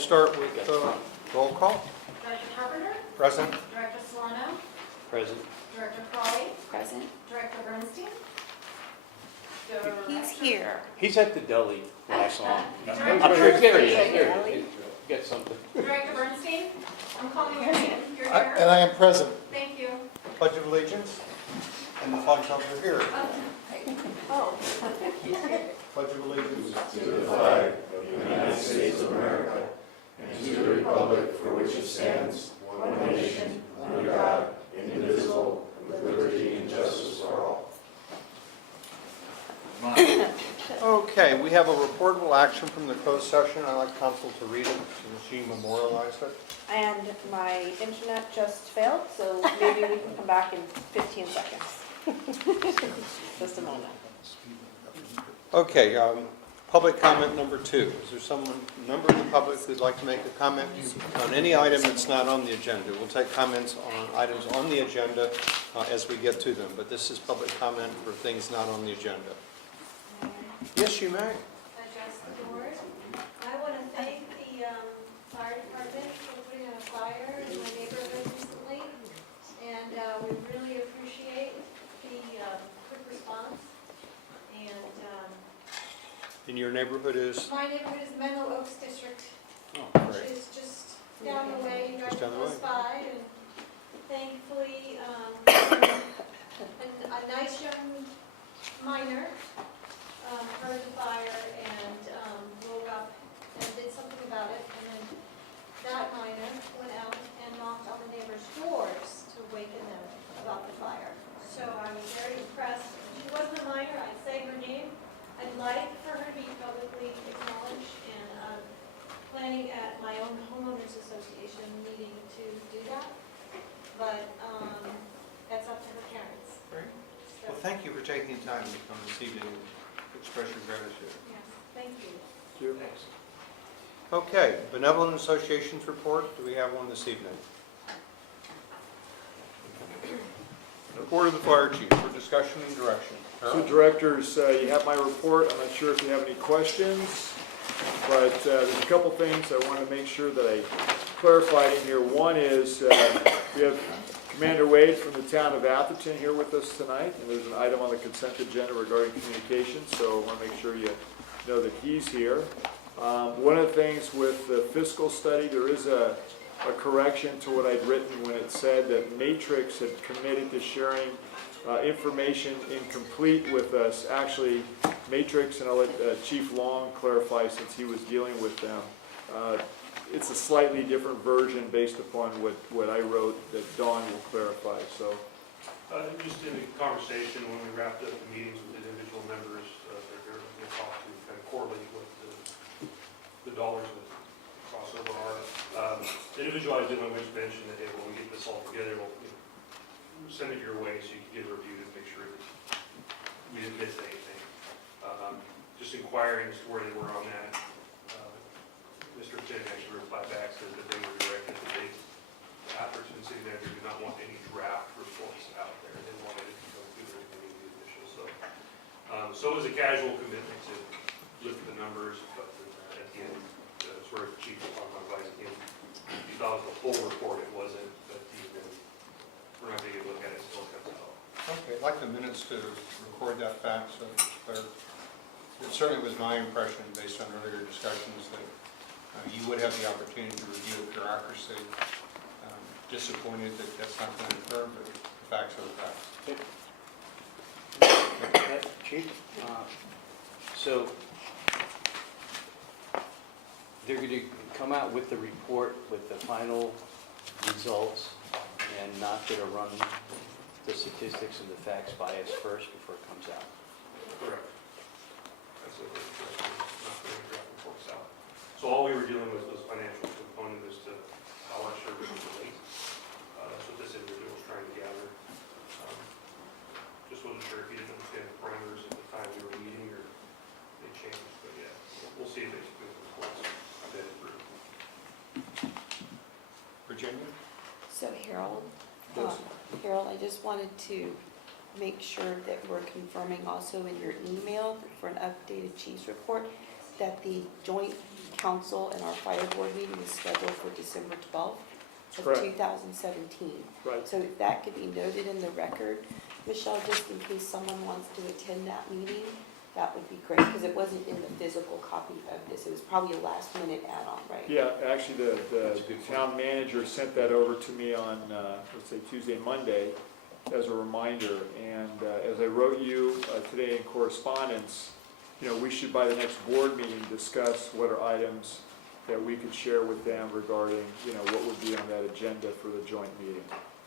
start with roll call. Director Carpenter, Present. Director Solano, Present. Director Crawley, Present. Director Bernstein. He's here. He's at the deli last long. Director I'm sure, there he is, Bernstein. there he is. Got something. Director Bernstein, I'm calling your name. You're And here. I am present. Thank you. Pledge of allegiance. And the flag's over here. Oh. Pledge of allegiance. Okay, we have a reportable action from the closed session. I'd like council to read it since she memorialized it. And my internet just failed, so maybe we can come back in 15 seconds. Just a moment. Okay, public comment number 2. Is there someone, member of the public who'd like to make a comment on any item that's not on the agenda? We'll take comments on items on the agenda as we get to them, but this is public comment for things not on the agenda. Yes, you may. Address the board. I want to thank the fire department for putting out a fire in my neighborhood recently, and we really appreciate the quick response. And In your neighborhood is? my neighborhood is Menlo Oaks District, Oh, which great. is just down the way, right Just down the close way. by, and thankfully, a nice young miner heard the fire and woke up and did something about it, and then that miner went out and knocked on the neighbors' doors to waken them about the fire. So I was very impressed. She wasn't a miner, I'd say her name. I'd like for her to be publicly acknowledged, and planning at my own homeowners association meeting to do that. But that's up to her parents. Great. So, Well, thank you for taking the time to come this evening and express your gratitude. yes, thank you. Thanks. Okay, Benevolent Associations report. Do we have one this evening? Report of the fire chief for discussion and direction. So directors, you have my report. I'm not sure if you have any questions, but there's a couple things I want to make sure that I clarified in here. One is we have Commander Wade from the town of Atherton here with us tonight, and there's an item on the consent agenda regarding communications, so I want to make sure you know that he's here. One of the things with the fiscal study, there is a correction to what I'd written when it said that Matrix had committed to sharing information incomplete with us. Actually, Matrix, and I'll let Chief Long clarify since he was dealing with them, it's a slightly different version based upon what I wrote that Dawn will clarify. So, just in the conversation when we wrapped up the meetings with individual members, they're talked to kind of correlate what the dollars that crossover are. The individual I did my wage mentioned that, hey, when we get this all together, we'll send it your way so you can get it reviewed and make sure that we didn't miss anything. Just inquiring as to where they were on that. Mr. Finn actually replied back, said that they were directed that they, Atherton City Manager, did not want any draft reports out there. They wanted it to go through their committee initial. So it was a casual commitment to look at the numbers, but at the end, that's where the chief was talking about advising him. He thought it was the whole report, it wasn't, but we're not going to look at it until it comes out. Okay, I'd like the minutes to record that fact, so it's clear. It certainly was my impression, based on earlier discussions, that you would have the opportunity to review it for accuracy. Disappointed that that's not going to occur, but the facts are the facts. Chief? So they're going to come out with the report with the final results and not going to run the statistics and the facts by us first before it comes out. Correct. That's what we're not going to draft reports out. So all we were dealing with was financial component as to how much service was late. That's what this individual was trying to gather. Just wasn't sure if he didn't understand the parameters at the time we were meeting or they changed, but yeah, we'll see if it's good reports vetted through. Virginia? So Harold, Yes. Harold, I just wanted to make sure that we're confirming also in your email for an updated chief's report that the joint council and our fire board meeting is scheduled for December 12th of Correct. 2017. Right. So if that could be noted in the record, Michelle, just in case someone wants to attend that meeting, that would be great, because it wasn't in the physical copy of this. It was probably a last minute add-on, right? Yeah, actually, That's a the good town manager sent that over to me on, let's say Tuesday, Monday, as a reminder. And as I wrote you today in correspondence, we should by the next board meeting discuss what are items that we could share with them regarding, what would be on that agenda for the joint meeting.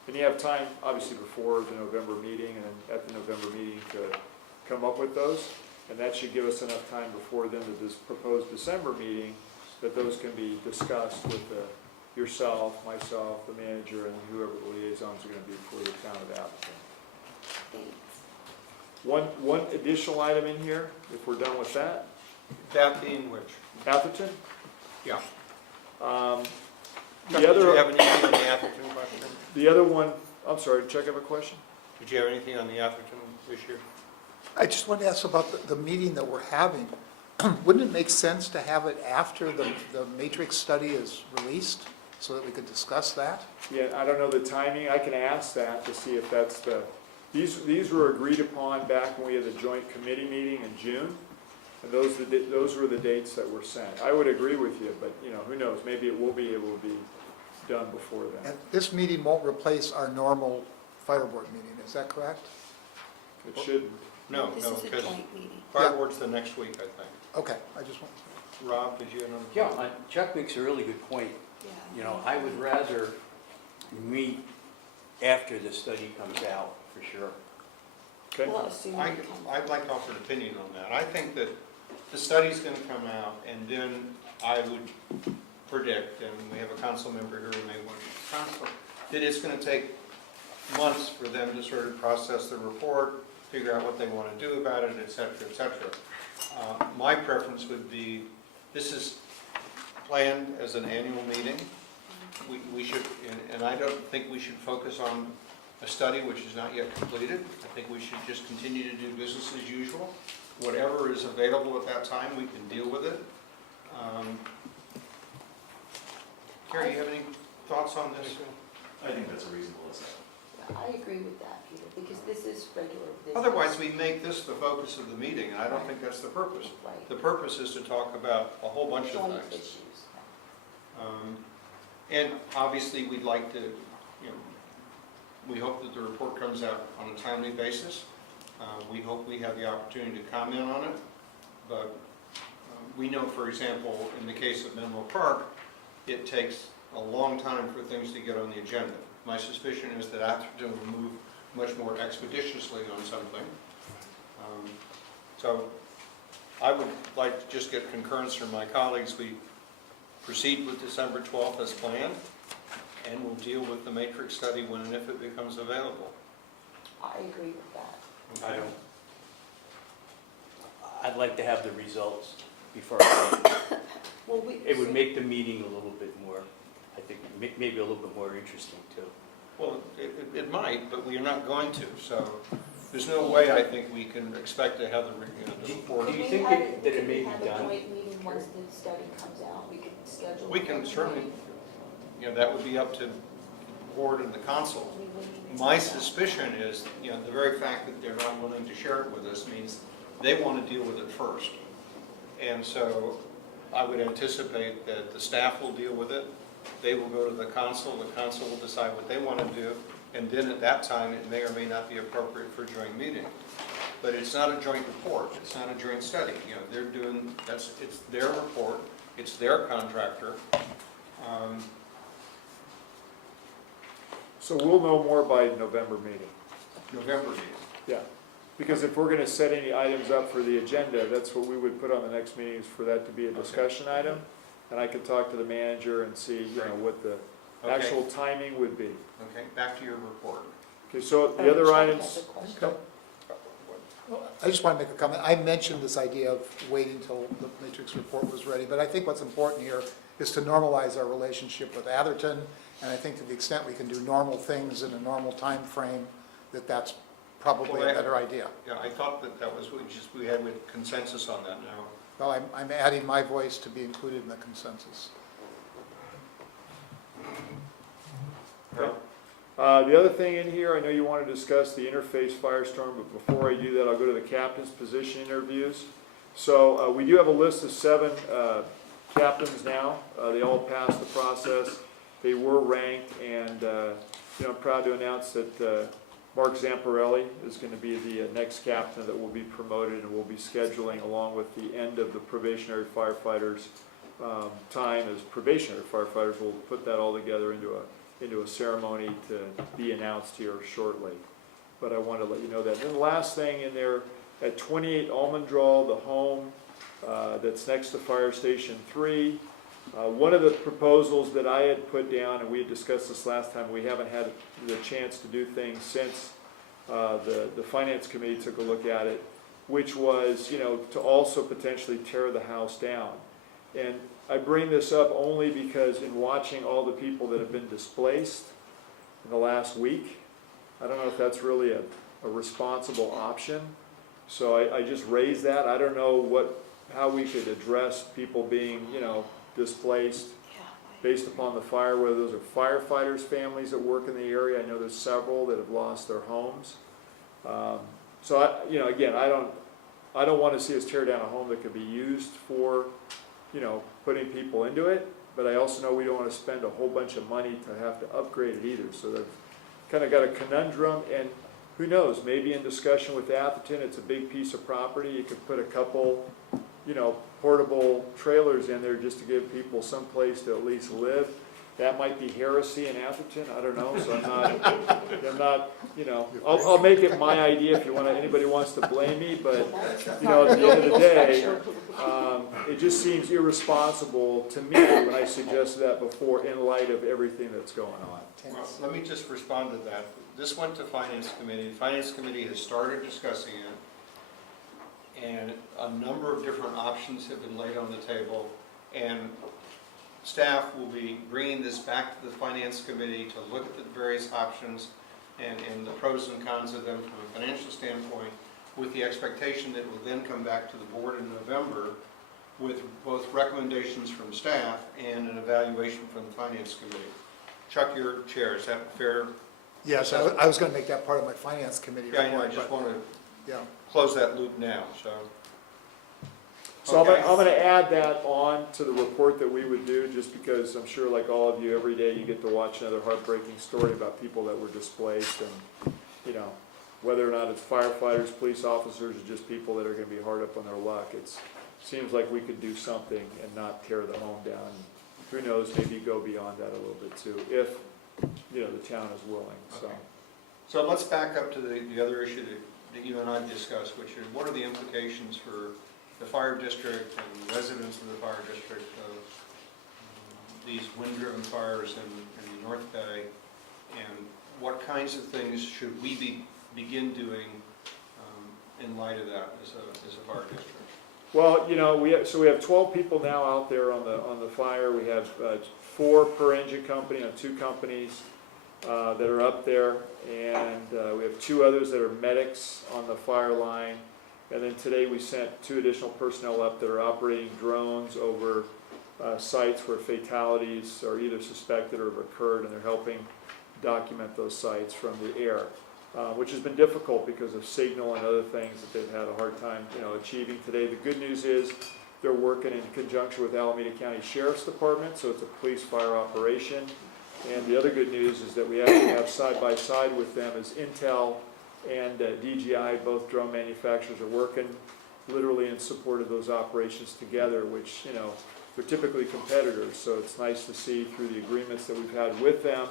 And you have time, obviously, before the November meeting and then at the November meeting to come up with those. And that should give us enough time before then this proposed December meeting, that those can be discussed with yourself, myself, the manager, and whoever the liaisons are going to be for the town of Atherton. Thanks. One additional item in here, if we're done with that, That being which? Atherton. Yeah. The Chuck, did you other, have anything on the Atherton question? the other one, I'm sorry, Chuck, have a question? Did you have anything on the Atherton issue? I just wanted to ask about the meeting that we're having. Wouldn't it make sense to have it after the matrix study is released, so that we could discuss that? Yeah, I don't know the timing, I can ask that to see if that's these were agreed upon back when we had the joint committee meeting in June, and those were the dates that were sent. I would agree with you, but, who knows, maybe it will be able to be done before then. And this meeting won't replace our normal fire board meeting, is that correct? It shouldn't. No, This no, is a because joint meeting. fire board's the next week, I think. Okay, I just want, Rob, did you have another? Yeah, Chuck makes a really good point. Yeah. I would rather meet after the study comes out, for sure. Okay? Well, assuming I- we can. I'd like to offer an opinion on that. I think that the study's gonna come out, and then I would predict, and we have a council member here who may want to counsel, that it's gonna take months for them to sort of process the report, figure out what they want to do about it, et cetera, et cetera. My preference would be, this is planned as an annual meeting. We should, and I don't think we should focus on a study which is not yet completed. I think we should just continue to do business as usual. Whatever is available at that time, we can deal with it. Carrie, you have any thoughts on this? I think that's a reasonable assessment. Yeah, I agree with that, Peter, because this is regular business. Otherwise, we make this the focus of the meeting, and I don't think that's the purpose. Right. The purpose is to talk about a whole bunch of Joint things. issues. And obviously, we'd like to, we hope that the report comes out on a timely basis. We hope we have the opportunity to comment on it, but we know, for example, in the case of Menlo Park, it takes a long time for things to get on the agenda. My suspicion is that Atherton will move much more expeditiously on something. So I would like to just get concurrence from my colleagues. We proceed with December 12th as planned, and we'll deal with the matrix study when and if it becomes available. I agree with that. I don't. I'd like to have the results before I leave. Well, It would make the meeting a little bit more, I think, maybe a little bit more interesting too. Well, it might, but we are not going to, so there's no way I think we can expect to have the report. Do you think that it may be done? Could we have a joint meeting once the study comes out? We could schedule. We can a certainly, meeting. that would be up to the board and the council. We wouldn't even My do that. suspicion is, the very fact that they're not willing to share it with us means they want to deal with it first. And so I would anticipate that the staff will deal with it, they will go to the council will decide what they want to do, and then at that time, it may or may not be appropriate for a joint meeting. But it's not a joint report, it's not a joint study, they're doing, it's their report, it's their contractor. So we'll know more by November meeting. November meeting. Yeah, because if we're gonna set any items up for the agenda, that's what we would put on the next meeting, is for that to be a discussion item. And I could talk to the manager and see, what the Okay. actual timing would be. Okay, back to your report. Okay, so the other Chuck items, has a question. Go. I just want to make a comment. I mentioned this idea of waiting till the matrix report was ready, but I think what's important here is to normalize our relationship with Atherton, and I think to the extent we can do normal things in a normal time frame, that's probably Well, a better idea. Yeah, I thought that was, we had consensus on that now. Well, I'm adding my voice to be included in the consensus. The other thing in here, I know you want to discuss the interface firestorm, but before I do that, I'll go to the captain's position interviews. So we do have a list of 7 captains now. They all passed the process. They were ranked, and I'm proud to announce that Mark Zamparelli is going to be the next captain that will be promoted, and we'll be scheduling along with the end of the probationary firefighters' time as probationary firefighters. We'll put that all together into a ceremony to be announced here shortly. But I want to let you know that. And then the last thing in there, at 28 Almondral, the home that's next to Fire Station 3, one of the proposals that I had put down, and we had discussed this last time, we haven't had the chance to do things since the Finance Committee took a look at it, which was, to also potentially tear the house down. And I bring this up only because in watching all the people that have been displaced in the last week, I don't know if that's really a responsible option. So I just raised that. I don't know how we could address people being, displaced based upon the fire, whether those are firefighters' families that work in the area. I know there's several that have lost their homes. So again, I don't want to see us tear down a home that could be used for, putting people into it, but I also know we don't want to spend a whole bunch of money to have to upgrade it either. So they've kind of got a conundrum, and who knows, maybe in discussion with Atherton, it's a big piece of property. You could put a couple, portable trailers in there just to give people some place to at least live. That might be heresy in Atherton, I don't know, so I'm not, I'll make it my idea if anybody wants to blame me, but, at the end of the day, it just seems irresponsible to me when I suggested that before in light of everything that's going on. Well, let me just respond to that. This went to Finance Committee. The Finance Committee has started discussing it, and a number of different options have been laid on the table, and staff will be bringing this back to the Finance Committee to look at the various options and the pros and cons of them from a financial standpoint, with the expectation that it will then come back to the board in November with both recommendations from staff and an evaluation from the Finance Committee. Chuck, your chair, is that fair? Yes, I was going to make that part of my finance committee Yeah, I know, I report, just but, want to yeah. close that loop now, so. So Okay. I'm going to add that on to the report that we would do, just because I'm sure, like all of you, every day you get to watch another heartbreaking story about people that were displaced, and whether or not it's firefighters, police officers, or just people that are going to be hard up on their luck. It seems like we could do something and not tear the home down. Who knows, maybe go beyond that a little bit too, if the town is willing. So. Okay. So let's back up to the other issue that you and I discussed, which is what are the implications for the fire district and the residents of the fire district of these wind-driven fires in the North Bay, and what kinds of things should we begin doing in light of that as a fire district? Well, we have 12 people now out there on the fire. We have 4 per engine company on 2 companies that are up there, and we have 2 others that are medics on the fire line. And then today we sent 2 additional personnel up that are operating drones over sites where fatalities are either suspected or have occurred, and they're helping document those sites from the air, which has been difficult because of signal and other things that they've had a hard time achieving today. The good news is they're working in conjunction with Alameda County Sheriff's Department, so it's a police fire operation. And the other good news is that we actually have side by side with them is Intel and DJI, both drone manufacturers, are working literally in support of those operations together, which, they're typically competitors, so it's nice to see through the agreements that we've had with them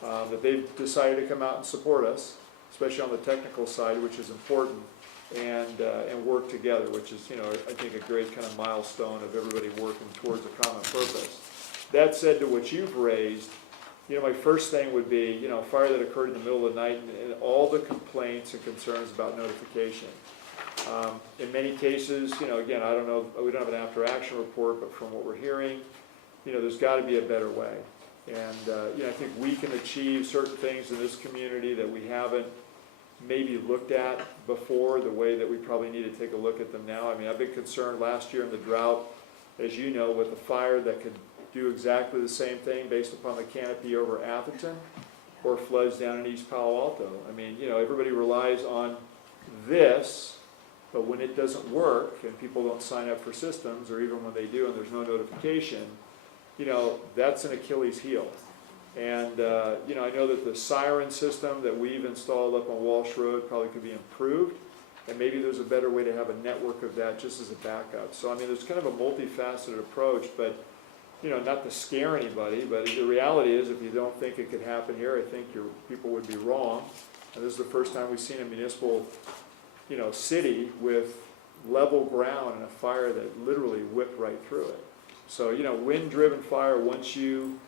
that they've decided to come out and support us, especially on the technical side, which is important, and work together, which is, I think a great kind of milestone of everybody working towards a common purpose. That said, to what you've raised, my first thing would be, a fire that occurred in the middle of the night and all the complaints and concerns about notification. In many cases, again, I don't know, we don't have an after-action report, but from what we're hearing, there's got to be a better way. And, I think we can achieve certain things in this community that we haven't maybe looked at before the way that we probably need to take a look at them now. I mean, I've been concerned last year in the drought, as you know, with a fire that could do exactly the same thing based upon the canopy over Atherton or floods down in East Palo Alto. I mean, you know, everybody relies on this, but when it doesn't work and people don't sign up for systems, or even when they do and there's no notification, you know, that's an Achilles heel. And, you know, I know that the siren system that we've installed up on Walsh Road probably could be improved, and maybe there's a better way to have a network of that just as a backup. So, I mean, there's kind of a multifaceted approach, but, you know, not to scare anybody, but the reality is if you don't think it could happen here, I think people would be wrong. And this is the first time we've seen a municipal, you know, city with level ground and a fire that literally whipped right through it. So, you know, wind-driven fire, once you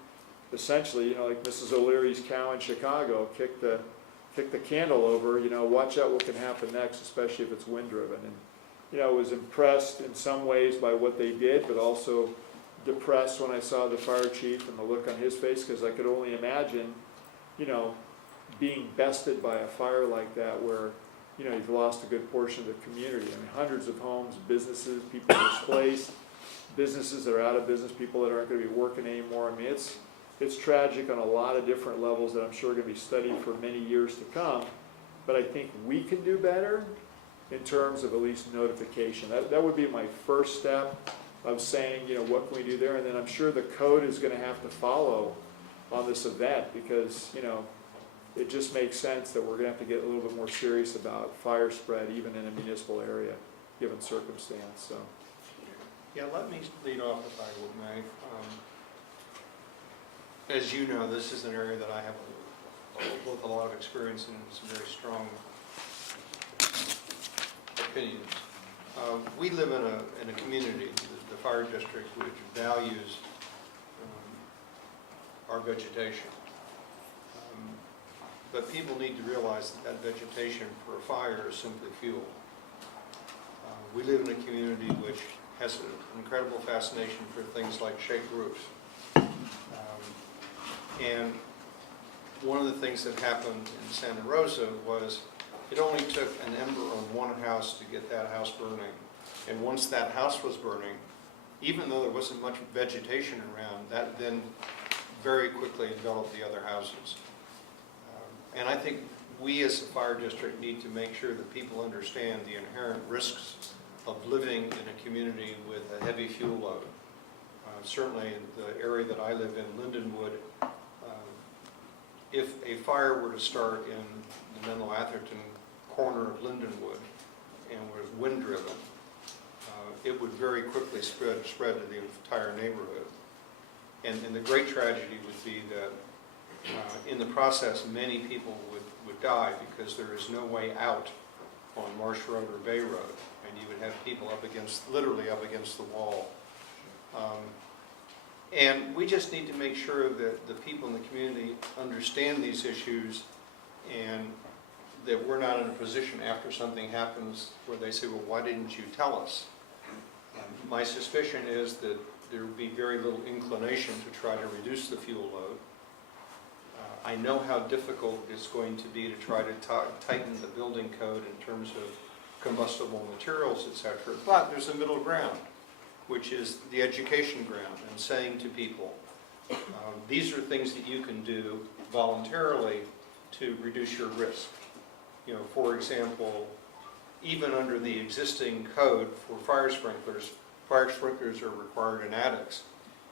essentially, you know, like Mrs. O'Leary's cow in Chicago, kick the candle over, you know, watch out what can happen next, especially if it's wind-driven. And, you know, I was impressed in some ways by what they did, but also depressed when I saw the fire chief and the look on his face, because I could only imagine, you know, being bested by a fire like that where, you know, you've lost a good portion of the community. I mean, hundreds of homes, businesses, people displaced, businesses that are out of business, people that aren't going to be working anymore. I mean, it's tragic on a lot of different levels that I'm sure are going to be studied for many years to come. But I think we can do better in terms of at least notification. That would be my first step of saying, you know, what can we do there? And then I'm sure the code is going to have to follow on this event because, you know, it just makes sense that we're going to have to get a little bit more serious about fire spread even in a municipal area, given circumstance. So. Yeah, let me lead off if I would, may. As you know, this is an area that I have both a lot of experience in and some very strong opinions. We live in a community, the fire district, which values our vegetation. But people need to realize that vegetation for a fire is simply fuel. We live in a community which has an incredible fascination for things like shake roofs. And one of the things that happened in Santa Rosa was it only took an ember on one house to get that house burning. And once that house was burning, even though there wasn't much vegetation around, that then very quickly enveloped the other houses. And I think we as a fire district need to make sure that people understand the inherent risks of living in a community with a heavy fuel load. Certainly in the area that I live in, Lindenwood, if a fire were to start in the Menlo Atherton corner of Lindenwood and was wind-driven, it would very quickly spread to the entire neighborhood. And the great tragedy would be that in the process, many people would die because there is no way out on Marsh Road or Bay Road, and you would have people literally up against the wall. And we just need to make sure that the people in the community understand these issues and that we're not in a position after something happens where they say, well, why didn't you tell us? My suspicion is that there would be very little inclination to try to reduce the fuel load. I know how difficult it's going to be to try to tighten the building code in terms of combustible materials, etc. But there's a middle ground, which is the education ground, and saying to people, these are things that you can do voluntarily to reduce your risk. You know, for example, even under the existing code for fire sprinklers are required in attics.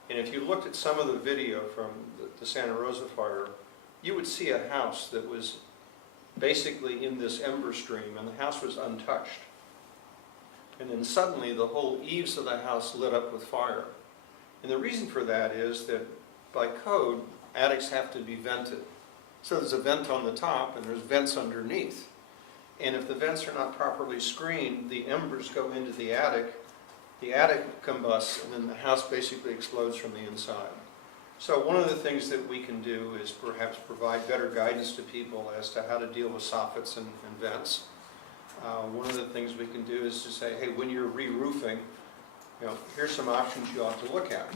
And if you looked at some of the video from the Santa Rosa fire, you would see a house that was basically in this ember stream, and the house was untouched. And then suddenly the whole eaves of the house lit up with fire. And the reason for that is that by code, attics have to be vented. So there's a vent on the top and there's vents underneath. And if the vents are not properly screened, the embers go into the attic combusts, and then the house basically explodes from the inside. So one of the things that we can do is perhaps provide better guidance to people as to how to deal with soffits and vents. One of the things we can do is to say, hey, when you're re-roofing, you know, here's some options you ought to look at.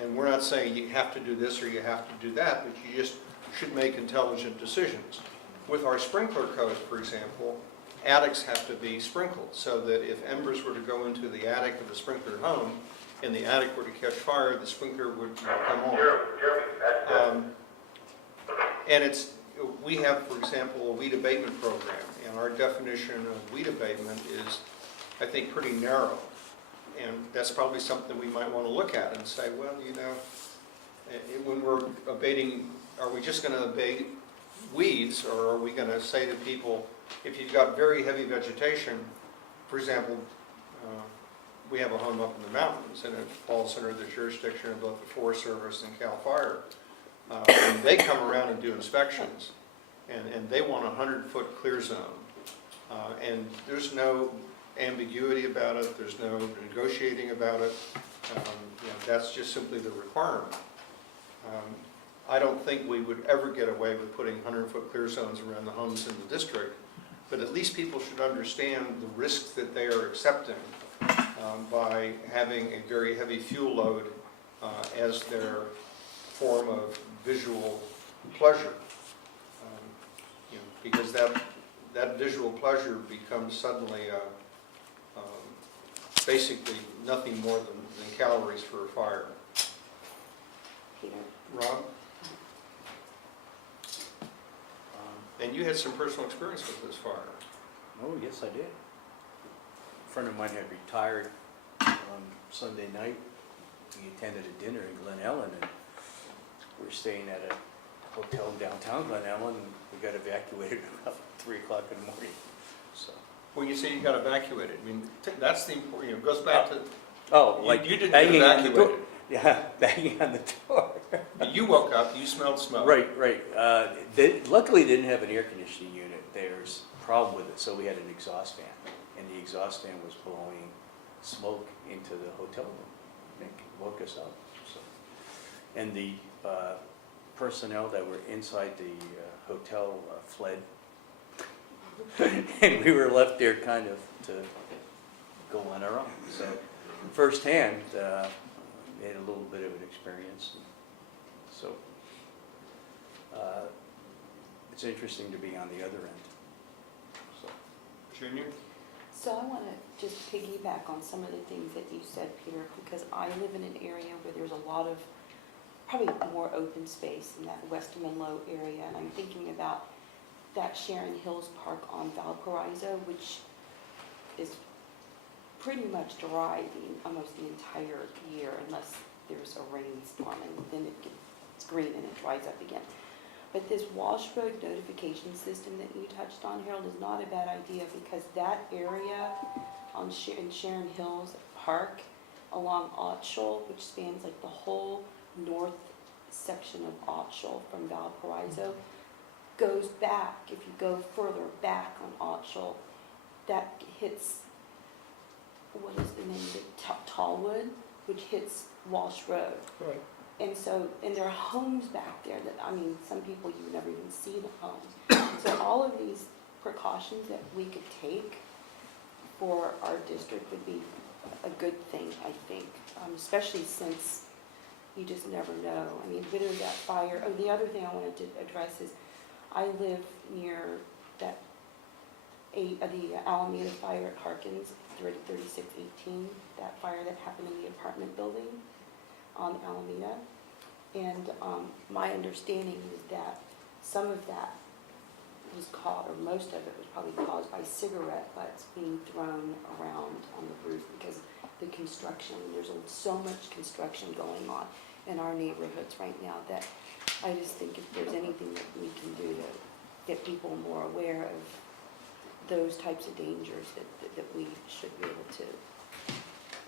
And we're not saying you have to do this or you have to do that, but you just should make intelligent decisions. With our sprinkler code, for example, attics have to be sprinkled, so that if embers were to go into the attic of the sprinklered home, and the attic were to catch fire, the sprinkler would come on. And we have, for example, a weed abatement program, and our definition of weed abatement is, I think, pretty narrow. And that's probably something we might want to look at and say, well, you know, when we're abating, are we just going to abate weeds, or are we going to say to people, if you've got very heavy vegetation, for example, we have a home up in the mountains, and it falls under the jurisdiction of both the Forest Service and CAL FIRE. And they come around and do inspections, and they want a 100-foot clear zone. And there's no ambiguity about it, there's no negotiating about it. You know, that's just simply the requirement. I don't think we would ever get away with putting 100-foot clear zones around the homes in the district, but at least people should understand the risks that they are accepting by having a very heavy fuel load as their form of visual pleasure. You know, because that visual pleasure becomes suddenly basically nothing more than calories for a fire. Peter? Rob? And you had some personal experience with this fire. Oh, yes, I did. A friend of mine had retired on Sunday night. We attended a dinner in Glen Ellen, and we were staying at a hotel in downtown Glen Ellen, and we got evacuated about 3 o'clock in the morning, so. When you say you got evacuated, I mean, that's the important, you know, it goes back to, Oh, You- like you didn't get banging on the door. evacuated. Yeah, banging on the door. you woke up, you smelled smoke. Right, right. Luckily, they didn't have an air conditioning unit. There's a problem with it, so we had an exhaust fan. And the exhaust fan was blowing smoke into the hotel room. It woke us up. So. And the personnel that were inside the hotel fled. And we were left there kind of to go on our own. So firsthand, we had a little bit of an experience. So it's interesting to be on the other end. So. Junior? So I want to just piggyback on some of the things that you said, Peter, because I live in an area where there's a lot of, probably more open space in that West Menlo area, and I'm thinking about that Sharon Hills Park on Valparaiso, which is pretty much dry almost the entire year unless there's a rainstorm, and then it gets green and it dries up again. But this Walsh Road notification system that you touched on, Harold, is not a bad idea, because that area in Sharon Hills Park along Ottsholl, which spans like the whole north section of Ottsholl from Valparaiso, goes back, if you go further back on Ottsholl, that hits, what is the name of it, Tallwood, which hits Walsh Road. Right. And so, and there are homes back there that, I mean, some people you would never even see the homes. So all of these precautions that we could take for our district would be a good thing, I think, especially since you just never know. I mean, a bit of that fire. Oh, the other thing I wanted to address is I live near that the Alameda fire at Harkins, 3618, that fire that happened in the apartment building on Alameda. And my understanding is that some of that was caused, or most of it was probably caused by cigarette butts being thrown around on the roof because the construction, there's so much construction going on in our neighborhoods right now that I just think if there's anything that we can do to get people more aware of those types of dangers, that we should be able to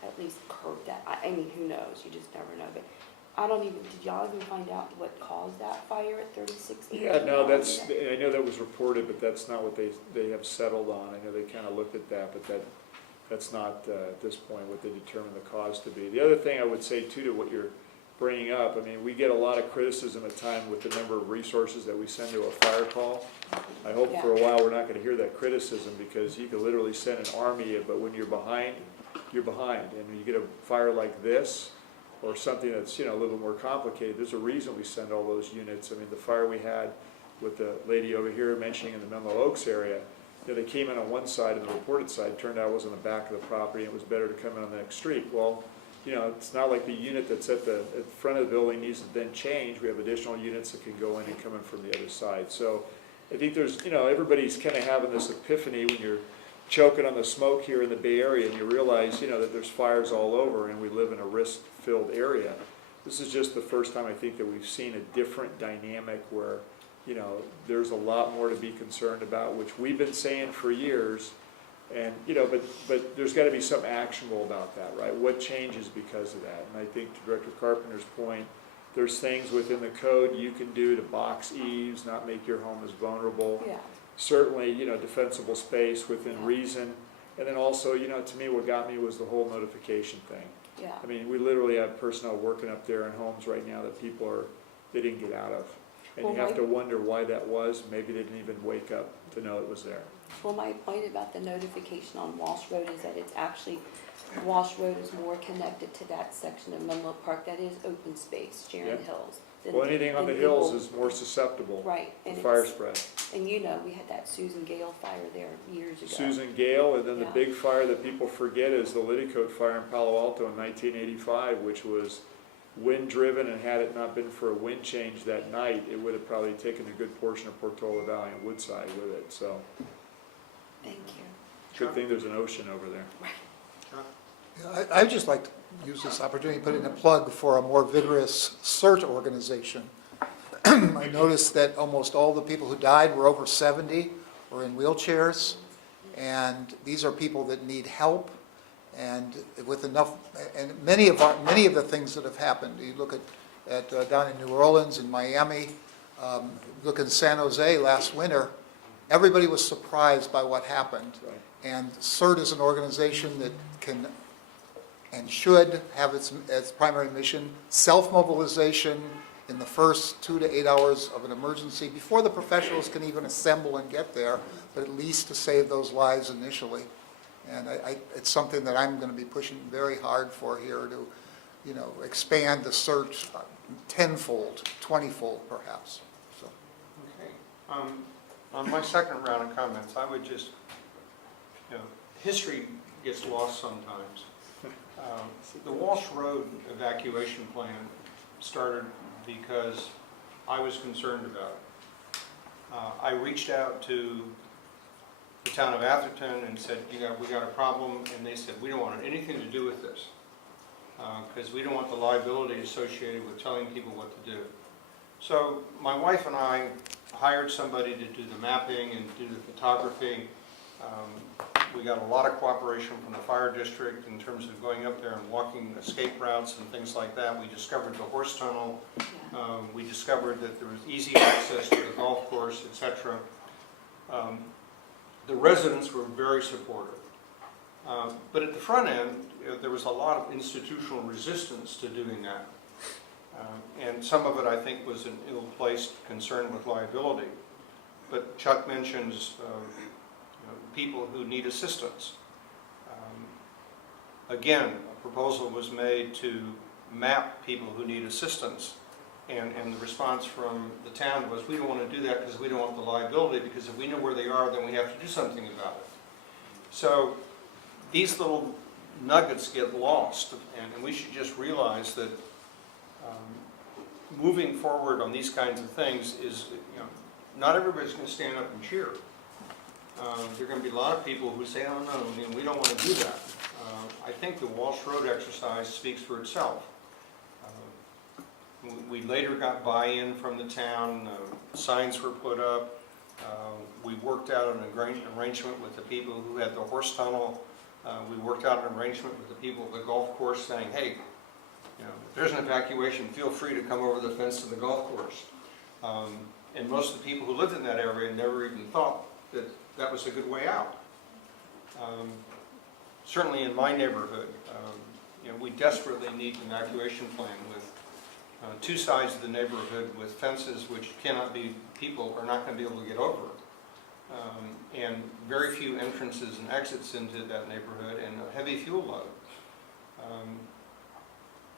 at least curb that. I mean, who knows? You just never know. But I don't even, did y'all even find out what caused that fire at 3618? Yeah, no, I know that was reported, but that's not what they have settled on. I know they kind of looked at that, but that's not at this point what they determined the cause to be. The other thing I would say too, to what you're bringing up, I mean, we get a lot of criticism at times with the number of resources that we send to a fire call. I hope for a while we're not going to hear that criticism, because you can literally send an army, but when you're behind, you're behind. And when you get a fire like this, or something that's, a little more complicated, there's a reason we send all those units. I mean, the fire we had with the lady over here mentioning in the Menlo Oaks area, you know, they came in on one side and the reported side turned out was on the back of the property and it was better to come in on the next street. Well, you know, it's not like the unit that's at the front of the building needs to then change. We have additional units that can go in and come in from the other side. So I think there's, you know, everybody's kind of having this epiphany when you're choking on the smoke here in the Bay Area and you realize, you know, that there's fires all over and we live in a risk-filled area. This is just the first time I think that we've seen a different dynamic where, you know, there's a lot more to be concerned about, which we've been saying for years. And, you know, but there's got to be some actionable about that, right? What changes because of that? And I think to Director Carpenter's point, there's things within the code you can do to box eaves, not make your home as vulnerable. Yeah, Certainly, you know, defensible space within reason. And then also, you know, to me, what got me was the whole notification thing. yeah. I mean, we literally have personnel working up there in homes right now that they didn't get out of. And you Well, have to wonder why that was. Maybe they didn't even wake up to know it was there. Well, my point about the notification on Walsh Road is that it's actually, Walsh Road is more connected to that section of Menlo Park that is open space, Sharon Yep. Hills. than- Well, anything on the than hills people- is more susceptible Right. to And fire it's, spread. and you know, we had that Susan Gale fire there years ago. Susan Gale, and then the Yeah. big fire that people forget is the Liddicoat fire in Palo Alto in 1985, which was wind-driven, and had it not been for a wind change that night, it would have probably taken a good portion of Portola Valley and Woodside with it. So, Thank you. good thing there's an ocean over there. I'd just like to use this opportunity to put in a plug for a more vigorous CERT organization. I noticed that almost all the people who died were over 70 or in wheelchairs, and these are people that need help, and with enough, and many of the things that have happened, you look at down in New Orleans and Miami, look in San Jose last winter, everybody was surprised by what happened. Right. And CERT is an organization that can and should have its primary mission, self-mobilization in the first 2 to 8 hours of an emergency, before the professionals can even assemble and get there, but at least to save those lives initially. And it's something that I'm going to be pushing very hard for here to, you know, expand the CERT tenfold, 20-fold perhaps, so. Okay. On my second round of comments, I would just, you know, history gets lost sometimes. The Walsh Road evacuation plan started because I was concerned about it. I reached out to the town of Atherton and said, we got a problem, and they said, we don't want anything to do with this, because we don't want the liability associated with telling people what to do. So my wife and I hired somebody to do the mapping and do the photography. We got a lot of cooperation from the fire district in terms of going up there and walking escape routes and things like that. We discovered the horse tunnel. We discovered that there was easy access to the golf course, etc. The residents were very supportive. But at the front end, there was a lot of institutional resistance to doing that. And some of it, I think, was an ill-placed concern with liability. But Chuck mentions people who need assistance. Again, a proposal was made to map people who need assistance, and the response from the town was, we don't want to do that because we don't want the liability, because if we know where they are, then we have to do something about it. So these little nuggets get lost, and we should just realize that moving forward on these kinds of things is, you know, not everybody's going to stand up and cheer. There are going to be a lot of people who say, oh no, we don't want to do that. I think the Walsh Road exercise speaks for itself. We later got buy-in from the town, signs were put up, we worked out an arrangement with the people who had the horse tunnel, we worked out an arrangement with the people at the golf course saying, hey, you know, if there's an evacuation, feel free to come over the fence to the golf course. And most of the people who lived in that area never even thought that that was a good way out. Certainly in my neighborhood, you know, we desperately need an evacuation plan with two sides of the neighborhood with fences which people are not going to be able to get over. And very few entrances and exits into that neighborhood, and a heavy fuel load.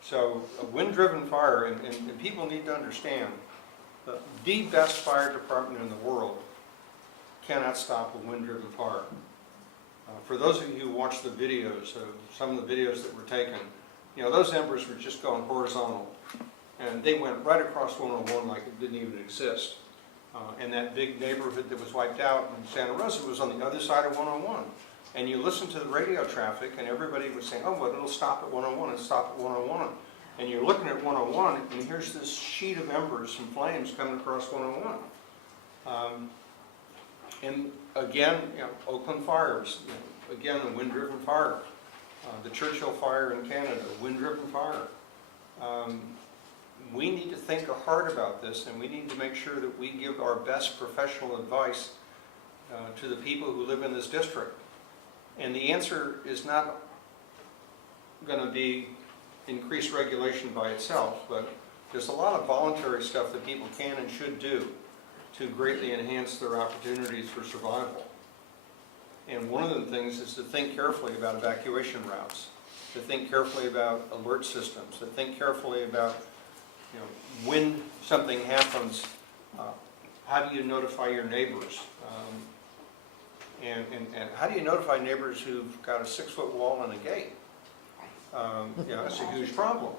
So a wind-driven fire, and people need to understand, the best fire department in the world cannot stop a wind-driven fire. For those of you who watched the videos, some of the videos that were taken, you know, those embers were just going horizontal. And they went right across 101 like it didn't even exist. And that big neighborhood that was wiped out in Santa Rosa was on the other side of 101. And you listen to the radio traffic and everybody was saying, oh, well, it'll stop at 101 and stop at 101. And you're looking at 101 and here's this sheet of embers and flames coming across 101. And again, you know, Oakland fires, you know, again, a wind-driven fire. The Churchill fire in Canada, wind-driven fire. We need to think hard about this, and we need to make sure that we give our best professional advice to the people who live in this district. And the answer is not going to be increased regulation by itself, but there's a lot of voluntary stuff that people can and should do to greatly enhance their opportunities for survival. And one of the things is to think carefully about evacuation routes, to think carefully about alert systems, to think carefully about, you know, when something happens, how do you notify your neighbors? And how do you notify neighbors who've got a 6-foot wall and a gate? You know, that's a huge problem.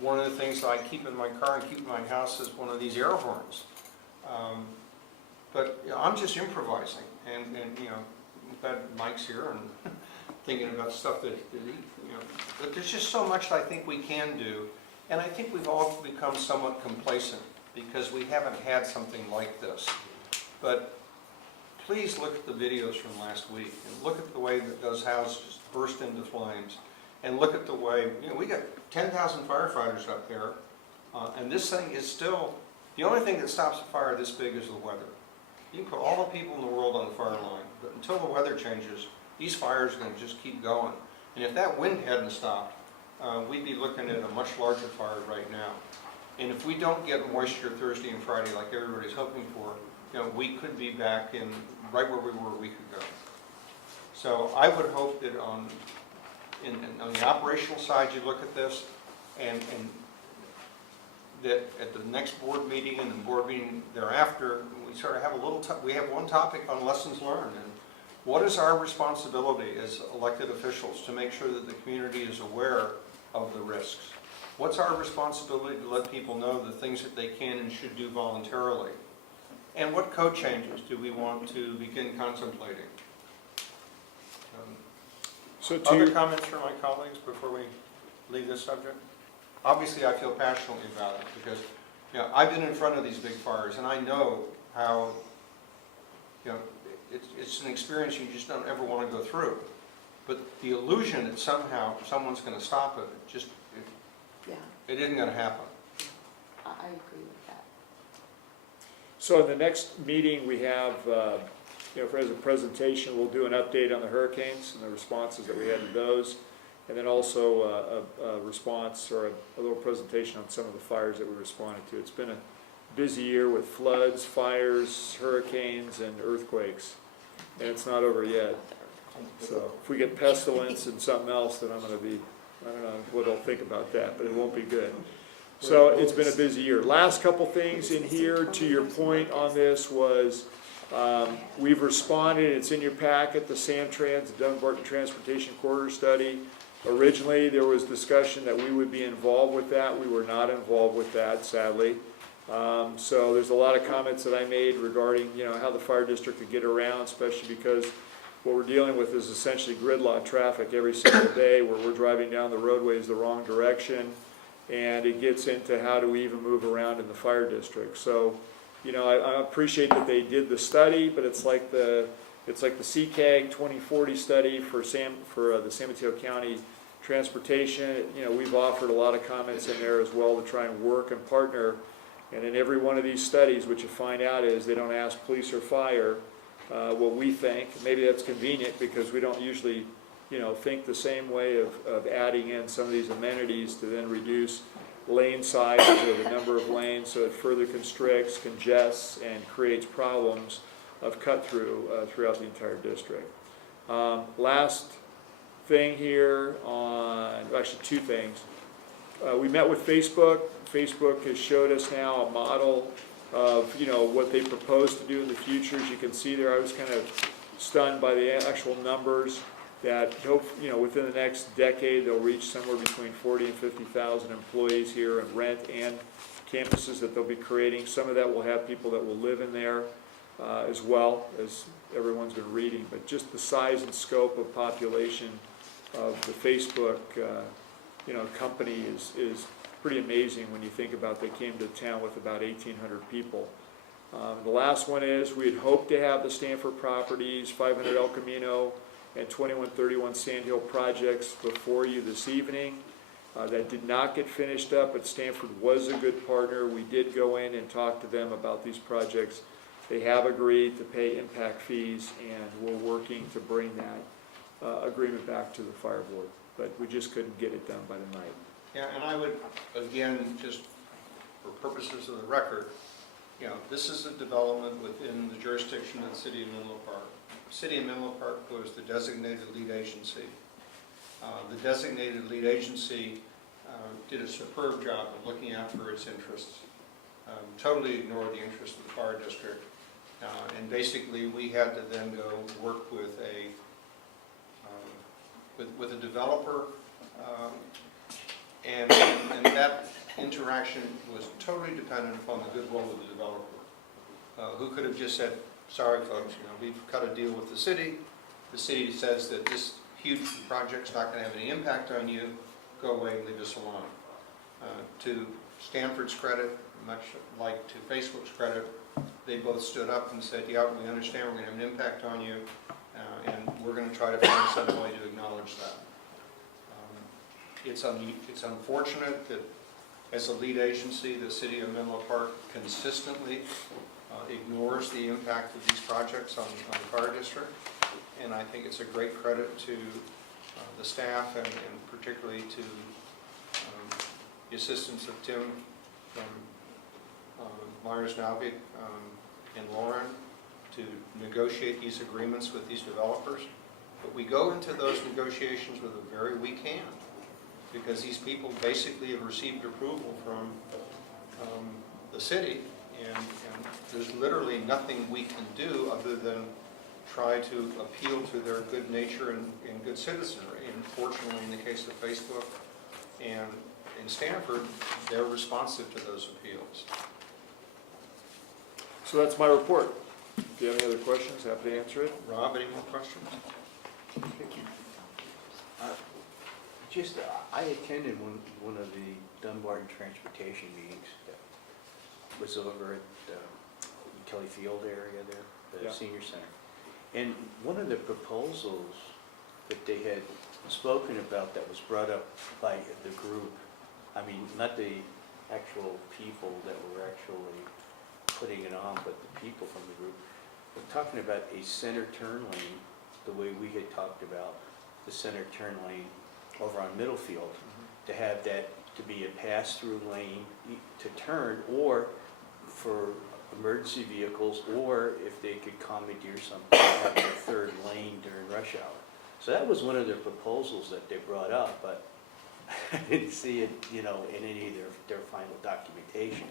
One of the things that I keep in my car and keep in my house is one of these air horns. But you know, I'm just improvising, and you know, we've got mics here and thinking about stuff that you know. But there's just so much that I think we can do, and I think we've all become somewhat complacent because we haven't had something like this. But please look at the videos from last week and look at the way that those houses burst into flames, and look at the way, you know, we got 10,000 firefighters up there, and this thing is still, the only thing that stops a fire this big is the weather. You can put all the people in the world on the fire line, but until the weather changes, these fires are going to just keep going. And if that wind hadn't stopped, we'd be looking at a much larger fire right now. And if we don't get moisture Thursday and Friday like everybody's hoping for, you know, we could be back in right where we were a week ago. So I would hope that on the operational side, you look at this, and that at the next board meeting and the board meeting thereafter, we sort of have a little, we have one topic on lessons learned, and what is our responsibility as elected officials to make sure that the community is aware of the risks? What's our responsibility to let people know the things that they can and should do voluntarily? And what code changes do we want to begin contemplating? So Other comments from my colleagues before we leave this subject? Obviously, I feel passionately about it because, you know, I've been in front of these big fires and I know how, you know, it's an experience you just don't ever want to go through. But the illusion that somehow someone's going to stop it, it isn't going to happen. I agree with that. So in the next meeting, we have, you know, as a presentation, we'll do an update on the hurricanes and the responses that we had to those, and then also a response or a little presentation on some of the fires that we responded to. It's been a busy year with floods, fires, hurricanes, and earthquakes, and it's not over yet. So if we get pestilence and something else, then I'm going to be, I don't know what I'll think about that, but it won't be good. So it's been a busy year. Last couple things in here, to your point on this, was we've responded, it's in your packet, the SamTrans, the Dunbarton Transportation Corridor Study. Originally, there was discussion that we would be involved with that. We were not involved with that, sadly. So there's a lot of comments that I made regarding, you know, how the fire district could get around, especially because what we're dealing with is essentially gridlock traffic every single day where we're driving down the roadways the wrong direction, and it gets into how do we even move around in the fire district. So, you know, I appreciate that they did the study, but it's like the CCAG 2040 study for the San Mateo County Transportation. You know, we've offered a lot of comments in there as well to try and work and partner. And in every one of these studies, what you find out is they don't ask police or fire what we think. Maybe that's convenient because we don't usually, you know, think the same way of adding in some of these amenities to then reduce lane size or the number of lanes, so it further constricts, congests, and creates problems of cut through throughout the entire district. Last thing here on, actually two things. We met with Facebook. Facebook has showed us now a model of, you know, what they propose to do in the future. As you can see there, I was kind of stunned by the actual numbers that, you know, within the next decade, they'll reach somewhere between 40 and 50,000 employees here in rent and campuses that they'll be creating. Some of that will have people that will live in there as well, as everyone's been reading. But just the size and scope of population of the Facebook, you know, company is pretty amazing when you think about they came to town with about 1,800 people. The last one is we had hoped to have the Stanford properties, 500 El Camino, and 2131 Sand Hill projects before you this evening. That did not get finished up, but Stanford was a good partner. We did go in and talk to them about these projects. They have agreed to pay impact fees, and we're working to bring that agreement back to the fire board. But we just couldn't get it done by tonight. Yeah, and I would, again, just for purposes of the record, you know, this is a development within the jurisdiction of the City of Menlo Park. The City of Menlo Park was the designated lead agency. The designated lead agency did a superb job of looking after its interests, totally ignored the interests of the fire district. And basically, we had to then go work with a developer, and that interaction was totally dependent upon the goodwill of the developer, who could have just said, sorry folks, you know, we've got to deal with the city. The city says that this huge project's not going to have any impact on you, go away and leave us alone. To Stanford's credit, much like to Facebook's credit, they both stood up and said, yeah, we understand we're going to have an impact on you, and we're going to try to find some way to acknowledge that. It's unfortunate that as a lead agency, the City of Menlo Park consistently ignores the impact of these projects on the fire district, and I think it's a great credit to the staff and particularly to the assistance of Tim from Myers-Navik and Lauren to negotiate these agreements with these developers. But we go into those negotiations with a very weak hand, because these people basically have received approval from the city, and there's literally nothing we can do other than try to appeal to their good nature and good citizenry. And fortunately, in the case of Facebook and in Stanford, they're responsive to those appeals. So that's my report. If you have any other questions, happy to answer it. Rob, any more questions? Just, I attended one of the Dunbarton Transportation meetings that was over at the Kelly Field area there, the Yeah. senior center. And one of the proposals that they had spoken about that was brought up by the group, I mean, not the actual people that were actually putting it on, but the people from the group, were talking about a center turn lane, the way we had talked about the center turn lane over on Middlefield, to have that to be a pass-through lane to turn, or for emergency vehicles, or if they could commandeer something, having a third lane during rush hour. So that was one of their proposals that they brought up, but I didn't see it, you know, in any of their final documentation.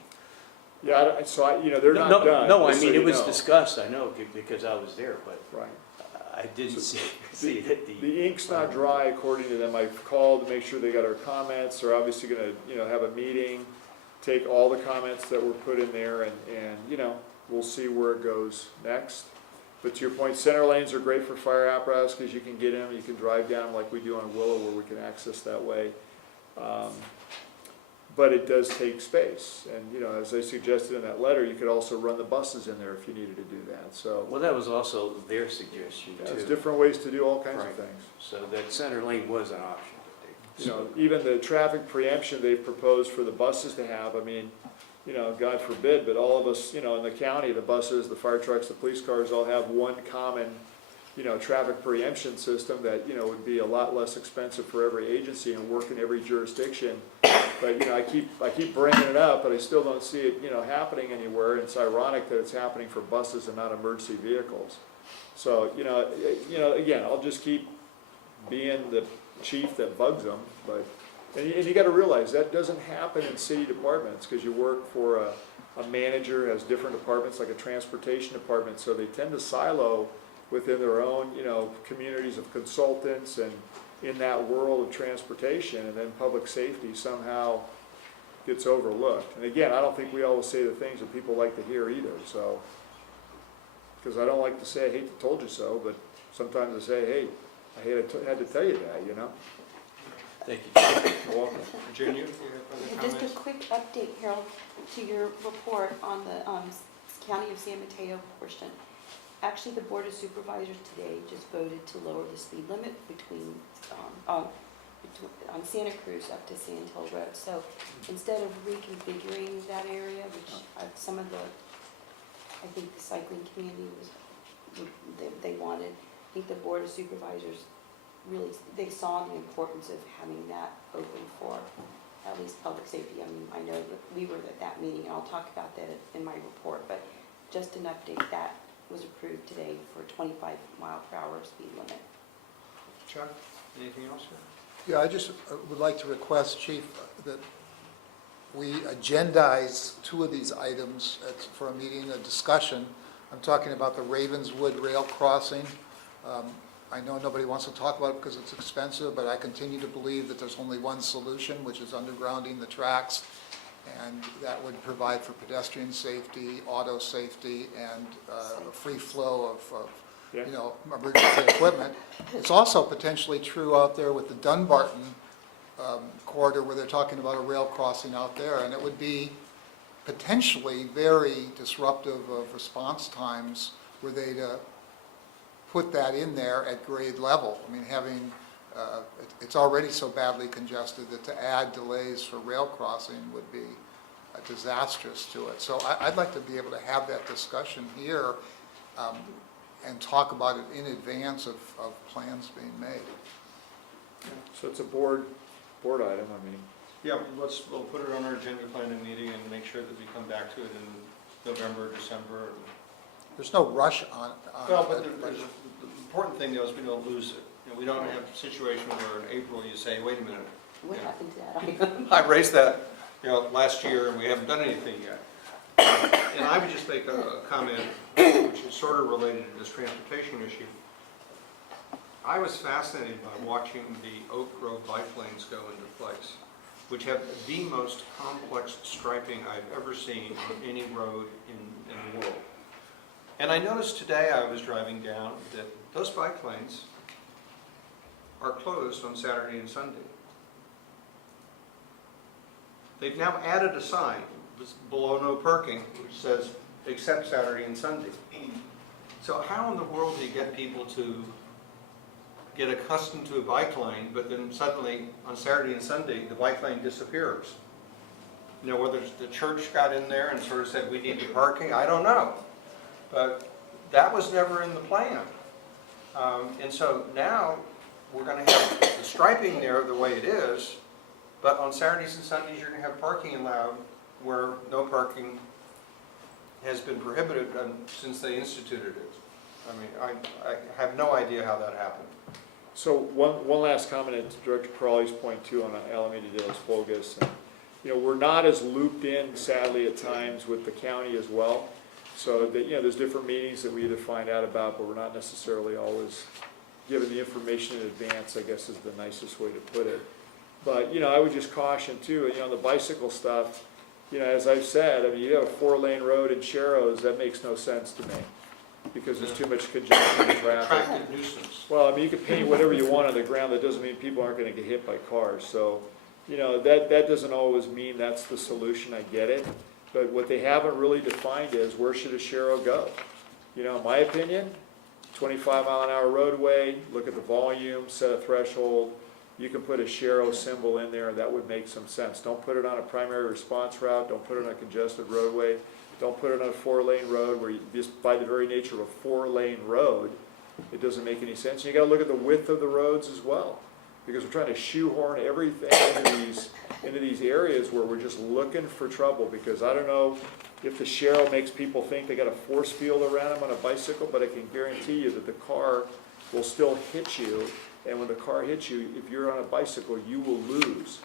Yeah, they're not done. No, I just so mean, it you was know. discussed, I know, because I was there, but Right. I didn't see it at the. The ink's not dry according to them. I've called to make sure they got our comments. They're obviously gonna, have a meeting, take all the comments that were put in there, and we'll see where it goes next. But to your point, center lanes are great for fire apparatus because you can get in, you can drive down like we do on Willow where we can access that way. But it does take space. And, as I suggested in that letter, you could also run the buses in there if you needed to do that. So Well, that was also their suggestion there's too. different ways to do all kinds of Right. things. So that center lane was an option that they. Even the traffic preemption they've proposed for the buses to have, I mean, God forbid, but all of us, in the county, the buses, the fire trucks, the police cars all have one common, traffic preemption system that, would be a lot less expensive for every agency and work in every jurisdiction. But, I keep bringing it up, but I still don't see it, happening anywhere. And it's ironic that it's happening for buses and not emergency vehicles. So, again, I'll just keep being the chief that bugs them, but And you gotta realize, that doesn't happen in city departments, because you work for a manager, has different departments, like a transportation department, so they tend to silo within their own, communities of consultants and in that world of transportation, and then public safety somehow gets overlooked. And again, I don't think we always say the things that people like to hear either, so. Because I don't like to say, I hate to told you so, but sometimes I say, hey, I had to tell you that, Thank you. You're welcome. Virginia, do you have other Just a comments? quick update, Harold, to your report on the County of San Mateo portion. Actually, the Board of Supervisors today just voted to lower the speed limit on Santa Cruz up to Sand Hill Road. So instead of reconfiguring that area, which some of I think the cycling community they wanted, I think the Board of Supervisors really, they saw the importance of having that open for at least public safety. I mean, I know that we were at that meeting, and I'll talk about that in my report, but just an update, that was approved today for 25-mile-per-hour speed limit. Chuck, anything else? Yeah, I just would like to request, Chief, that we agendize 2 of these items for a meeting, a discussion. I'm talking about the Ravenswood Rail Crossing. I know nobody wants to talk about it because it's expensive, but I continue to believe that there's only one solution, which is undergrounding the tracks, and that would provide for pedestrian safety, auto safety, and a free flow of emergency equipment. It's also potentially true out there with the Dunbarton corridor, where they're talking about a rail crossing out there, and it would be potentially very disruptive of response times were they to put that in there at grade level. I mean, it's already so badly congested that to add delays for rail crossing would be disastrous to it. So I'd like to be able to have that discussion here and talk about it in advance of plans being made. So it's a board item, I mean. Yeah, we'll put it on our agenda planning meeting and make sure that we come back to it in November, December. There's no rush on Well, it, but the important thing though is we don't lose it. We don't have a situation where in April you say, wait a minute, What Yeah. happened to that item? I raised that, last year and we haven't done anything yet. And I would just make a comment which is sort of related to this transportation issue. I was fascinated by watching the Oak Grove bike lanes go into place, which have the most complex striping I've ever seen on any road in the world. And I noticed today I was driving down that those bike lanes are closed on Saturday and Sunday. They've now added a sign below no parking, which says except Saturday and Sunday. So how in the world do you get people to get accustomed to a bike lane, but then suddenly on Saturday and Sunday, the bike lane disappears? Whether the church got in there and sort of said, we need the parking, I don't know. But that was never in the plan. And so now we're going to have the striping there the way it is, but on Saturdays and Sundays, you're going to have parking allowed where no parking has been prohibited since they instituted it. I mean, I have no idea how that happened. So one last comment to Director Crawley's point too on Alameda de los Bogas. We're not as looped in, sadly, at times with the county as well. So that, there's different meetings that we either find out about, but we're not necessarily always given the information in advance, I guess is the nicest way to put it. But, I would just caution too, the bicycle stuff, as I've said, I mean, you have a 4-lane road in Sharrows, that makes no sense to me because there's too much congestion and traffic. Attractive nuisance. Well, I mean, you can paint whatever you want on the ground, that doesn't mean people aren't gonna get hit by cars, so, that doesn't always mean that's the solution, I get it. But what they haven't really defined is, where should a Sharrow go? In my opinion, 25-mile-an-hour roadway, look at the volume, set a threshold, you can put a Sharrow symbol in there, and that would make some sense. Don't put it on a primary response route, don't put it on a congested roadway, don't put it on a 4-lane road where just by the very nature of a 4-lane road, it doesn't make any sense. You gotta look at the width of the roads as well, because we're trying to shoehorn everything into these areas where we're just looking for trouble, because I don't know if the Sharrow makes people think they got a force field around them on a bicycle, but I can guarantee you that the car will still hit you, and when the car hits you, if you're on a bicycle, you will lose.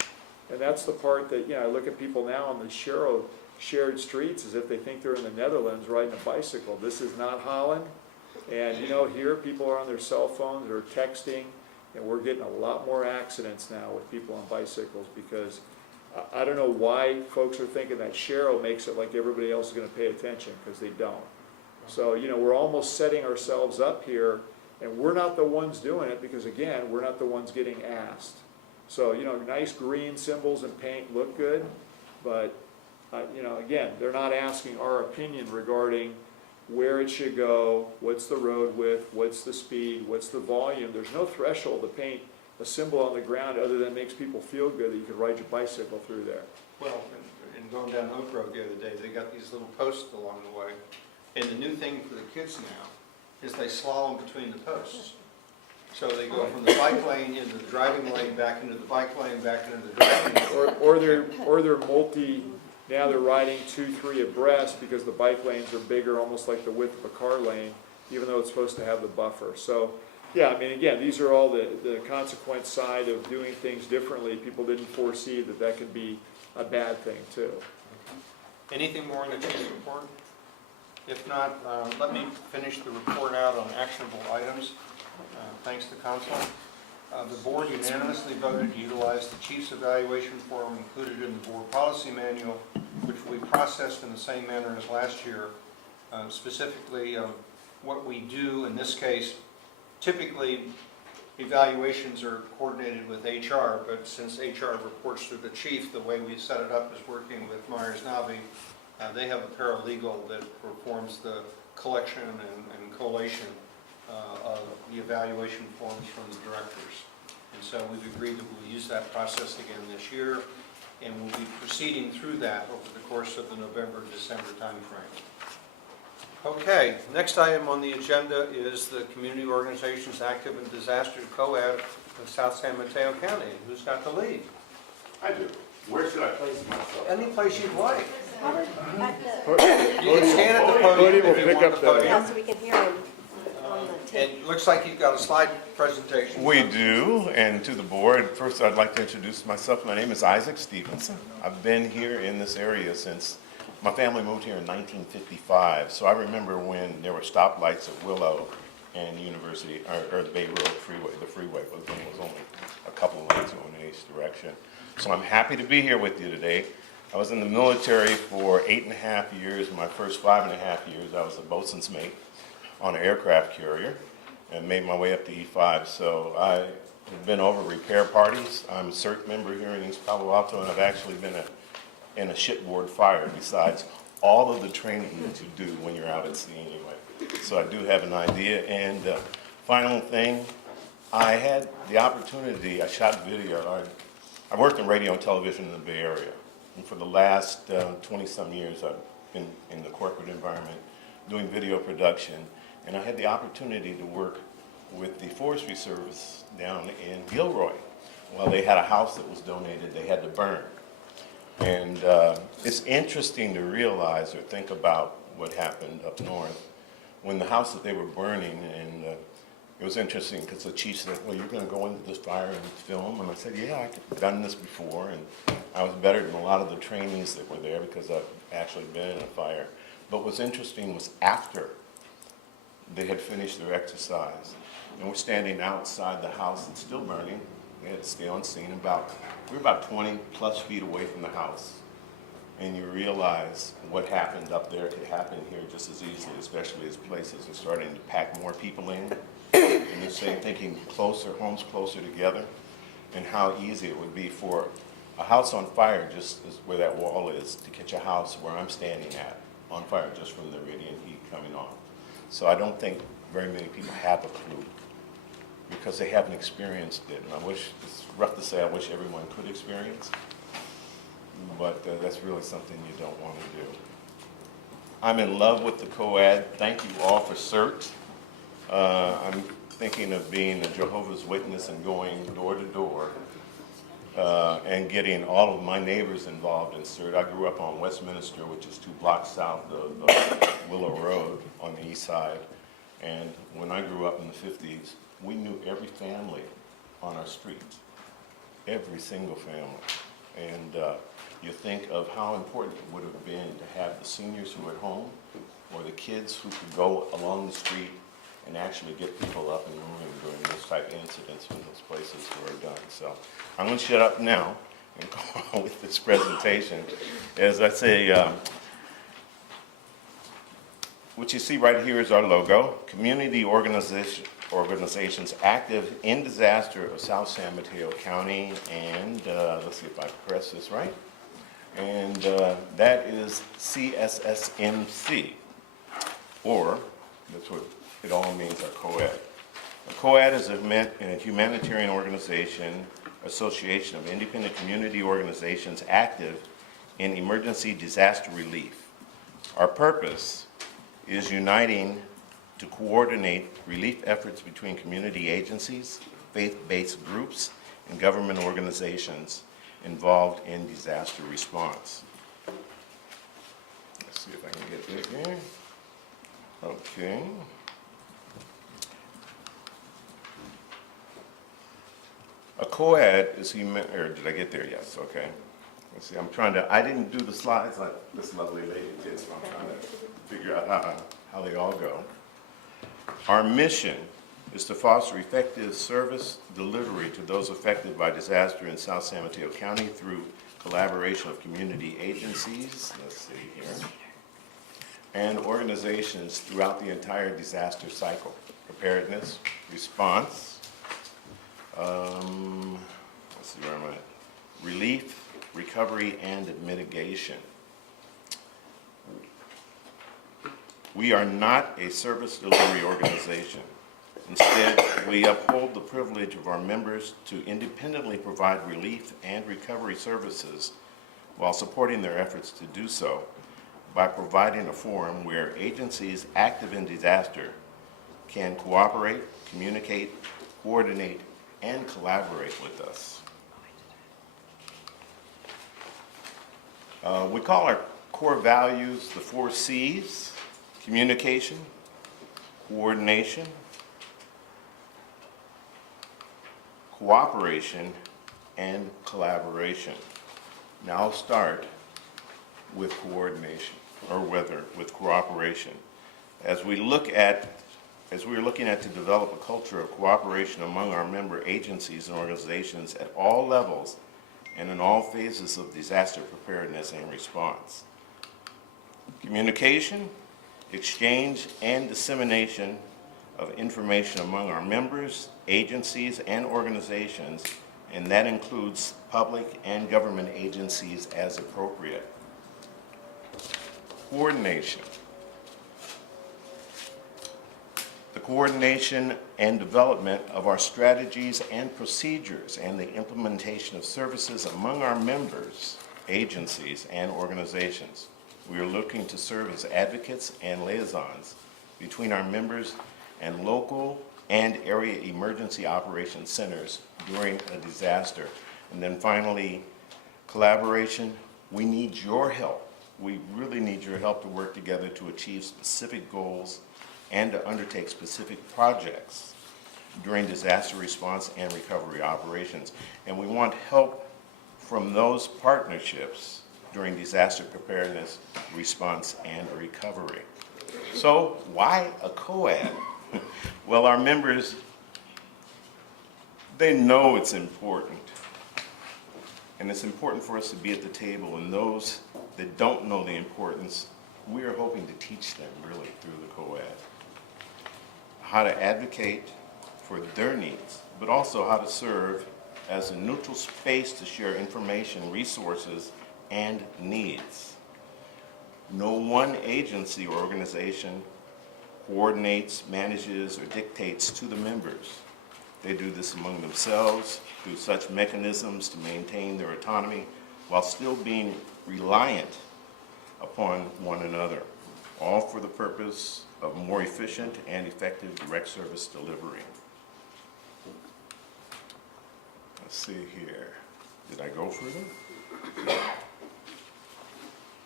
And that's the part that, I look at people now on the shared streets as if they think they're in the Netherlands riding a bicycle. This is not Holland. And, here people are on their cell phones, they're texting, and we're getting a lot more accidents now with people on bicycles because I don't know why folks are thinking that Cheryl makes it like everybody else is gonna pay attention, because they don't. So, we're almost setting ourselves up here, and we're not the ones doing it, because again, we're not the ones getting asked. So, nice green symbols and paint look good, but, again, they're not asking our opinion regarding where it should go, what's the road width, what's the speed, what's the volume. There's no threshold to paint a symbol on the ground other than it makes people feel good that you could ride your bicycle through there. Well, and going down Oak Road the other day, they got these little posts along the way. And the new thing for the kids now is they slalom between the posts. So they go from the bike lane into the driving lane, back into the bike lane, back into the driving lane. Or they're now they're riding 2, 3 abreast because the bike lanes are bigger, almost like the width of a car lane, even though it's supposed to have the buffer. So, yeah, again, these are all the consequence side of doing things differently. People didn't foresee that could be a bad thing, too. Anything more in the chief's report? If not, let me finish the report out on actionable items. Thanks to council. The board unanimously voted to utilize the chief's evaluation form included in the board policy manual, which we processed in the same manner as last year. Specifically, what we do in this case, typically evaluations are coordinated with HR, but since HR reports to the chief, the way we set it up is working with Myers-Navi. They have a paralegal that performs the collection and collation of the evaluation forms from the directors. And so we've agreed that we'll use that process again this year, and we'll be proceeding through that over the course of the November-December timeframe. Okay, next item on the agenda is the Community Organizations Active in Disaster Co-Ed of South San Mateo County. Who's got the lead? I do. Where should I place myself? Any place you'd like. Howard, at the, You can stand at the podium will if you pick want up the the- podium. so we can hear him on the tape. And it looks like you've got a slide presentation. We do, and to the board, first I'd like to introduce myself. My name is Isaac Stevenson. I've been here in this area since my family moved here in 1955. So I remember when there were stoplights at Willow and University, or the Bay Road Freeway. The freeway was only a couple of lanes going in each direction. So I'm happy to be here with you today. I was in the military for 8.5 years. My first 5.5 years, I was a boatswain's mate on an aircraft carrier and made my way up to E5. So I have been over repair parties. I'm a CERT member here in East Palo Alto, and I've actually been in a shipboard fire besides all of the training that you do when you're out at sea anyway. So I do have an idea. And final thing, I had the opportunity, I shot video. I worked in radio and television in the Bay Area. And for the last 20-some years, I've been in the corporate environment doing video production. And I had the opportunity to work with the Forestry Service down in Gilroy. Well, they had a house that was donated, they had to burn. And it's interesting to realize or think about what happened up north when the house that they were burning, and it was interesting because the chief said, well, you're going to go into this fire and film? And I said, yeah, I've done this before, and I was better than a lot of the trainees that were there because I've actually been in a fire. But what's interesting was after they had finished their exercise, and we're standing outside the house, it's still burning. We had to stay on scene. We're about 20 plus feet away from the house. And you realize what happened up there could happen here just as easily, especially as places are starting to pack more people in. And the same thinking closer, homes closer together, and how easy it would be for a house on fire, just as where that wall is, to catch a house where I'm standing at on fire just from the radiant heat coming on. So I don't think very many people have a clue because they haven't experienced it. And I wish, it's rough to say, I wish everyone could experience, but that's really something you don't want to do. I'm in love with the co-ed. Thank you all for CERT. I'm thinking of being a Jehovah's Witness and going door to door and getting all of my neighbors involved in CERT. I grew up on Westminster, which is 2 blocks south of Willow Road on the east side. And when I grew up in the 50s, we knew every family on our street, every single family. And you think of how important it would have been to have the seniors who are at home or the kids who could go along the street and actually get people up and moving during those type of incidents when those places were done. So I'm going to shut up now and go on with this presentation. As I say, what you see right here is our logo, Community Organizations Active in Disaster of South San Mateo County, and let's see if I press this right. And that is CSSMC, or that's what it all means, our COAD. A COAD is a humanitarian organization, association of independent community organizations active in emergency disaster relief. Our purpose is uniting to coordinate relief efforts between community agencies, faith-based groups, and government organizations involved in disaster response. Let's see if I can get it here. Okay. A COAD is or did I get there? Yes, okay. Let's see, I didn't do the slides like this lovely lady did, so I'm trying to figure out how they all go. Our mission is to foster effective service delivery to those affected by disaster in South San Mateo County through collaboration of community agencies, let's see here, and organizations throughout the entire disaster cycle. Preparedness, response, let's see where I'm at, relief, recovery, and mitigation. We are not a service delivery organization. Instead, we uphold the privilege of our members to independently provide relief and recovery services while supporting their efforts to do so by providing a forum where agencies active in disaster can cooperate, communicate, coordinate, and collaborate with us. We call our core values the 4 C's: communication, coordination, cooperation, and collaboration. Now I'll start with coordination, or rather with cooperation. As we were looking at to develop a culture of cooperation among our member agencies and organizations at all levels and in all phases of disaster preparedness and response. Communication, exchange, and dissemination of information among our members, agencies, and organizations, and that includes public and government agencies as appropriate. Coordination. The coordination and development of our strategies and procedures and the implementation of services among our members, agencies, and organizations. We are looking to serve as advocates and liaisons between our members and local and area emergency operations centers during a disaster. And then finally, collaboration. We need your help. We really need your help to work together to achieve specific goals and to undertake specific projects during disaster response and recovery operations. And we want help from those partnerships during disaster preparedness, response, and recovery. So why a COAD? Well, our members, they know it's important. And it's important for us to be at the table, and those that don't know the importance, we are hoping to teach them really through the COAD. How to advocate for their needs, but also how to serve as a neutral space to share information, resources, and needs. No one agency or organization coordinates, manages, or dictates to the members. They do this among themselves through such mechanisms to maintain their autonomy while still being reliant upon one another, all for the purpose of more efficient and effective direct service delivery. Let's see here. Did I go further?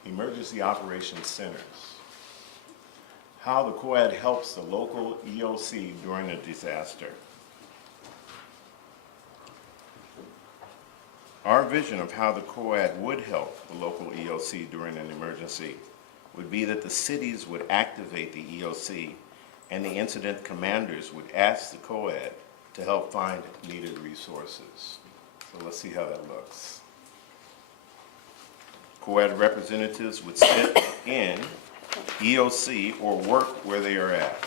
Emergency Operations Centers. How the COAD helps the local EOC during a disaster. Our vision of how the COAD would help the local EOC during an emergency would be that the cities would activate the EOC and the incident commanders would ask the COAD to help find needed resources. So let's see how that looks. COAD representatives would sit in EOC or work where they are at.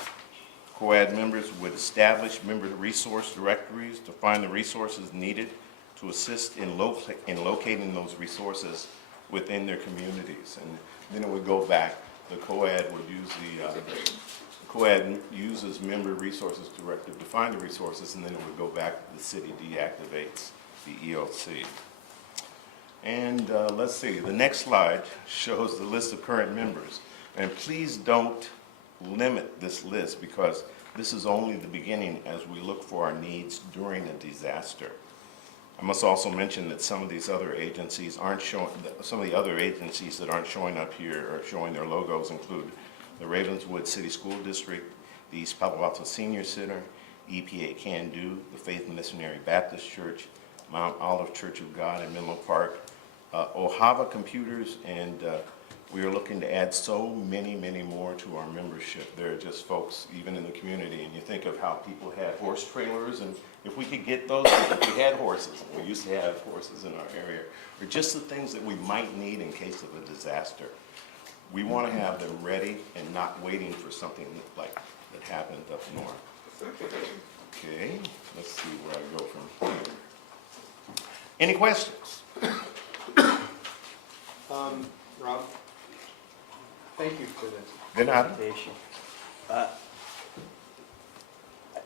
COAD members would establish member resource directories to find the resources needed to assist in locating those resources within their communities. And then it would go back. The COAD would use COAD uses member resources directive to find the resources, and then it would go back. The city deactivates the EOC. And let's see, the next slide shows the list of current members. And please don't limit this list because this is only the beginning as we look for our needs during a disaster. I must also mention that some of these other agencies aren't showing, some of the other agencies that aren't showing up here or showing their logos include the Ravenswood City School District, the East Palo Alto Senior Center, EPA Can Do, the Faith Missionary Baptist Church, Mount Olive Church of God in Menlo Park, Ohava Computers, and we are looking to add so many, many more to our membership. There are just folks, even in the community, and you think of how people had horse trailers, and if we could get those, if we had horses, we used to have horses in our area, or just the things that we might need in case of a disaster. We want to have them ready and not waiting for something like that happened up north. Okay, let's see where I go from here. Any questions? Rob, thank you for the Good night. presentation.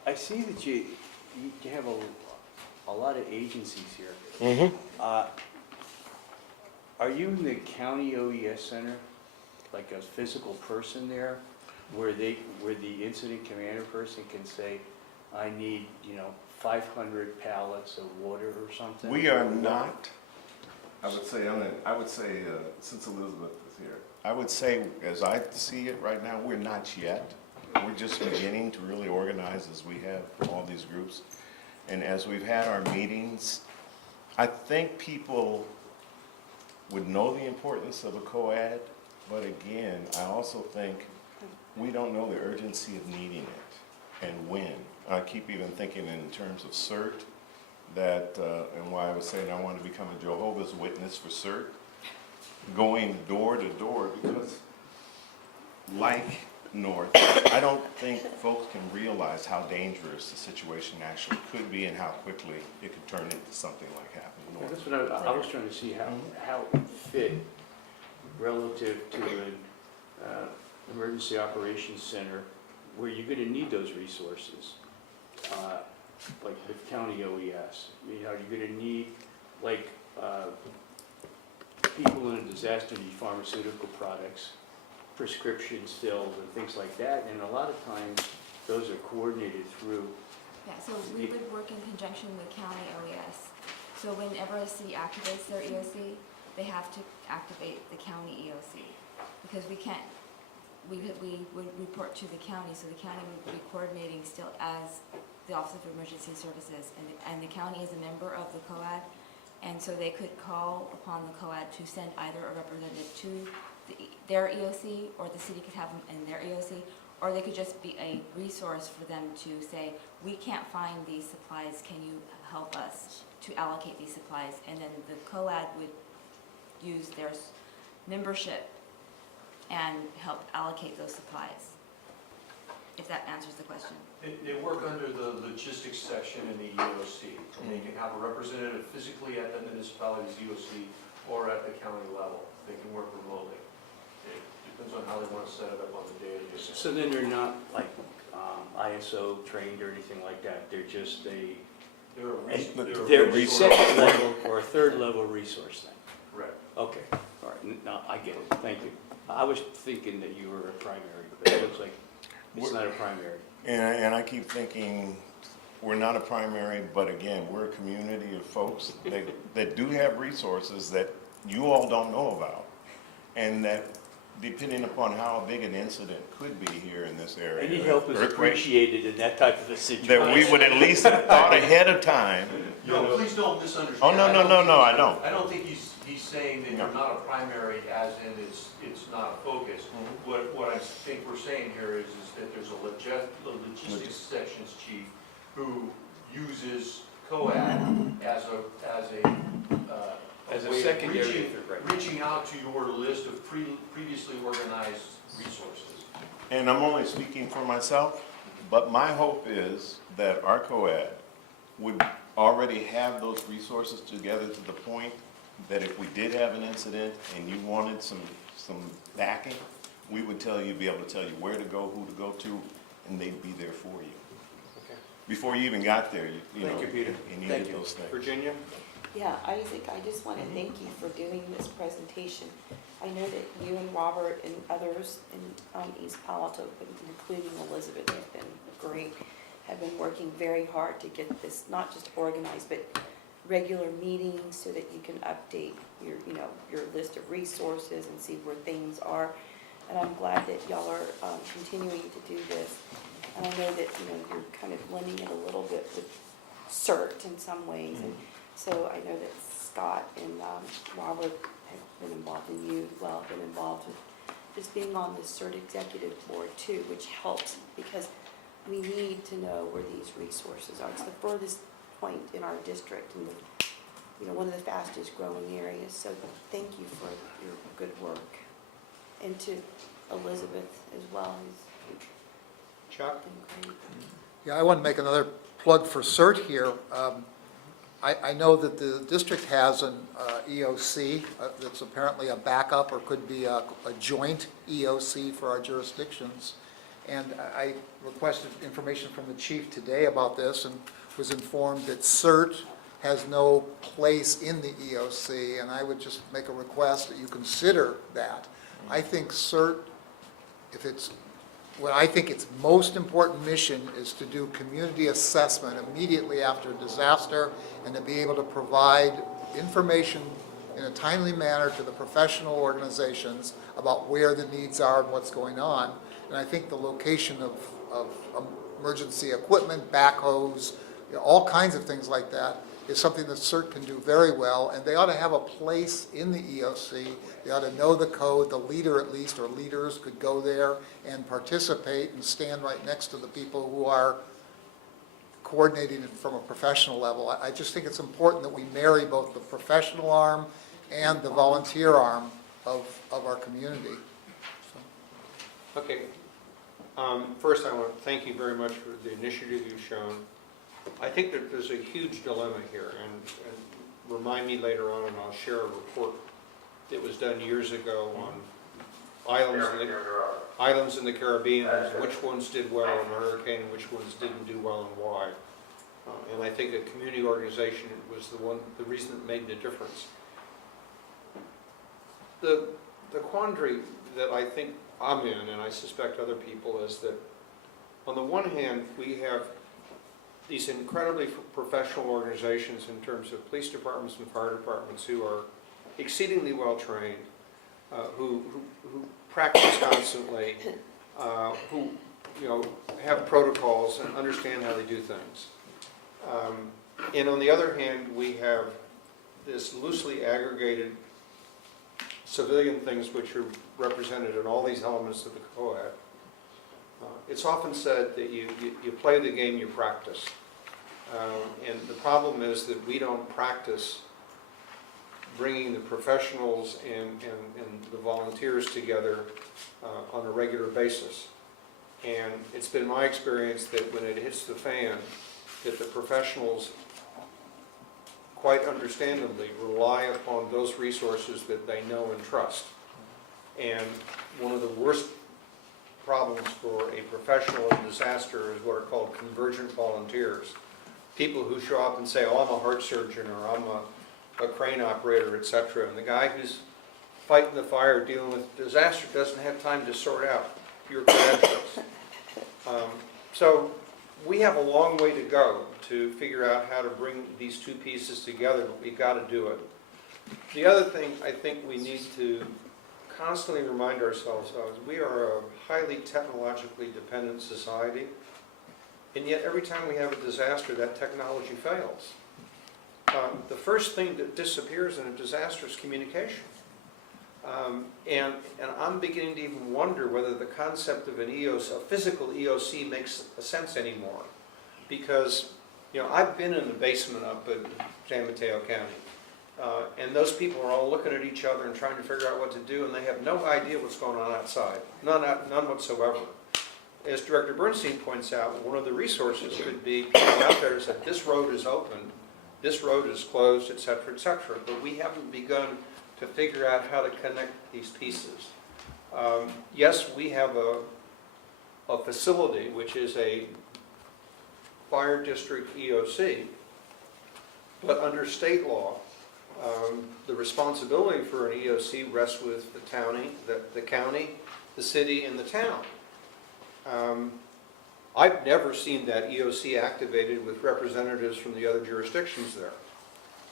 I see that you have a lot of agencies here. Are you in the county OES center, like a physical person there, where the incident commander person can say, I need, 500 pallets of water or something? We are not. I would say, since Elizabeth is here, I would say, as I see it right now, we're not yet. We're just beginning to really organize as we have all these groups. And as we've had our meetings, I think people would know the importance of a COAD, but again, I also think we don't know the urgency of needing it and when. I keep even thinking in terms of CERT, that, and why I was saying I want to become a Jehovah's Witness for CERT, going door to door, because like North, I don't think folks can realize how dangerous the situation actually could be and how quickly it could turn into something like happened North. That's what I was trying to see, how it fit relative to an emergency operations center where you're going to need those resources. Like with county OES, you're going to need, like, people in a disaster need pharmaceutical products, prescriptions filled, and things like that, and a lot of times, those are coordinated through. Yeah, so we would work in conjunction with county OES. So whenever a city activates their EOC, they have to activate the county EOC, because we can't, we would report to the county, so the county would be coordinating still as the Office of Emergency Services, and the county is a member of the COAD, and so they could call upon the COAD to send either a representative to their EOC, or the city could have them in their EOC, or they could just be a resource for them to say, we can't find these supplies, can you help us to allocate these supplies? And then the COAD would use their membership and help allocate those supplies, if that answers the question. They work under the logistics section in the EOC, and they can have a representative physically at the municipality's EOC or at the county level. They can work remotely. It depends on how they want to set it up on the daily basis. So then they're not like ISO trained or anything like that, they're just they're second level or third level resource then? Correct. Okay, all right, now I get it, thank you. I was thinking that you were a primary, but it looks like it's not a primary. And I keep thinking, we're not a primary, but again, we're a community of folks that do have resources that you all don't know about. And that, depending upon how big an incident could be here in this area. Any help is earthquake, appreciated in that type of a situation. that we would at least have thought ahead of time No, please don't misunderstand. Oh, no, I don't. I don't think he's saying that you're not a primary as in it's not a focus. What I think we're saying here is that there's a logistics sections chief who uses COAD as a way of secondary, reaching out to your list of previously organized resources. And I'm only speaking for myself, but my hope is that our COAD would already have those resources together to the point that if we did have an incident and you wanted some backing, we would be able to tell you where to go, who to go to, and they'd be there for you. Okay. Before you even got there, you know, Thank you, Peter. you Thank needed you. those things. Virginia? Yeah, Isaac, I just want to thank you for doing this presentation. I know that you and Robert and others in East Palo Alto, including Elizabeth, have been great, have been working very hard to get this not just organized, but regular meetings so that you can update your list of resources and see where things are. And I'm glad that y'all are continuing to do this. And I know that, you're kind of blending it a little bit with CERT in some ways. And so I know that Scott and Robert have been involved, and you as well have been involved with just being on the CERT executive board too, which helps because we need to know where these resources are. It's the furthest point in our district and one of the fastest growing areas. So thank you for your good work. And to Elizabeth as well, who's Chuck? been great. Yeah, I want to make another plug for CERT here. I know that the district has an EOC that's apparently a backup or could be a joint EOC for our jurisdictions. And I requested information from the chief today about this and was informed that CERT has no place in the EOC, and I would just make a request that you consider that. I think CERT, what I think its most important mission is to do community assessment immediately after a disaster and to be able to provide information in a timely manner to the professional organizations about where the needs are and what's going on. And I think the location of emergency equipment, backhoes, all kinds of things like that is something that CERT can do very well, and they ought to have a place in the EOC. They ought to know the code. The leader at least, or leaders, could go there and participate and stand right next to the people who are coordinating it from a professional level. I just think it's important that we marry both the professional arm and the volunteer arm of our community. Okay. First, I want to thank you very much for the initiative you've shown. I think that there's a huge dilemma here, and remind me later on, and I'll share a report that was done years ago on islands in the Caribbean, which ones did well in a hurricane and which ones didn't do well and why. And I think a community organization was the reason that made the difference. The quandary that I think I'm in, and I suspect other people, is that on the one hand, we have these incredibly professional organizations in terms of police departments and fire departments who are exceedingly well trained, who practice constantly, who have protocols and understand how they do things. And on the other hand, we have this loosely aggregated civilian things which are represented in all these elements of the COAD. It's often said that you play the game you practice. And the problem is that we don't practice bringing the professionals and the volunteers together on a regular basis. And it's been my experience that when it hits the fan, that the professionals quite understandably rely upon those resources that they know and trust. And one of the worst problems for a professional in disaster is what are called convergent volunteers. People who show up and say, oh, I'm a heart surgeon, or I'm a crane operator, etc. And the guy who's fighting the fire, dealing with disaster, doesn't have time to sort out your credentials. So we have a long way to go to figure out how to bring these two pieces together, but we've got to do it. The other thing I think we need to constantly remind ourselves of is we are a highly technologically dependent society, and yet every time we have a disaster, that technology fails. the first thing that disappears in a disaster is communication. And I'm beginning to even wonder whether the concept of an EOC, a physical EOC, makes sense anymore. Because, you know, I've been in the basement up in San Mateo County, and those people are all looking at each other and trying to figure out what to do, and they have no idea what's going on outside, none whatsoever. As Director Bernstein points out, one of the resources could be people out there that said, this road is open, this road is closed, et cetera, but we haven't begun to figure out how to connect these pieces. Yes, we have a facility which is a fire district EOC, but under state law, the responsibility for an EOC rests with the county, the city, and the town. I've never seen that EOC activated with representatives from the other jurisdictions there.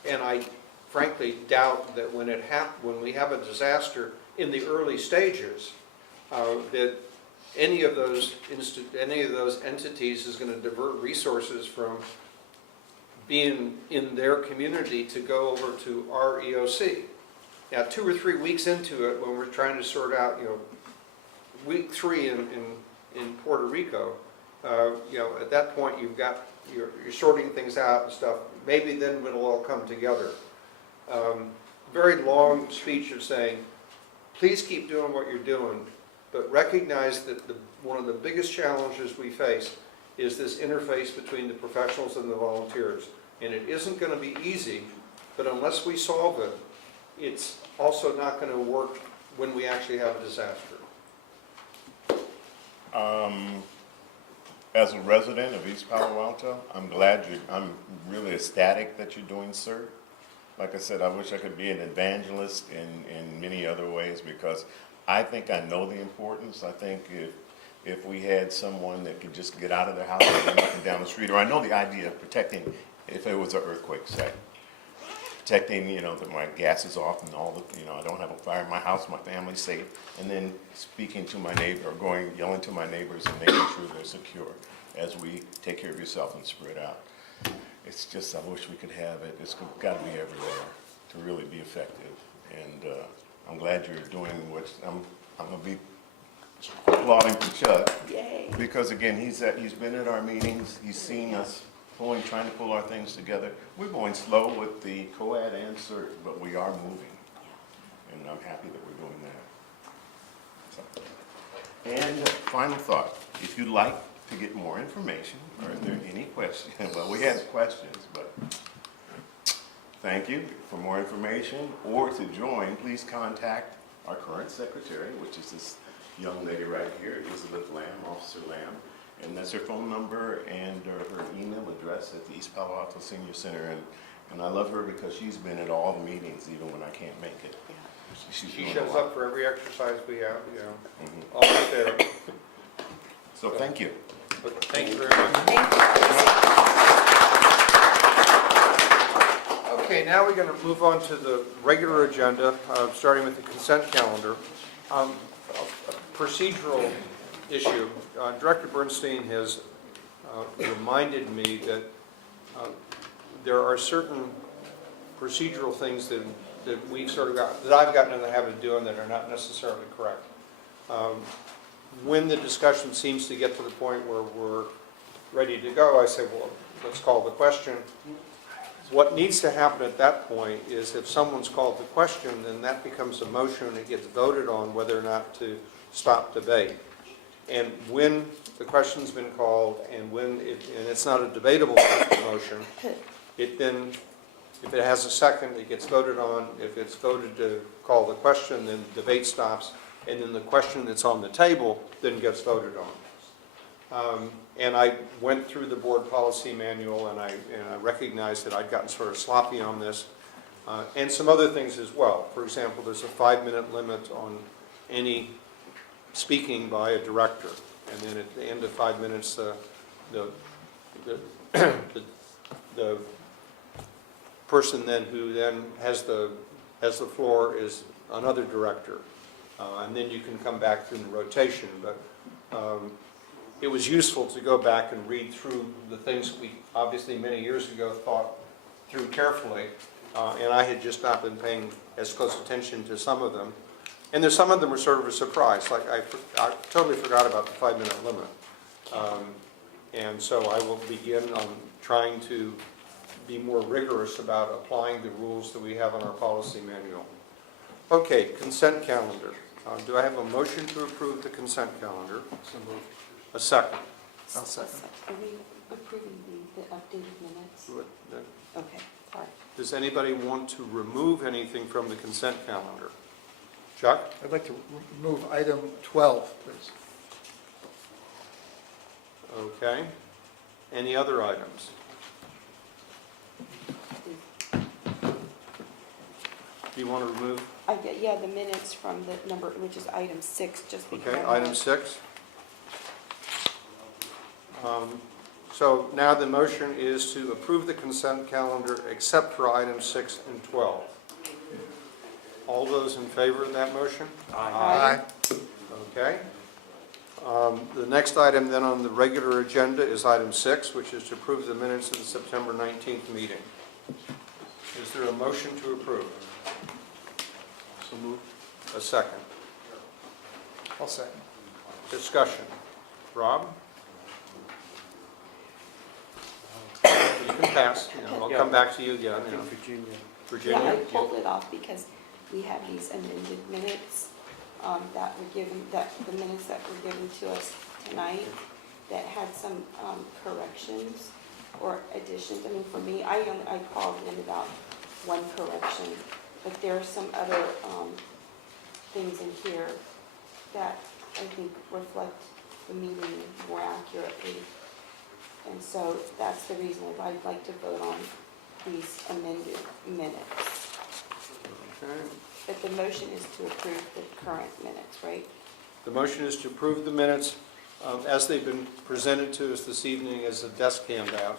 And I frankly doubt that when we have a disaster in the early stages, that any of those entities is going to divert resources from being in their community to go over to our EOC. Now, 2 or 3 weeks into it, when we're trying to sort out, you know, week 3 in Puerto Rico, you know, at that point you're sorting things out and stuff. Maybe then it'll all come together. Very long speech of saying, please keep doing what you're doing, but recognize that one of the biggest challenges we face is this interface between the professionals and the volunteers. And it isn't going to be easy, but unless we solve it, it's also not going to work when we actually have a disaster. As a resident of East Palo Alto, I'm really ecstatic that you're doing CERT. Like I said, I wish I could be an evangelist in many other ways, because I think I know the importance. I think if we had someone that could just get out of their house and up and down the street, or I know the idea of protecting, if it was an earthquake, say, protecting, you know, that my gas is off and all the, you know, I don't have a fire in my house, my family's safe, and then speaking to my neighbor, or yelling to my neighbors and making sure they're secure as we take care of yourself and spread out. It's just, I wish we could have it. It's got to be everywhere to really be effective. And I'm glad you're doing what I'm going to be applauding to Chuck. Yay. Because again, he's been at our meetings. He's seen us trying to pull our things together. We're going slow with the COAD and CERT, but we are moving. And I'm happy that we're doing that. So. And final thought, if you'd like to get more information, or are there any questions? Well, we had questions, but thank you. For more information or to join, please contact our current secretary, which is this young lady right here, Elizabeth Lamb, Officer Lamb. And that's her phone number and her email address at the East Palo Alto Senior Center. And I love her because she's been at all the meetings, even when I can't make it. She shows up for every exercise we have, you know, always there. So thank you. But thank you very much. Thank you. Okay, now we're going to move on to the regular agenda, starting with the consent calendar. A procedural issue. Director Bernstein has reminded me that there are certain procedural things that we've sort of got, that I've gotten in the habit of doing that are not necessarily correct. When the discussion seems to get to the point where we're ready to go, I say, well, let's call the question. What needs to happen at that point is if someone's called the question, then that becomes a motion and it gets voted on whether or not to stop debate. And when the question's been called and when and it's not a debatable motion, it then, if it has a second, it gets voted on. If it's voted to call the question, then debate stops. And then the question that's on the table then gets voted on. And I went through the board policy manual and I recognized that I'd gotten sort of sloppy on this. And some other things as well. For example, there's a 5-minute limit on any speaking by a director. And then at the end of 5 minutes, the person then who then has the floor is another director. And then you can come back through the rotation. But it was useful to go back and read through the things we obviously many years ago thought through carefully, and I had just not been paying as close attention to some of them. And there's some of them were sort of a surprise, like I totally forgot about the 5-minute limit. And so I will begin on trying to be more rigorous about applying the rules that we have in our policy manual. Okay, consent calendar. Do I have a motion to approve the consent calendar? So moved. A second. I'll second. Are we approving the updated minutes? Okay, sorry. Does anybody want to remove anything from the consent calendar? Chuck? I'd like to remove item 12, please. Okay. Any other items? Do you want to remove? Yeah, the minutes from the number, which is item 6, just because. Okay, item 6. So now the motion is to approve the consent calendar except for items 6 and 12. All those in favor of that motion? Aye. Okay. The next item then on the regular agenda is item 6, which is to approve the minutes of the September 19th meeting. Is there a motion to approve? So moved. A second. I'll second. Discussion. Rob? You can pass, I'll come back to you again. I think Virginia. Virginia? Yeah, I pulled it off because we have these amended minutes that were given, the minutes that were given to us tonight that had some corrections or additions. I mean, for me, I called in about one correction, but there are some other things in here that I think reflect the meeting more accurately. And so that's the reason I'd like to vote on these amended minutes. Okay. But the motion is to approve the current minutes, right? The motion is to approve the minutes as they've been presented to us this evening as a desk handout.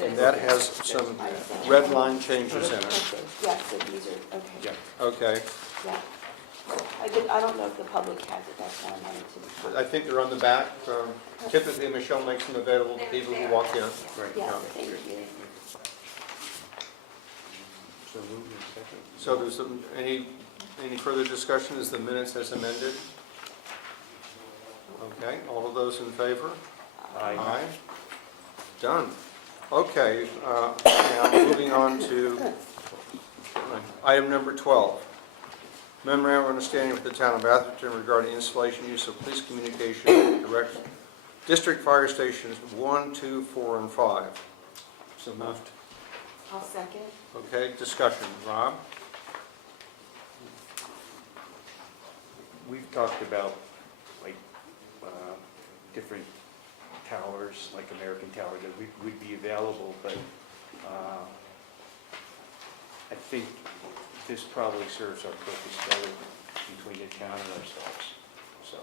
And that has some red line changes in it. Okay, yeah, so these are, okay, Yeah. Okay. yeah. I don't know if the public has it, that's why I wanted to. I think they're on the back. Typically, Michelle makes them available to people who walk in. Right. Yeah, thank you. So moved and second. So there's any further discussion as the minutes as amended? Okay, all of those in favor? Aye. Done. Okay, now moving on to item number 12. Memorandum of understanding with the town of Atherton regarding installation use of police communication direct district fire stations 1, 2, 4, and 5. So moved. I'll second. Okay, discussion. Rob? We've talked about like different towers, like American Tower, that would be available, but I think this probably serves our purpose better between the town and ourselves, so.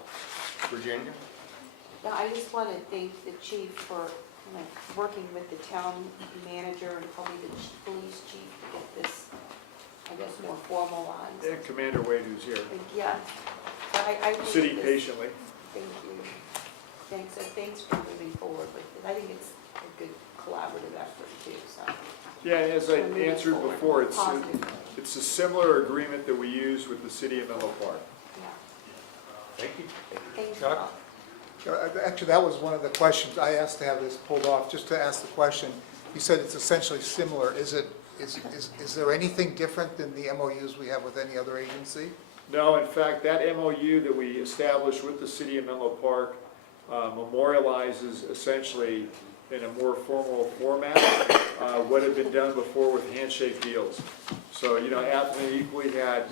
Virginia? Now, I just want to thank the chief for working with the town manager and probably the police chief to get this, I guess, more formalized. And Commander Wade, who's here, Yeah, so I think sitting this- patiently. Thank you. Thanks, so thanks for moving forward with it. I think it's a good collaborative effort too, so. Yeah, and as I we're moving answered forward. before, Positive, it's a similar agreement that we use with the city of Menlo Park. yeah. Thank you. Thanks, Chuck? Bob. Actually, that was one of the questions I asked to have this pulled off, just to ask the question. You said it's essentially similar. Is there anything different than the MOUs we have with any other agency? No, in fact, that MOU that we established with the city of Menlo Park memorializes essentially in a more formal format what had been done before with handshake deals. So, Atherton equally had,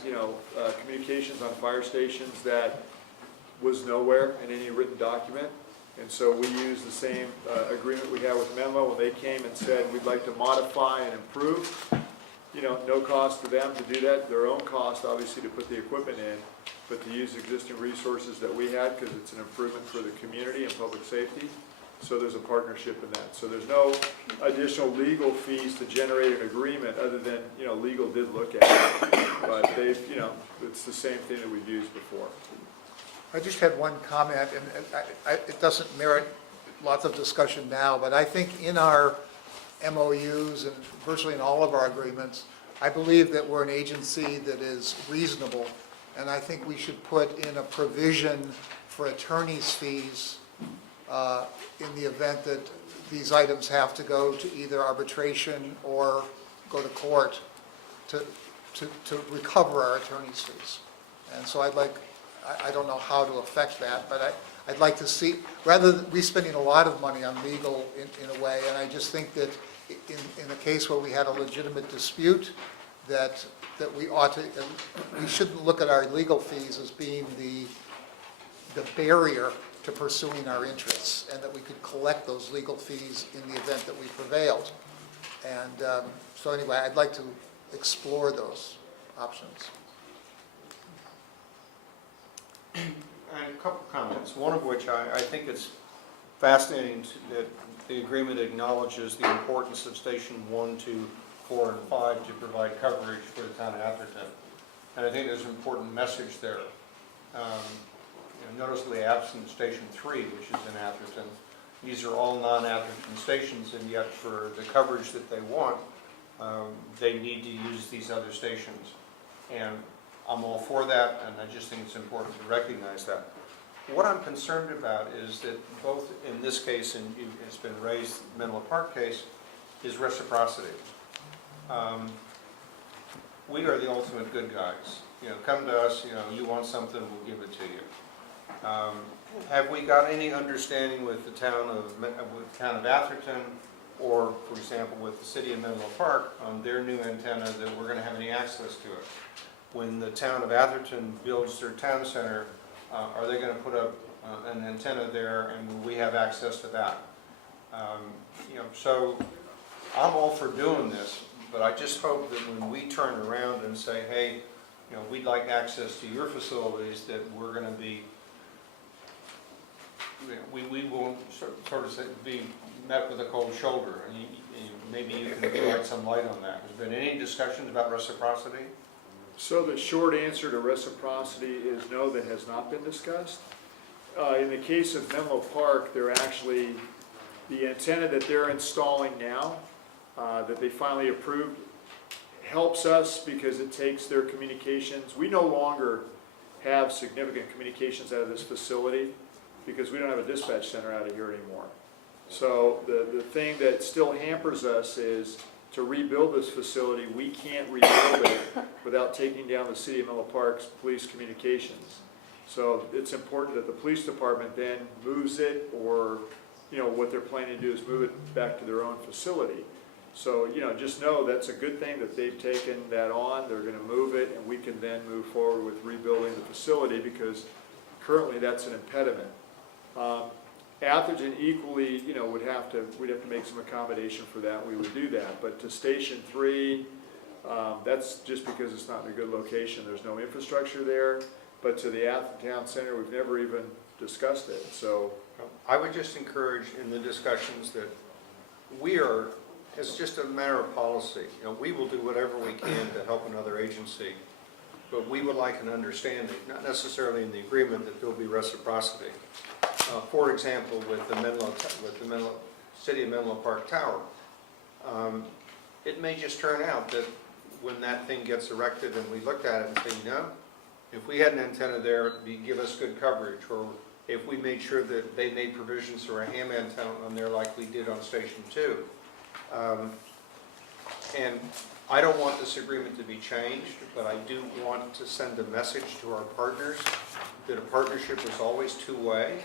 communications on fire stations that was nowhere in any written document. And so we used the same agreement we had with Menlo when they came and said, we'd like to modify and improve. No cost to them to do that, their own cost, obviously, to put the equipment in, but to use existing resources that we had, because it's an improvement for the community and public safety. So there's a partnership in that. So there's no additional legal fees to generate an agreement, other than, legal did look at it. But they've, it's the same thing that we've used before. I just had one comment, and it doesn't merit lots of discussion now, but I think in our MOUs and virtually in all of our agreements, I believe that we're an agency that is reasonable, and I think we should put in a provision for attorney's fees in the event that these items have to go to either arbitration or go to court to recover our attorney's fees. And so I'd like, I don't know how to affect that, but I'd like to see, rather than, we spending a lot of money on legal in a way, and I just think that in a case where we had a legitimate dispute, that we ought to, we shouldn't look at our legal fees as being the barrier to pursuing our interests, and that we could collect those legal fees in the event that we prevailed. And so anyway, I'd like to explore those options. And a couple comments, one of which I think it's fascinating that the agreement acknowledges the importance of Station 1, 2, 4, and 5 to provide coverage for the town of Atherton. And I think there's an important message there. Noticeably absent Station 3, which is in Atherton. These are all non-Atherton stations, and yet for the coverage that they want, they need to use these other stations. And I'm all for that, and I just think it's important to recognize that. What I'm concerned about is that both in this case, and it's been raised, the Menlo Park case, is reciprocity. We are the ultimate good guys. Come to us, you want something, we'll give it to you. Have we got any understanding with the town of Atherton, or, for example, with the city of Menlo Park on their new antenna, that we're going to have any access to it? When the town of Atherton builds their town center, are they going to put up an antenna there, and will we have access to that? So I'm all for doing this, but I just hope that when we turn around and say, hey, we'd like access to your facilities, that we're going to be, we won't sort of be met with a cold shoulder, and maybe you can provide some light on that. Has there been any discussions about reciprocity? So the short answer to reciprocity is no, that has not been discussed. In the case of Menlo Park, they're actually, the antenna that they're installing now, that they finally approved, helps us because it takes their communications. We no longer have significant communications out of this facility because we don't have a dispatch center out of here anymore. So the thing that still hampers us is to rebuild this facility. We can't rebuild it without taking down the City of Menlo Park's police communications. So it's important that the police department then moves it, or what they're planning to do is move it back to their own facility. So just know that's a good thing that they've taken that on. They're going to move it, and we can then move forward with rebuilding the facility, because currently that's an impediment. Atherton equally, we'd have to make some accommodation for that. We would do that. But to Station 3, that's just because it's not in a good location. There's no infrastructure there. But to the Atherton Town Center, we've never even discussed it. So I would just encourage in the discussions that we are, it's just a matter of policy. We will do whatever we can to help another agency, but we would like an understanding, not necessarily in the agreement, that there will be reciprocity. For example, with the City of Menlo Park Tower, it may just turn out that when that thing gets erected and we looked at it and say, if we had an antenna there, it'd give us good coverage, or if we made sure that they made provisions for a ham antenna on there like we did on Station 2. And I don't want this agreement to be changed, but I do want to send a message to our partners that a partnership is always two-way,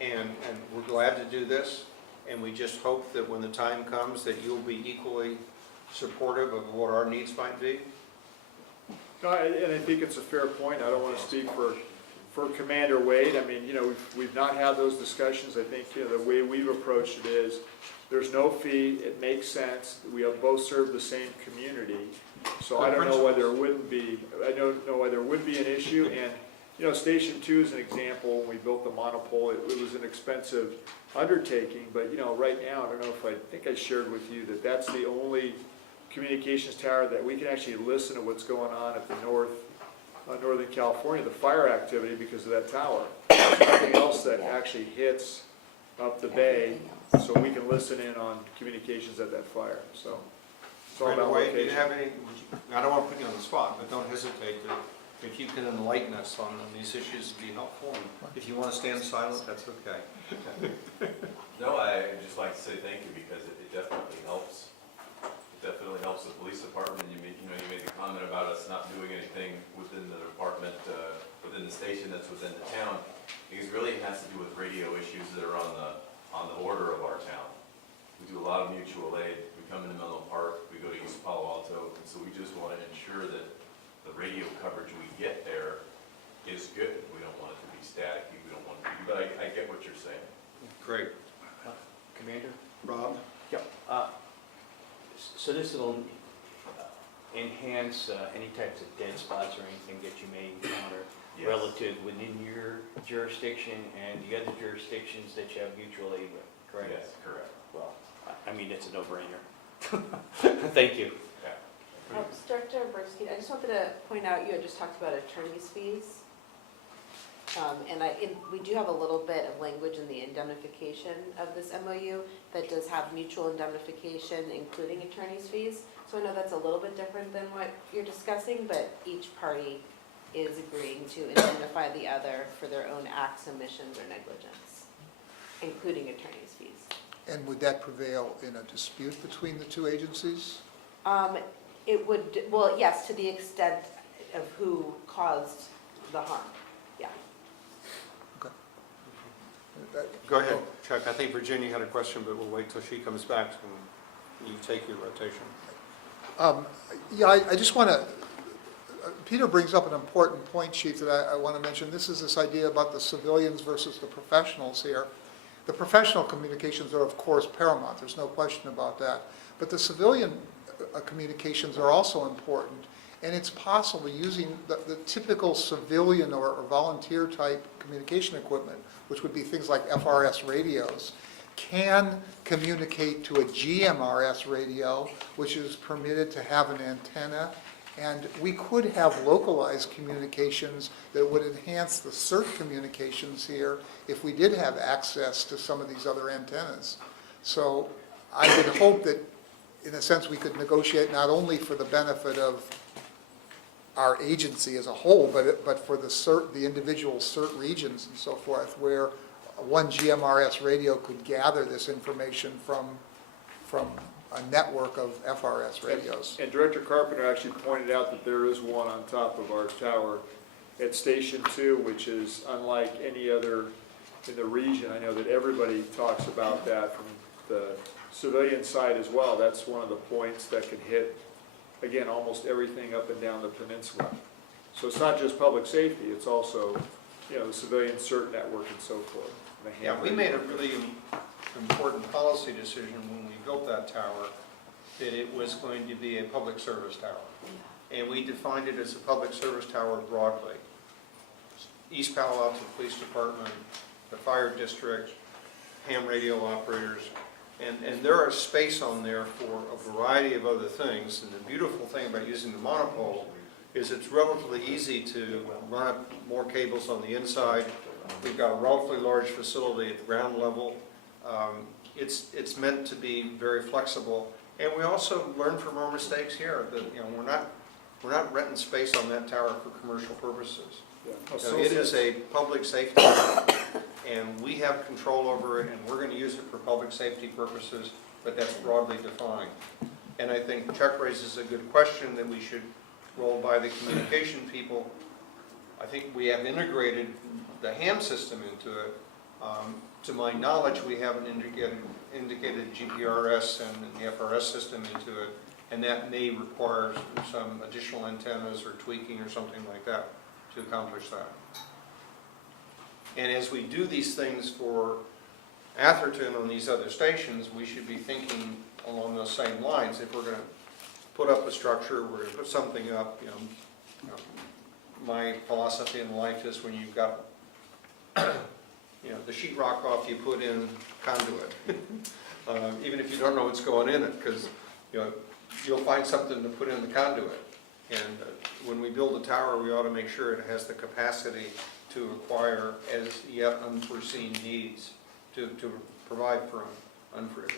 and we're glad to do this, and we just hope that when the time comes that you'll be equally supportive of what our needs might be. no, and I think it's a fair point. I don't want to speak for Commander Wade. I mean, we've not had those discussions. I think the way we've approached it is there's no fee. It makes sense. We have both served the same community, so I don't know why there wouldn't be. I don't know why there would be an issue. And Station 2 is an example. When we built the monopole, it was an expensive undertaking. But right now, I don't know if I think I shared with you that that's the only communications tower that we can actually listen to what's going on at the Northern California, the fire activity, because of that tower. There's nothing else that actually hits up the bay so we can listen in on communications at that fire, so. It's all By the about way, do you location. have any, I don't want to put you on the spot, but don't hesitate to, if you can enlighten us on these issues, it'd be helpful. And if you want to stand silent, that's okay. No, I'd just like to say thank you because it definitely helps. It definitely helps the police department. You made the comment about us not doing anything within the department, within the station that's within the town. Because really it has to do with radio issues that are on the order of our town. We do a lot of mutual aid. We come into Menlo Park, we go to East Palo Alto, and so we just want to ensure that the radio coverage we get there is good. We don't want it to be static. We don't want it to be, but I get what you're saying. Great. Commander? Rob? Yep. So this will enhance any types of dead spots or anything that you may encounter Yes. relative within your jurisdiction and the other jurisdictions that you have mutual aid with, correct? Yes, correct. Well, I mean, it's a no-brainer. Thank you. Director Bursky, I just wanted to point out, you had just talked about attorney's fees. We do have a little bit of language in the indemnification of this MOU that does have mutual indemnification, including attorney's fees. So I know that's a little bit different than what you're discussing, but each party is agreeing to indemnify the other for their own acts, omissions, or negligence, including attorney's fees. And would that prevail in a dispute between the two agencies? It would, well, yes, to the extent of who caused the harm, yeah. Go ahead, Chuck. I think Virginia had a question, but we'll wait till she comes back and you take your rotation. Yeah, I just want to, Peter brings up an important point, Chief, that I want to mention. This is this idea about the civilians versus the professionals here. The professional communications are, of course, paramount. There's no question about that. But the civilian communications are also important. And it's possible using the typical civilian or volunteer type communication equipment, which would be things like FRS radios, can communicate to a GMRS radio, which is permitted to have an antenna. And we could have localized communications that would enhance the CERT communications here if we did have access to some of these other antennas. So I would hope that, in a sense, we could negotiate not only for the benefit of our agency as a whole, but for the CERT, the individual CERT regions and so forth, where one GMRS radio could gather this information from a network of FRS radios. And Director Carpenter actually pointed out that there is one on top of our tower at Station 2, which is unlike any other in the region. I know that everybody talks about that from the civilian side as well. That's one of the points that can hit, again, almost everything up and down the peninsula. So it's not just public safety, it's also, the civilian CERT network and so forth. Yeah, we made a really important policy decision when we built that tower, that it was going to be a public service tower. And we defined it as a public service tower broadly. East Palo Alto Police Department, the fire district, ham radio operators, and there are space on there for a variety of other things. And the beautiful thing about using the monopole is it's relatively easy to run up more cables on the inside. We've got a relatively large facility at the ground level. It's meant to be very flexible, and we also learn from our mistakes here. That we're not renting space on that tower for commercial purposes. So it is a public safety tower, and we have control over it, and we're going to use it for public safety purposes, but that's broadly defined. And I think Chuck raises a good question that we should roll by the communication people. I think we have integrated the ham system into it. To my knowledge, we haven't indicated GPRS and the FRS system into it, and that may require some additional antennas or tweaking or something like that to accomplish that. And as we do these things for Atherton on these other stations, we should be thinking along those same lines. If we're going to put up a structure, we're going to put something up, my philosophy in life is when you've got the sheetrock off, you put in conduit. Even if you don't know what's going in it, because you'll find something to put in the conduit. And when we build a tower, we ought to make sure it has the capacity to acquire as yet unforeseen needs to provide for them.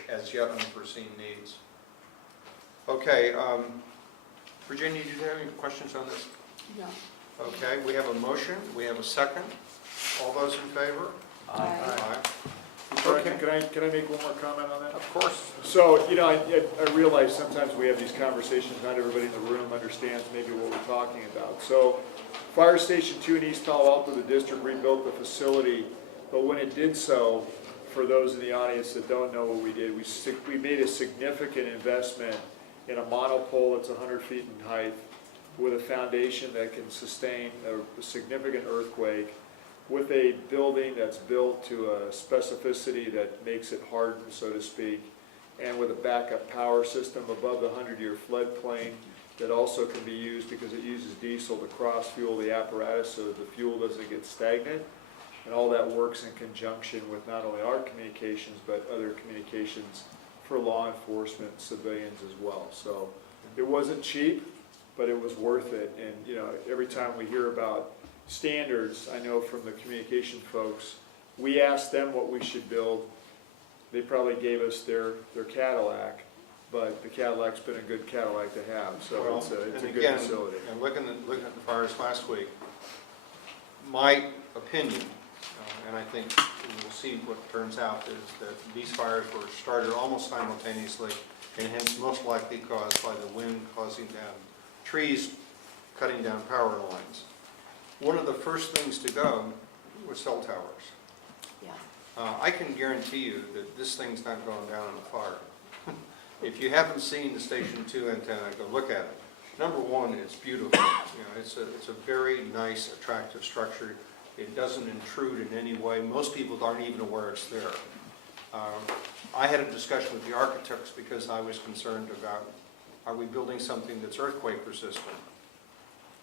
as yet unforeseen needs. Okay, Virginia, do you have any questions on this? No. Okay, we have a motion, we have a second. All those in favor? Aye. Brian, can I make one more comment on that? Of course. So, you know, I realize sometimes we have these conversations, not everybody in the room understands maybe what we're talking about. So, Fire Station 2 in East Palo Alto, the district rebuilt the facility, but when it did so, for those in the audience that don't know what we did, we made a significant investment in a monopole that's 100 feet in height with a foundation that can sustain a significant earthquake, with a building that's built to a specificity that makes it hardened, so to speak, and with a backup power system above the 100-year floodplain that also can be used because it uses diesel to cross-fuel the apparatus so that the fuel doesn't get stagnant. And all that works in conjunction with not only our communications, but other communications for law enforcement, civilians as well. So it wasn't cheap, but it was worth it. And, you know, every time we hear about standards, I know from the communication folks, we asked them what we should build. They probably gave us their Cadillac, but the Cadillac's been a good Cadillac to have, so Well, it's a and good again, facility. And looking at the fires last week, my opinion, and I think we'll see what turns out, is that these fires were started almost simultaneously and hence most likely caused by the wind causing down trees, cutting down power lines. One of the first things to go was cell towers. Yeah. I can guarantee you that this thing's not going down in a fire. If you haven't seen the Station 2 antenna, go look at it. Number one, it's beautiful. You know, it's a very nice, attractive structure. It doesn't intrude in any way. Most people aren't even aware it's there. I had a discussion with the architects because I was concerned about, are we building something that's earthquake resistant?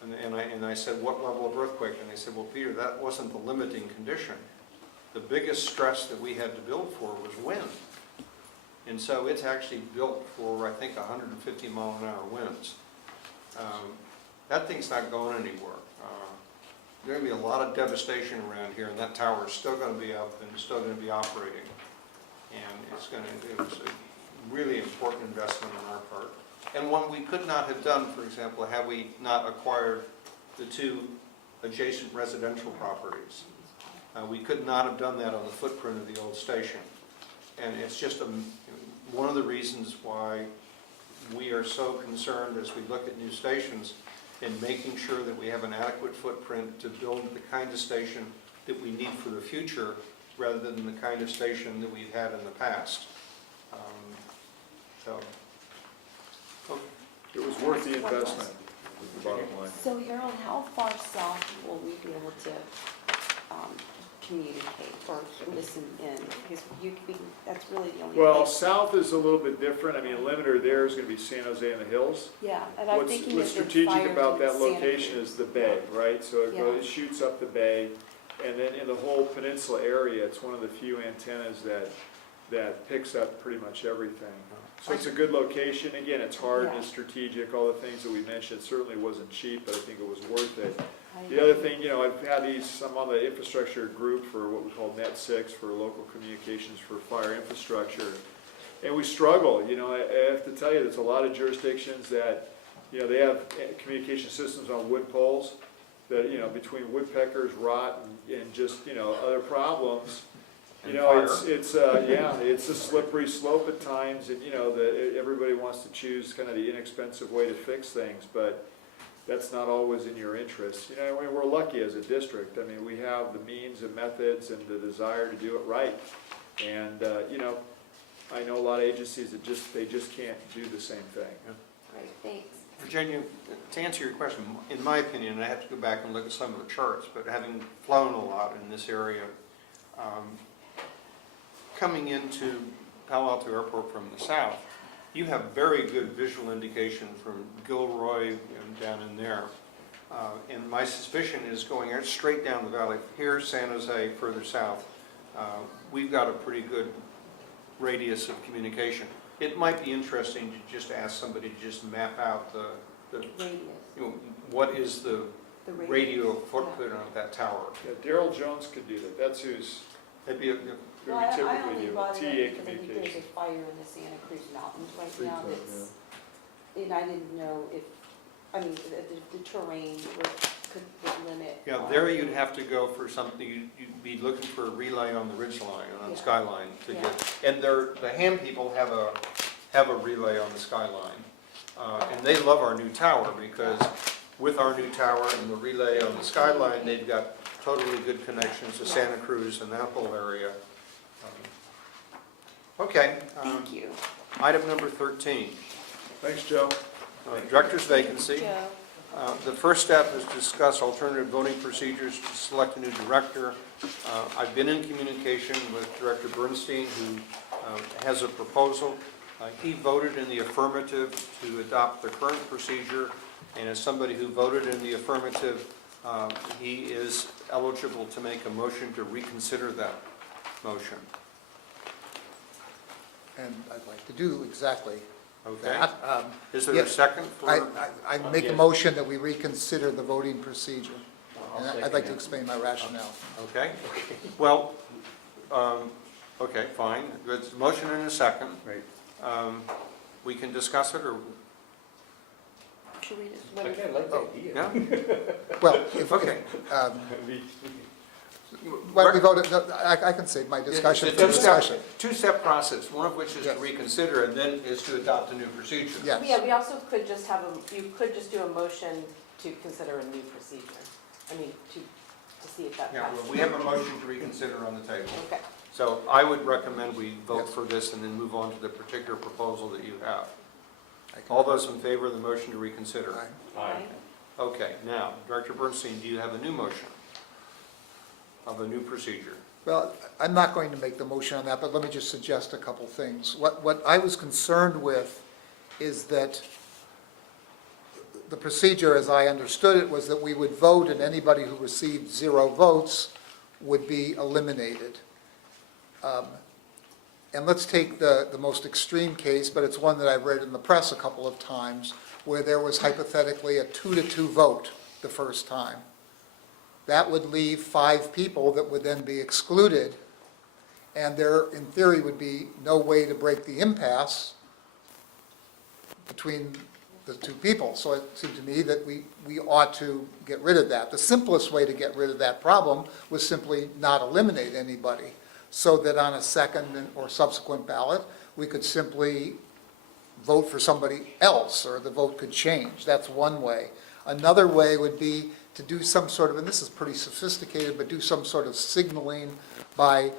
And I said, what level of earthquake? And they said, well, Peter, that wasn't the limiting condition. The biggest stress that we had to build for was wind. And so it's actually built for, I think, 150 mile an hour winds. That thing's not going anywhere. There's going to be a lot of devastation around here, and that tower is still going to be up and still going to be operating. And it was a really important investment on our part. And one we could not have done, for example, had we not acquired the two adjacent residential properties. We could not have done that on the footprint of the old station. And it's just one of the reasons why we are so concerned as we look at new stations in making sure that we have an adequate footprint to build the kind of station that we need for the future rather than the kind of station that we've had in the past. It was worth the investment, was the bottom line. So Harold, how far south will we be able to communicate or listen in? Because that's really the only Well, place. south is a little bit different. I mean, a limiter there is going to be San Jose in the hills. Yeah, and I'm What's thinking what's of the strategic fire about to that Santa location Cruz. is the bay, right? So it Yeah. goes, it shoots up the bay, and then in the whole peninsula area, it's one of the few antennas that picks up pretty much everything. So it's a good location. Again, it's hard and Yeah. it's strategic. All the things that we mentioned certainly wasn't cheap, but I think it was worth it. I The other agree. thing, you know, I've had I'm on the infrastructure group for what we call Net 6 for local communications for fire infrastructure. And we struggle, you know, I have to tell you, there's a lot of jurisdictions that, you know, they have communication systems on wood poles that, you know, between woodpeckers, rot, and just, you know, other problems. You And know, fire. it's a slippery slope at times, and, you know, everybody wants to choose kind of the inexpensive way to fix things, but that's not always in your interest. You know, I mean, we're lucky as a district. I mean, we have the means and methods and the desire to do it right. And, you know, I know a lot of agencies that they just can't do the same thing. Great, thanks. Virginia, to answer your question, in my opinion, and I have to go back and look at some of the charts, but having flown a lot in this area, coming into Palo Alto Airport from the south, you have very good visual indication from Gilroy and down in there. And my suspicion is going straight down the valley. Here, San Jose, further south, we've got a pretty good radius of communication. It might be interesting to just ask somebody to just map out the Radius, you know, what is the the radio footprint of that tower. Yeah, Daryl Jones could do that. That's who's, It'd be Well, we I typically only do, brought it TA up because I think there's a communication. fire in the Santa Cruz Mountains right Big now time, that's, and I didn't know if, I mean, the terrain would limit. Yeah, our- there you'd have to go for something, you'd be looking for a relay on the ridge line, on the Yeah. skyline to Yeah. get, and the Ham people have a relay on the skyline. And they love our new tower because with our new tower and the relay on the skyline, they've got totally good connections to Santa Cruz and that whole area. Okay. Thank you. Item number 13, Thanks, Joe. director's vacancy. Joe. The first step is to discuss alternative voting procedures to select a new director. I've been in communication with Director Bernstein, who has a proposal. He voted in the affirmative to adopt the current procedure, and as somebody who voted in the affirmative, he is eligible to make a motion to reconsider that motion. And I'd like to do exactly Okay? that. Is there a Yes. second for? I make a motion that we reconsider the voting procedure. And I'll I'd like to second explain my rationale. Okay, well, okay, fine. There's a motion and a second. Right. We can discuss it, or, Should we just, I what kinda like the idea. yeah? Well, if, Okay. well, we voted, I can save my discussion It's for a two-step- discussion. Two-step process, one of which is to Yes. reconsider, and then is to adopt a new procedure. Yes. Yeah, we also could just have you could just do a motion to consider a new procedure. I mean, to see if that Yeah, passes. well, we have a motion to reconsider on the table. Okay. So I would recommend we vote Yes. for this and then move on to the particular proposal that you have. I can- All those in favor of the motion to reconsider? Aye. Aye. Okay, now, Director Bernstein, do you have a new motion of a new procedure? Well, I'm not going to make the motion on that, but let me just suggest a couple things. What I was concerned with is that the procedure, as I understood it, was that we would vote and anybody who received 0 votes would be eliminated. And let's take the most extreme case, but it's one that I've read in the press a couple of times, where there was hypothetically a 2-2 vote the first time. That would leave 5 people that would then be excluded, and there, in theory, would be no way to break the impasse between the 2 people. So it seemed to me that we ought to get rid of that. The simplest way to get rid of that problem was simply not eliminate anybody, so that on a second or subsequent ballot, we could simply vote for somebody else, or the vote could change. That's one way. Another way would be to do some sort of, and this is pretty sophisticated, but do some sort of signaling by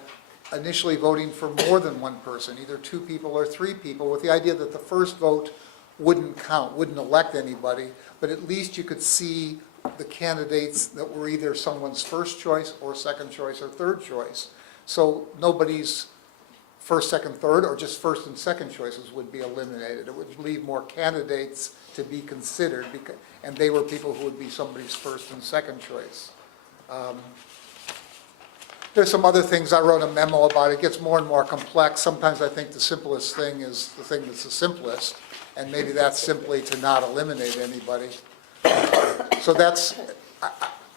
initially voting for more than one person, either 2 people or 3 people, with the idea that the first vote wouldn't count, wouldn't elect anybody, but at least you could see the candidates that were either someone's first choice or second choice or third choice. So nobody's first, second, third, or just first and second choices would be eliminated. It would leave more candidates to be considered, and they were people who would be somebody's first and second choice. There's some other things, I wrote a memo about, it gets more and more complex. Sometimes I think the simplest thing is the thing that's the simplest, and maybe that's simply to not eliminate anybody. So that's,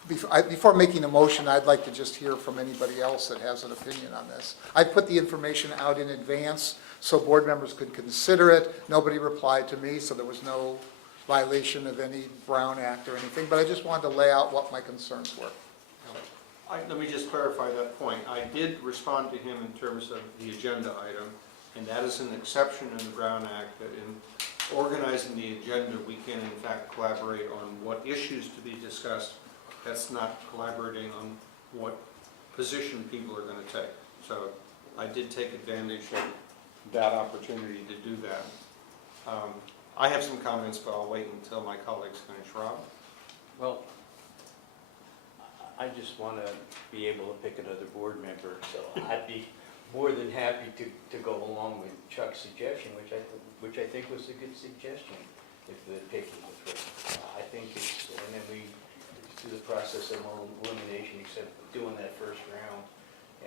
before making a motion, I'd like to just hear from anybody else that has an opinion on this. I put the information out in advance so board members could consider it. Nobody replied to me, so there was no violation of any Brown Act or anything, but I just wanted to lay out what my concerns were. Let me just clarify that point. I did respond to him in terms of the agenda item, and that is an exception in the Brown Act, that in organizing the agenda, we can in fact collaborate on what issues to be discussed. That's not collaborating on what position people are going to take. So I did take advantage of that opportunity to do that. I have some comments, but I'll wait until my colleagues finish. Rob? Well, I just want to be able to pick another board member, so I'd be more than happy to go along with Chuck's suggestion, which I think was a good suggestion, if the picking was right. I think it's, and then we do the process of elimination, except doing that first round,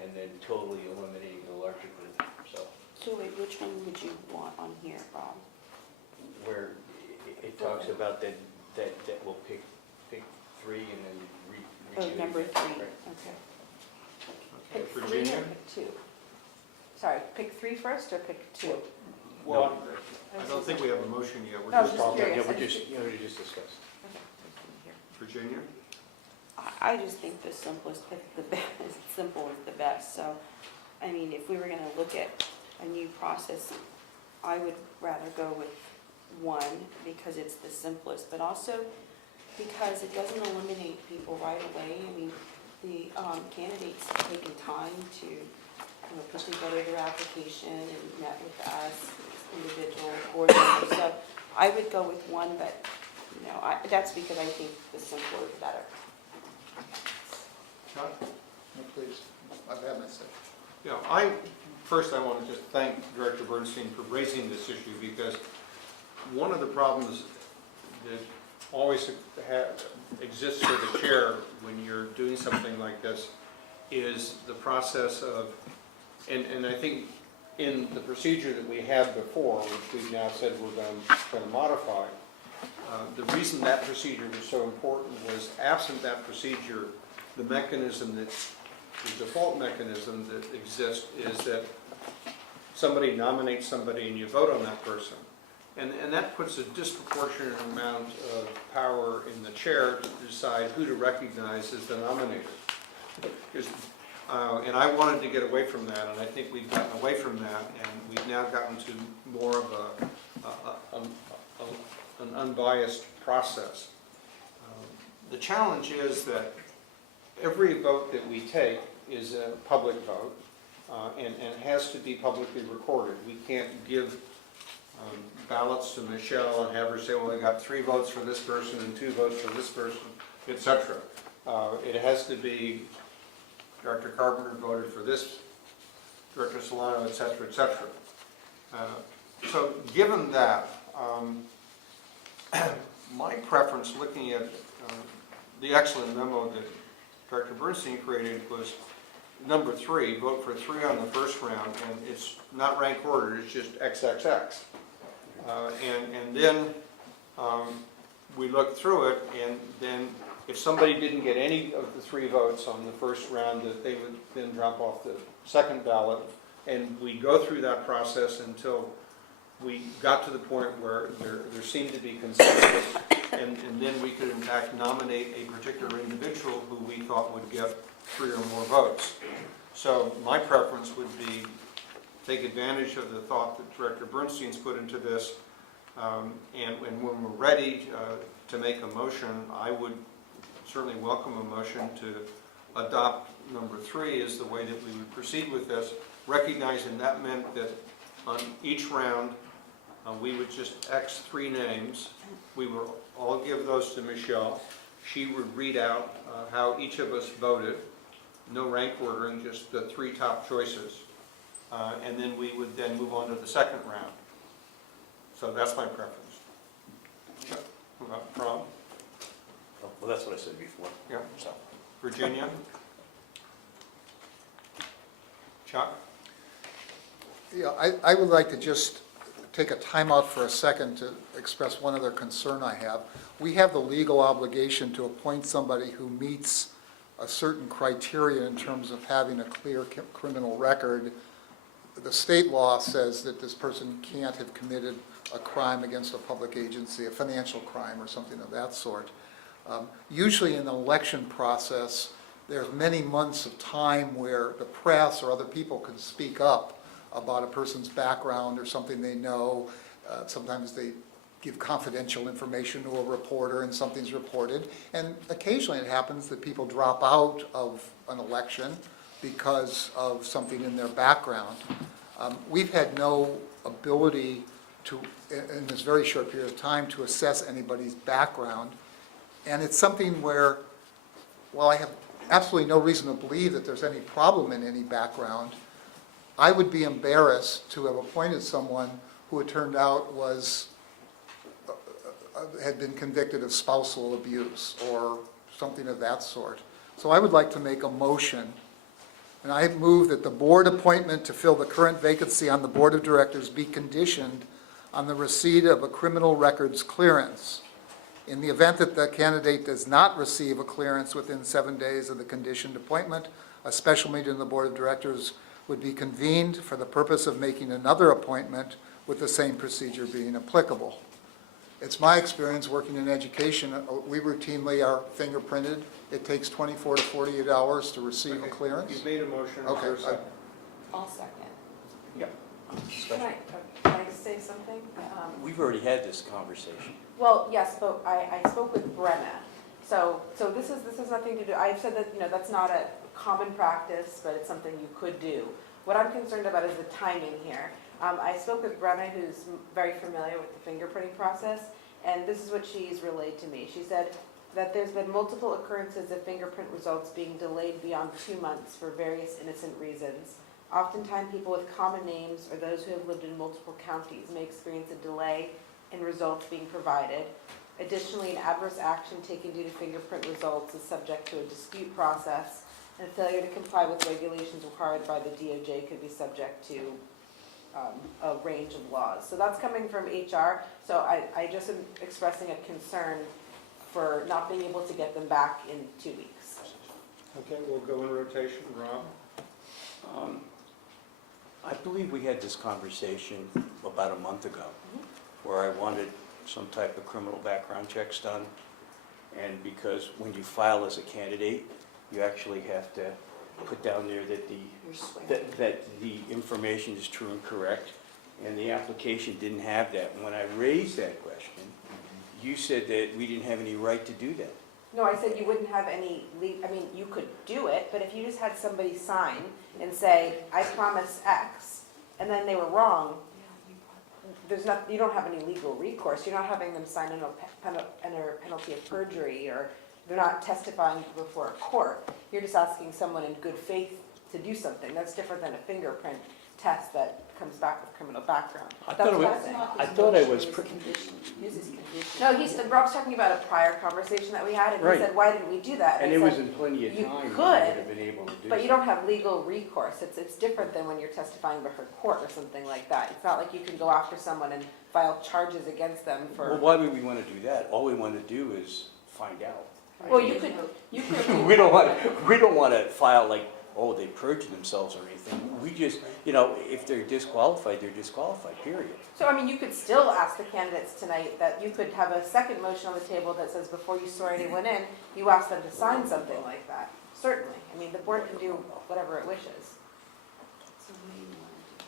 and then totally eliminating the larger group, so, So wait, which one would you want on here, Rob? where it talks about that we'll pick 3 and then Oh, redo it number again. 3, Right. okay. Okay, Pick 3 or Virginia? pick 2? sorry, pick 3 first or pick 2? Well, I don't think we have a motion yet, we're No, just just talking. curious. Yeah, we just discussed. Virginia? I just think the simplest, the best, simple is the best. So, I mean, if we were gonna look at a new process, I would rather go with 1 because it's the simplest, but also because it doesn't eliminate people right away. I mean, the candidates have taken time to, put together their application and met with us, individual board members. So I would go with 1, but, that's because I think the simpler is better. Chuck? No, please, I've had my say. Yeah, first I want to just thank Director Bernstein for raising this issue, because one of the problems that always exists for the chair when you're doing something like this is the process of, and I think in the procedure that we had before, which we've now said we're going to modify, the reason that procedure was so important was, absent that procedure, the mechanism that, the default mechanism that exists is that somebody nominates somebody and you vote on that person. And that puts a disproportionate amount of power in the chair to decide who to recognize as the nominator. And I wanted to get away from that, and I think we've gotten away from that, and we've now gotten to more of an unbiased process. The challenge is that every vote that we take is a public vote, and has to be publicly recorded. We can't give ballots to Michelle and have her say, well, I got 3 votes for this person and 2 votes for this person, etc. It has to be Director Carpenter voted for this, Director Solano, etc., etc. So given that, my preference, looking at the excellent memo that Director Bernstein created, was number 3, vote for 3 on the first round, and it's not rank ordered, it's just XXX. And then we look through it, and then if somebody didn't get any of the 3 votes on the first round, that they would then drop off the second ballot, and we go through that process until we got to the point where there seemed to be consensus, and then we could in fact nominate a particular individual who we thought would get 3 or more votes. So my preference would be take advantage of the thought that Director Bernstein's put into this, and when we're ready to make a motion, I would certainly welcome a motion to adopt number 3 as the way that we would proceed with this, recognizing that meant that on each round we would just X 3 names. We would all give those to Michelle. She would read out how each of us voted, no rank ordering, just the 3 top choices. And then we would then move on to the second round. So that's my preference. Prom? Well, that's what I said before. Yeah. Virginia? Chuck? Yeah, I would like to just take a time out for a second to express one other concern I have. We have the legal obligation to appoint somebody who meets a certain criteria in terms of having a clear criminal record. The state law says that this person can't have committed a crime against a public agency, a financial crime or something of that sort. Usually in the election process, there's many months of time where the press or other people can speak up about a person's background or something they know. Sometimes they give confidential information to a reporter and something's reported. And occasionally it happens that people drop out of an election because of something in their background. We've had no ability to, in this very short period of time, to assess anybody's background. And it's something where, while I have absolutely no reason to believe that there's any problem in any background, I would be embarrassed to have appointed someone who it turned out was, had been convicted of spousal abuse or something of that sort. So I would like to make a motion, and I move that the board appointment to fill the current vacancy on the board of directors be conditioned on the receipt of a criminal records clearance. In the event that the candidate does not receive a clearance within 7 days of the conditioned appointment, a special meeting of the board of directors would be convened for the purpose of making another appointment with the same procedure being applicable. It's my experience working in education, we routinely are fingerprinted. It takes 24 to 48 hours to receive a clearance. You've made a motion. Okay, Is there a second? I'll second. Can I say something? We've already had this conversation. Well, yes, but I spoke with Brenna. So this is nothing to do, I've said that, that's not a common practice, but it's something you could do. What I'm concerned about is the timing here. I spoke with Brenna, who's very familiar with the fingerprinting process, and this is what she's relayed to me. She said that there's been multiple occurrences of fingerprint results being delayed beyond 2 months for various innocent reasons. Oftentimes, people with common names or those who have lived in multiple counties may experience a delay in results being provided. Additionally, an adverse action taken due to fingerprint results is subject to a dispute process, and failure to comply with regulations required by the DOJ could be subject to a range of laws. So that's coming from HR, so I just am expressing a concern for not being able to get them back in 2 weeks. Okay, we'll go in rotation. Rob? I believe we had this conversation about a month ago, where I wanted some type of criminal background checks done. And because when you file as a candidate, you actually have to put down there that You're swearing. that the information is true and correct. And the application didn't have that. When I raised that question, you said that we didn't have any right to do that. No, I said you wouldn't have any, you could do it, but if you just had somebody sign and say, I promise X, and then they were wrong, you don't have any legal recourse. You're not having them sign under penalty of perjury, or they're not testifying before a court. You're just asking someone in good faith to do something. That's different than a fingerprint test that comes back with criminal background. I That's thought it what was- I'm saying. I thought I was His pre- condition, his condition. No, Rob's talking about a prior conversation that we had, and Right. he said, why didn't we do that? And I it was said, in plenty of you time. could, We would have been able to do but you so. don't have legal recourse. It's different than when you're testifying before court or something like that. It's not like you can go after someone and file charges against them Well, for, why would we want to do that? All we want to do is find out. well, you could. We don't want to file like, oh, they perjured themselves or anything. We just, if they're disqualified, they're disqualified, period. So, you could still ask the candidates tonight that you could have a second motion on the table that says before you swear anyone in, you ask them to sign something like that. Certainly. The board can do whatever it wishes. So what do you want to do?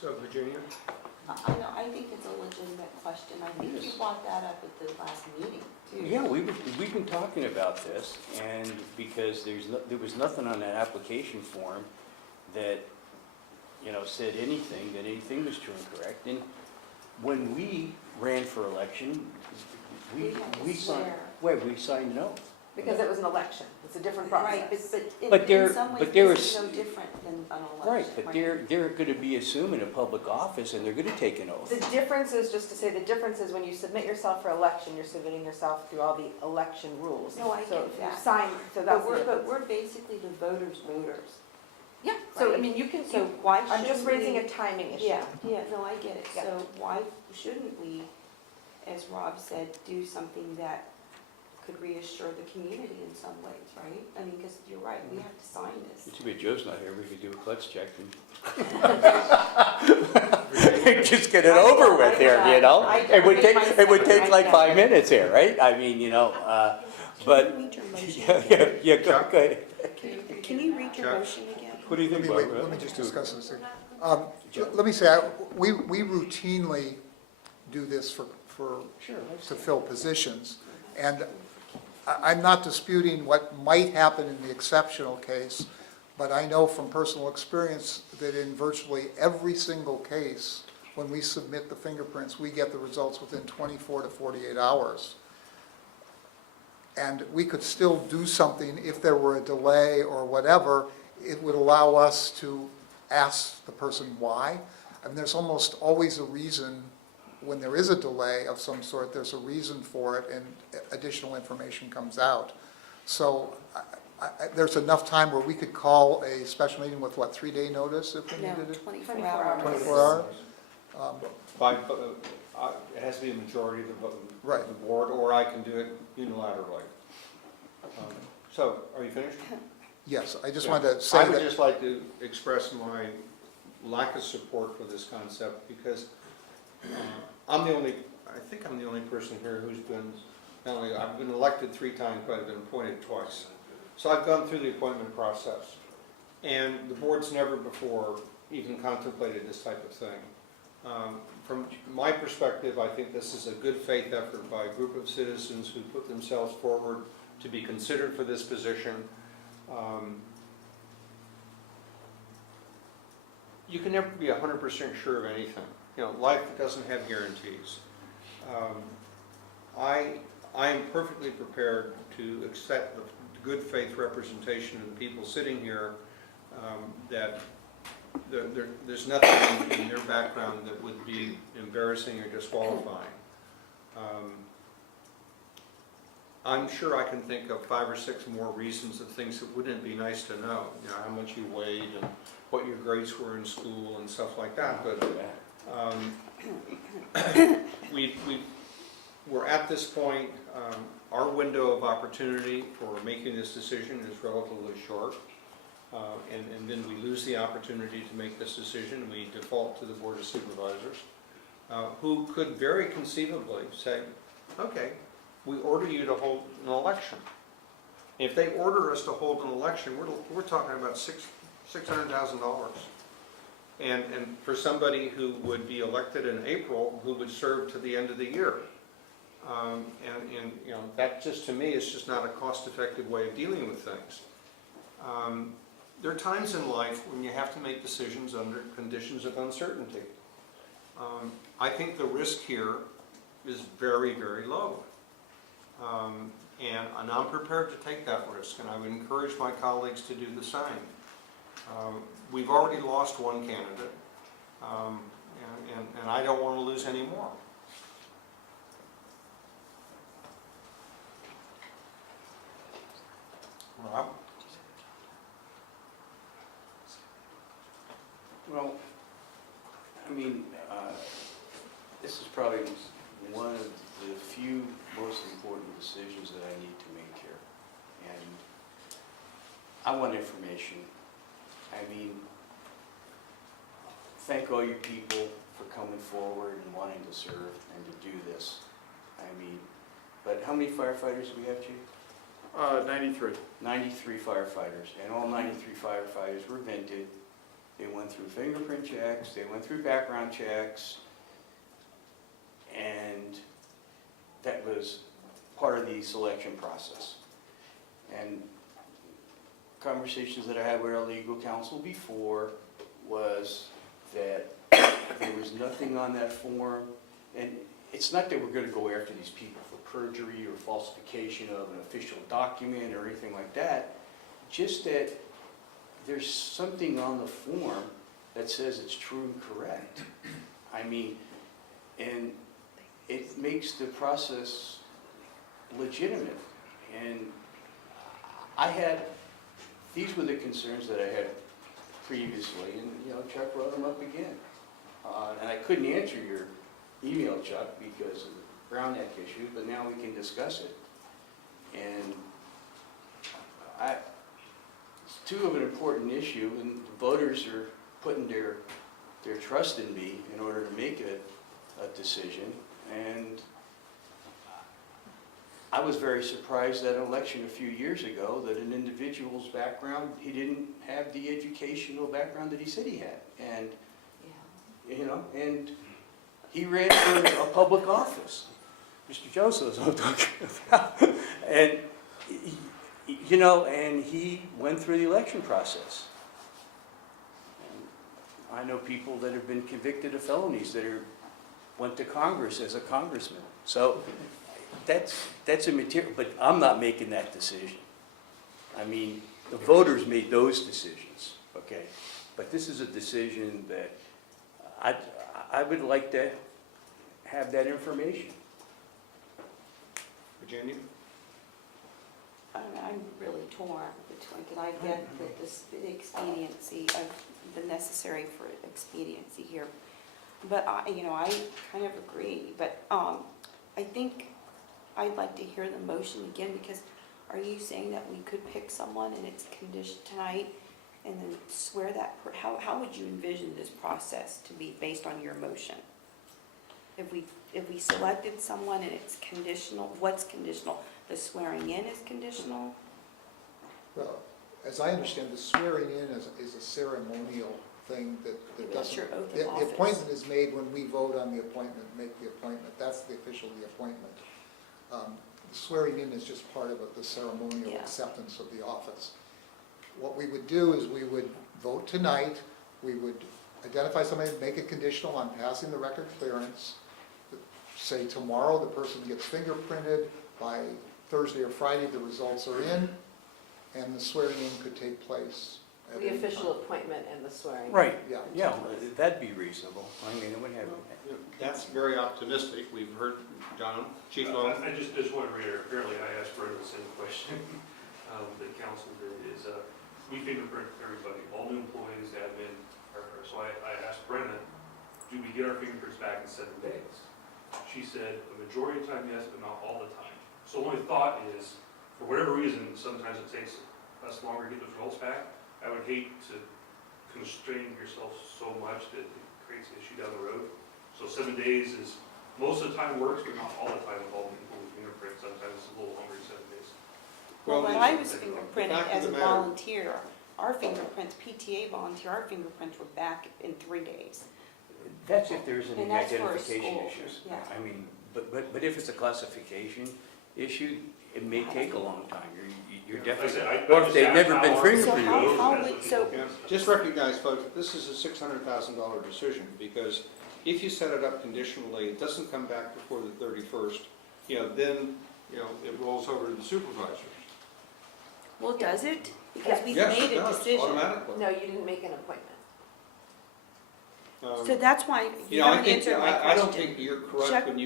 So Virginia? I think it's a legitimate question. I think you brought that up at the last meeting, too. Yeah, we've been talking about this, and because there was nothing on that application form that, said anything, that anything was true and correct. And when we ran for election, We had to we signed, swear. we signed no. Because it was an election. It's a different Right, process. But in some ways, there this is- is no different than an election. Right, but they're going to be assuming a public office, and they're going to take an oath. The difference is, just to say, the difference is when you submit yourself for election, you're submitting yourself through all the election rules. No, I So get if you that. sign, so that's But the we're basically the voters' voters. Yeah, so right? you can, So why I'm just shouldn't raising we- a timing issue. Yeah, no, I get it. Yeah. So why shouldn't we, as Rob said, do something that could reassure the community in some ways, right? Because you're right, we have to sign this. Too bad Joe's not here, we could do a clutch check and just get it over with here, It would take like 5 minutes here, right? But, Can you read your motion yeah, again? go ahead. Can you read your Chuck? motion again? What do you Let think, me, Barbara? let me just discuss this. Let me say, we routinely do this to fill positions. And I'm not disputing what might happen in the exceptional case, but I know from personal experience that in virtually every single case, when we submit the fingerprints, we get the results within 24 to 48 hours. And we could still do something if there were a delay or whatever. It would allow us to ask the person why. There's almost always a reason. When there is a delay of some sort, there's a reason for it, and additional information comes out. So there's enough time where we could call a special meeting with, 3-day notice if we No, needed it? 24 hours. 24 hours? It has to be a majority of the vote Right. of the board, or I can do it unilaterally. So, are you finished? Yes, I just wanted to I say would that, just like to express my lack of support for this concept, because I'm the only, I think I'm the only person here who's been, not only, I've been elected 3 times, but I've been appointed twice. So I've gone through the appointment process, and the board's never before even contemplated this type of thing. From my perspective, I think this is a good faith effort by a group of citizens who put themselves forward to be considered for this position. You can never be 100% sure of anything. You know, life doesn't have guarantees. I am perfectly prepared to accept the good faith representation of the people sitting here, that there's nothing in their background that would be embarrassing or disqualifying. I'm sure I can think of 5 or 6 more reasons of things that wouldn't be nice to know. You know, how much you weighed and what your grades were in school and stuff like that. But we're at this point. Our window of opportunity for making this decision is relatively short. And then we lose the opportunity to make this decision, and we default to the Board of Supervisors, who could very conceivably say, okay, we order you to hold an election. If they order us to hold an election, we're talking about $600,000. And for somebody who would be elected in April, who would serve to the end of the year. And you know, that just to me is just not a cost-effective way of dealing with things. There are times in life when you have to make decisions under conditions of uncertainty. I think the risk here is very, very low. And I'm prepared to take that risk, and I would encourage my colleagues to do the same. We've already lost one candidate, and I don't want to lose any more. Rob? Well, I mean, this is probably one of the few most important decisions that I need to make here. And I want information. I mean, thank all you people for coming forward and wanting to serve and to do this. I mean, but how many firefighters do we have, Chief? 93. 93 firefighters, and all 93 firefighters were vented. They went through fingerprint checks, they went through background checks, and that was part of the selection process. And conversations that I had with our legal counsel before was that there was nothing on that form, and it's not that we're going to go after these people for perjury or falsification of an official document or anything like that, just that there's something on the form that says it's true and correct. I mean, and it makes the process legitimate. And these were the concerns that I had previously, and you know, Chuck brought them up again. And I couldn't answer your email, Chuck, because of the Brown Act issue, but now we can discuss it. And it's too of an important issue, and the voters are putting their trust in me in order to make a decision. And I was very surprised at an election a few years ago that an individual's background, he didn't have the educational background that he said he had. And, you know, and he ran for a public office. Mr. Joseph, I'm talking about. And, you know, and he went through the election process. And I know people that have been convicted of felonies that went to Congress as a congressman. So that's a material, but I'm not making that decision. I mean, the voters made those decisions, okay? But this is a decision that I would like to have that information. Virginia? I'm really torn between, because I get the expediency of the necessary for expediency here. But I kind of agree, but I think I'd like to hear the motion again, because are you saying that we could pick someone and it's conditioned tonight and then swear that, how would you envision this process to be based on your motion? If we selected someone and it's conditional, what's conditional? The swearing in is conditional? Well, as I understand, the swearing in is a ceremonial thing that That's doesn't. your oath The of office. appointment is made when we vote on the appointment, make the appointment. That's the official, the appointment. The swearing in is just part of the ceremonial Yeah. acceptance of the office. What we would do is we would vote tonight, we would identify somebody, make it conditional on passing the record clearance. Say tomorrow the person gets fingerprinted, by Thursday or Friday the results are in, and the swearing in could take place. at The any official time. appointment and the swearing. Right, Yeah. yeah, that'd be reasonable. I mean, it wouldn't have, That's very optimistic. We've heard, John, Chief Long. I just want to reiterate, apparently I asked Brenda the same question that council did, is we fingerprint everybody, all new employees, admin, so I asked Brenda, do we get our fingerprints back in 7 days? She said, the majority of the time, yes, but not all the time. So only thought is, for whatever reason, sometimes it takes us longer to get those results back. I would hate to constrain yourself so much that it creates an issue down the road. So 7 days is, most of the time works, but not all the time with all the people with fingerprints. Sometimes it's a little longer than 7 days. Well, when I was the fingerprinted fact of as a the matter- volunteer, our fingerprints, PTA volunteer, our fingerprints were back in 3 days. that's if there's any And that's for a identification school, issues. yeah. I mean, but if it's a classification issue, it may take a long time. You're Like I said, definitely, I or if they've just never asked been how- fingerprinted. how That's would- what so- people Yeah, can- just recognize, folks, this is a $600,000 decision, because if you set it up conditionally, it doesn't come back before the 31st, then, it rolls over to the supervisors. Well, does it? Because we've Yes, made it a does, decision. automatically. No, you didn't make an appointment. So that's why you I haven't think, answered my I don't question. think you're correct Check- when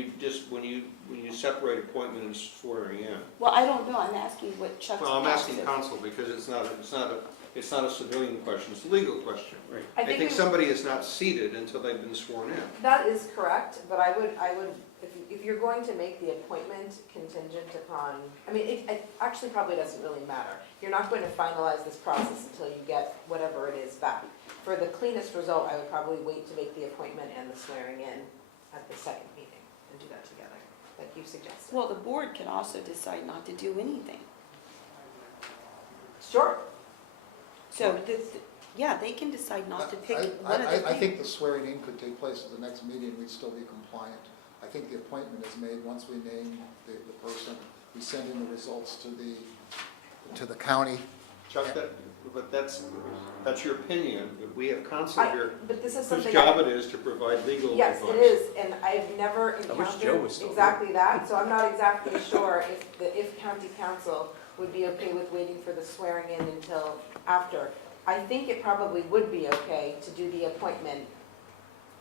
you separate appointment and swearing in. Well, I don't know, I'm asking what Chuck's. Well, I'm asking process- counsel, because it's not a civilian question, it's a legal question. Right. I think we- somebody is not seated until they've been sworn in. That is correct, but I would, if you're going to make the appointment contingent upon, I mean, it actually probably doesn't really matter. You're not going to finalize this process until you get whatever it is back. For the cleanest result, I would probably wait to make the appointment and the swearing in at the second meeting and do that together, like you suggested. Well, the board can also decide not to do anything. Sure. So, yeah, they can decide not to pick one of the I think things. the swearing in could take place at the next meeting, we'd still be compliant. I think the appointment is made once we name the person, we send in the results to the county. Chuck, but that's your opinion, but we have counsel here But this is whose something. job it is to provide legal advice. Yes, it is, and I've never I wish Joe encountered was still here. exactly that, so I'm not exactly sure if county council would be okay with waiting for the swearing in until after. I think it probably would be okay to do the appointment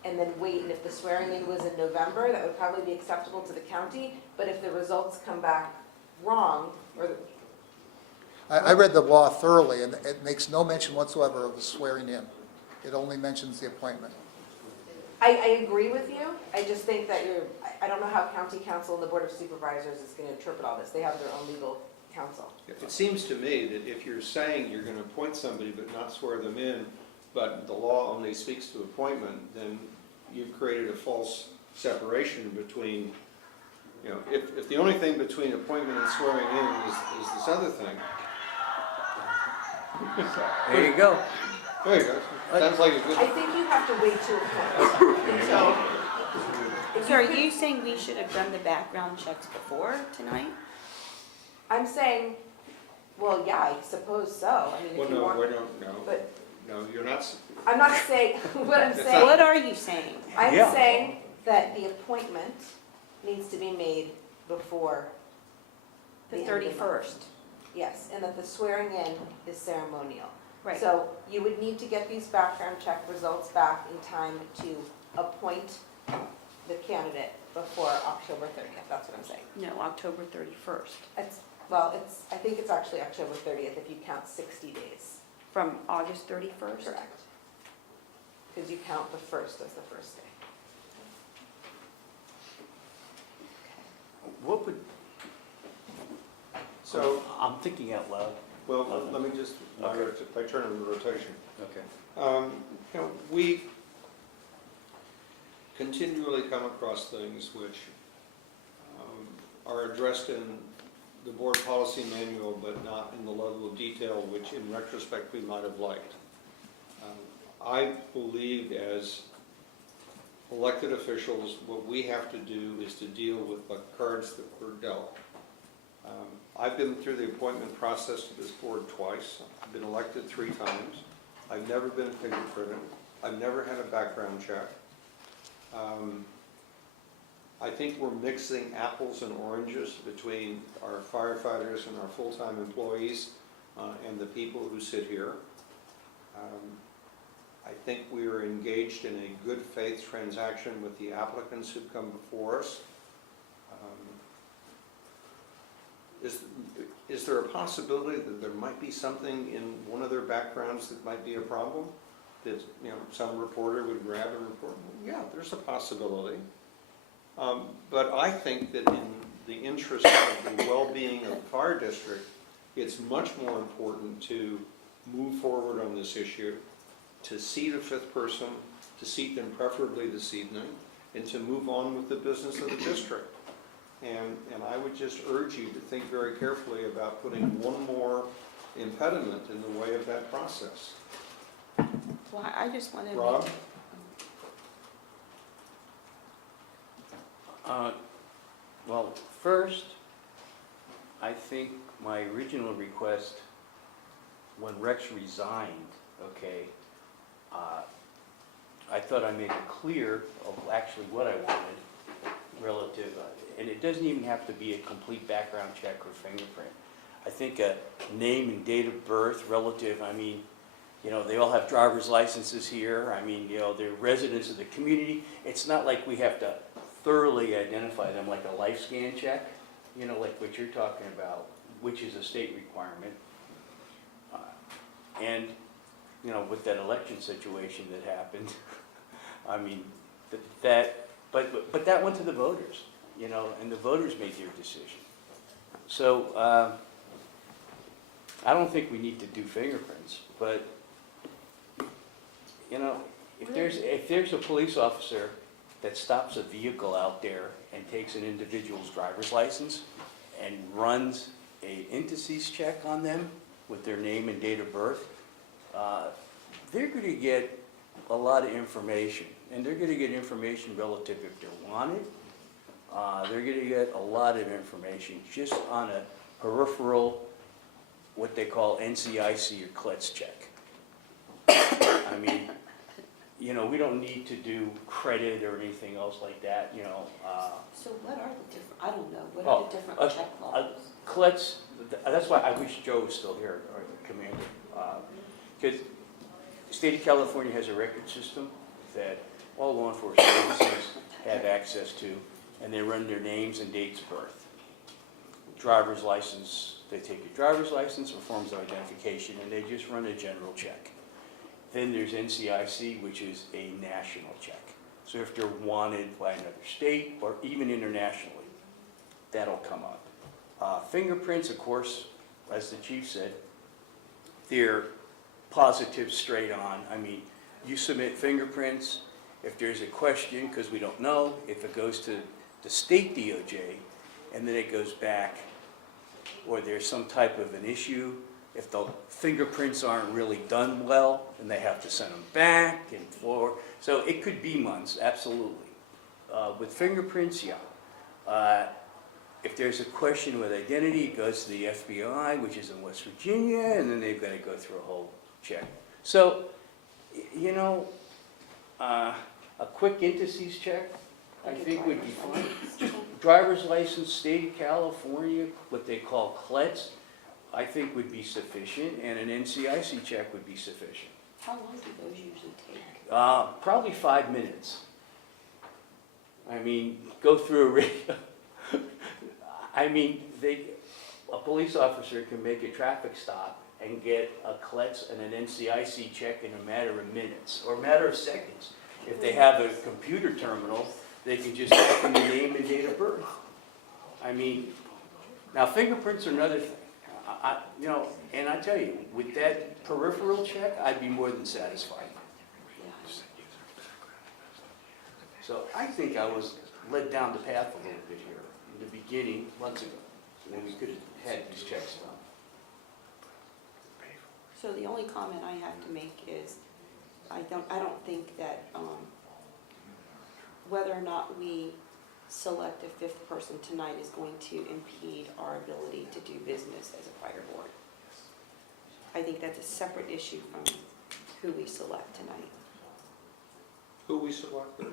and then wait, and if the swearing in was in November, that would probably be acceptable to the county, but if the results come back wrong, or, I read the law thoroughly, and it makes no mention whatsoever of the swearing in. It only mentions the appointment. I agree with you, I just think that I don't know how county council and the board of supervisors is gonna interpret all this, they have their own legal counsel. It seems to me that if you're saying you're going to appoint somebody but not swear them in, but the law only speaks to appointment, then you've created a false separation between, if the only thing between appointment and swearing in is this other thing. There you go. There you go. Sounds like a I good, think you have to wait to appoint until. if So are could- you saying we should have done the background checks before tonight? I'm saying, well, yeah, I suppose so, I mean, well, if you no, want, we don't, no, but no, you're not, I'm not saying, what I'm So saying, what are you saying? I'm Yeah. saying that the appointment needs to be made before The end of month. 31st? Yes, and that the swearing in is ceremonial. Right. So you would need to get these background check results back in time to appoint the candidate before October 30th, that's what I'm saying. No, October 31st, I think it's actually October 30th if you count 60 days. from August 31st? Correct. Because you count the first as the first day. What would, So, I'm thinking out loud. well, let me just, if I turn on the rotation. Okay. You know, we continually come across things which are addressed in the board policy manual, but not in the level of detail which in retrospect we might have liked. I believe as elected officials, what we have to do is to deal with the cards that we're dealt. I've been through the appointment process to this board twice. I've been elected 3 times. I've never been fingerprinted. I've never had a background check. I think we're mixing apples and oranges between our firefighters and our full-time employees and the people who sit here. I think we are engaged in a good faith transaction with the applicants who come before us. Is there a possibility that there might be something in one of their backgrounds that might be a problem? That, you know, some reporter would grab and report? Yeah, there's a possibility. But I think that in the interest of the well-being of the fire district, it's much more important to move forward on this issue, to seat a 5th person, to seat them preferably this evening, and to move on with the business of the district. And I would just urge you to think very carefully about putting one more impediment in the way of that process. Well, I just wanted to. Rob? Well, first, I think my original request, when Rex resigned, okay, I thought I made it clear of actually what I wanted relative, and it doesn't even have to be a complete background check or fingerprint. I think a name and date of birth relative, I mean, you know, they all have driver's licenses here. I mean, you know, they're residents of the community. It's not like we have to thoroughly identify them like a life scan check, you know, like what you're talking about, which is a state requirement. And, you know, with that election situation that happened, I mean, but that went to the voters, you know, and the voters made their decision. So I don't think we need to do fingerprints, but, you know, if there's a police officer that stops a vehicle out there and takes an individual's driver's license and runs a indices check on them with their name and date of birth, they're going to get a lot of information, and they're going to get information relative if they're wanted. They're going to get a lot of information just on a peripheral, what they call NCIC or CLETS check. I mean, you know, we don't need to do credit or anything else like that, you know. So what are the different, I don't know, what are the different check laws? CLETS, that's why I wish Joe was still here, or the commander. Because the state of California has a record system that all law enforcement agencies have access to, and they run their names and dates of birth. Driver's license, they take your driver's license or forms of identification, and they just run a general check. Then there's NCIC, which is a national check. So if they're wanted by another state or even internationally, that'll come up. Fingerprints, of course, as the chief said, they're positive straight on. I mean, you submit fingerprints. If there's a question, because we don't know, if it goes to the state DOJ and then it goes back, or there's some type of an issue, if the fingerprints aren't really done well, then they have to send them back and forth. So it could be months, absolutely. With fingerprints, yeah. If there's a question with identity, it goes to the FBI, which is in West Virginia, and then they've got to go through a whole check. So, you know, a quick indices check, I think would be fine. Driver's license, state of California, what they call CLETS, I think would be sufficient, and an NCIC check would be sufficient. How long do those usually take? Probably 5 minutes. I mean, go through a radio. I mean, a police officer can make a traffic stop and get a CLETS and an NCIC check in a matter of minutes, or a matter of seconds. If they have a computer terminal, they can just type in the name and date of birth. I mean, Now, fingerprints are another thing. You know, and I tell you, with that peripheral check, I'd be more than satisfied. So I think I was led down the path a little bit here in the beginning, months ago, when we could have had these checks done. So the only comment I have to make is, I don't think that, whether or not we select a fifth person tonight is going to impede our ability to do business as a fire board. I think that's a separate issue from who we select tonight. Who we select, or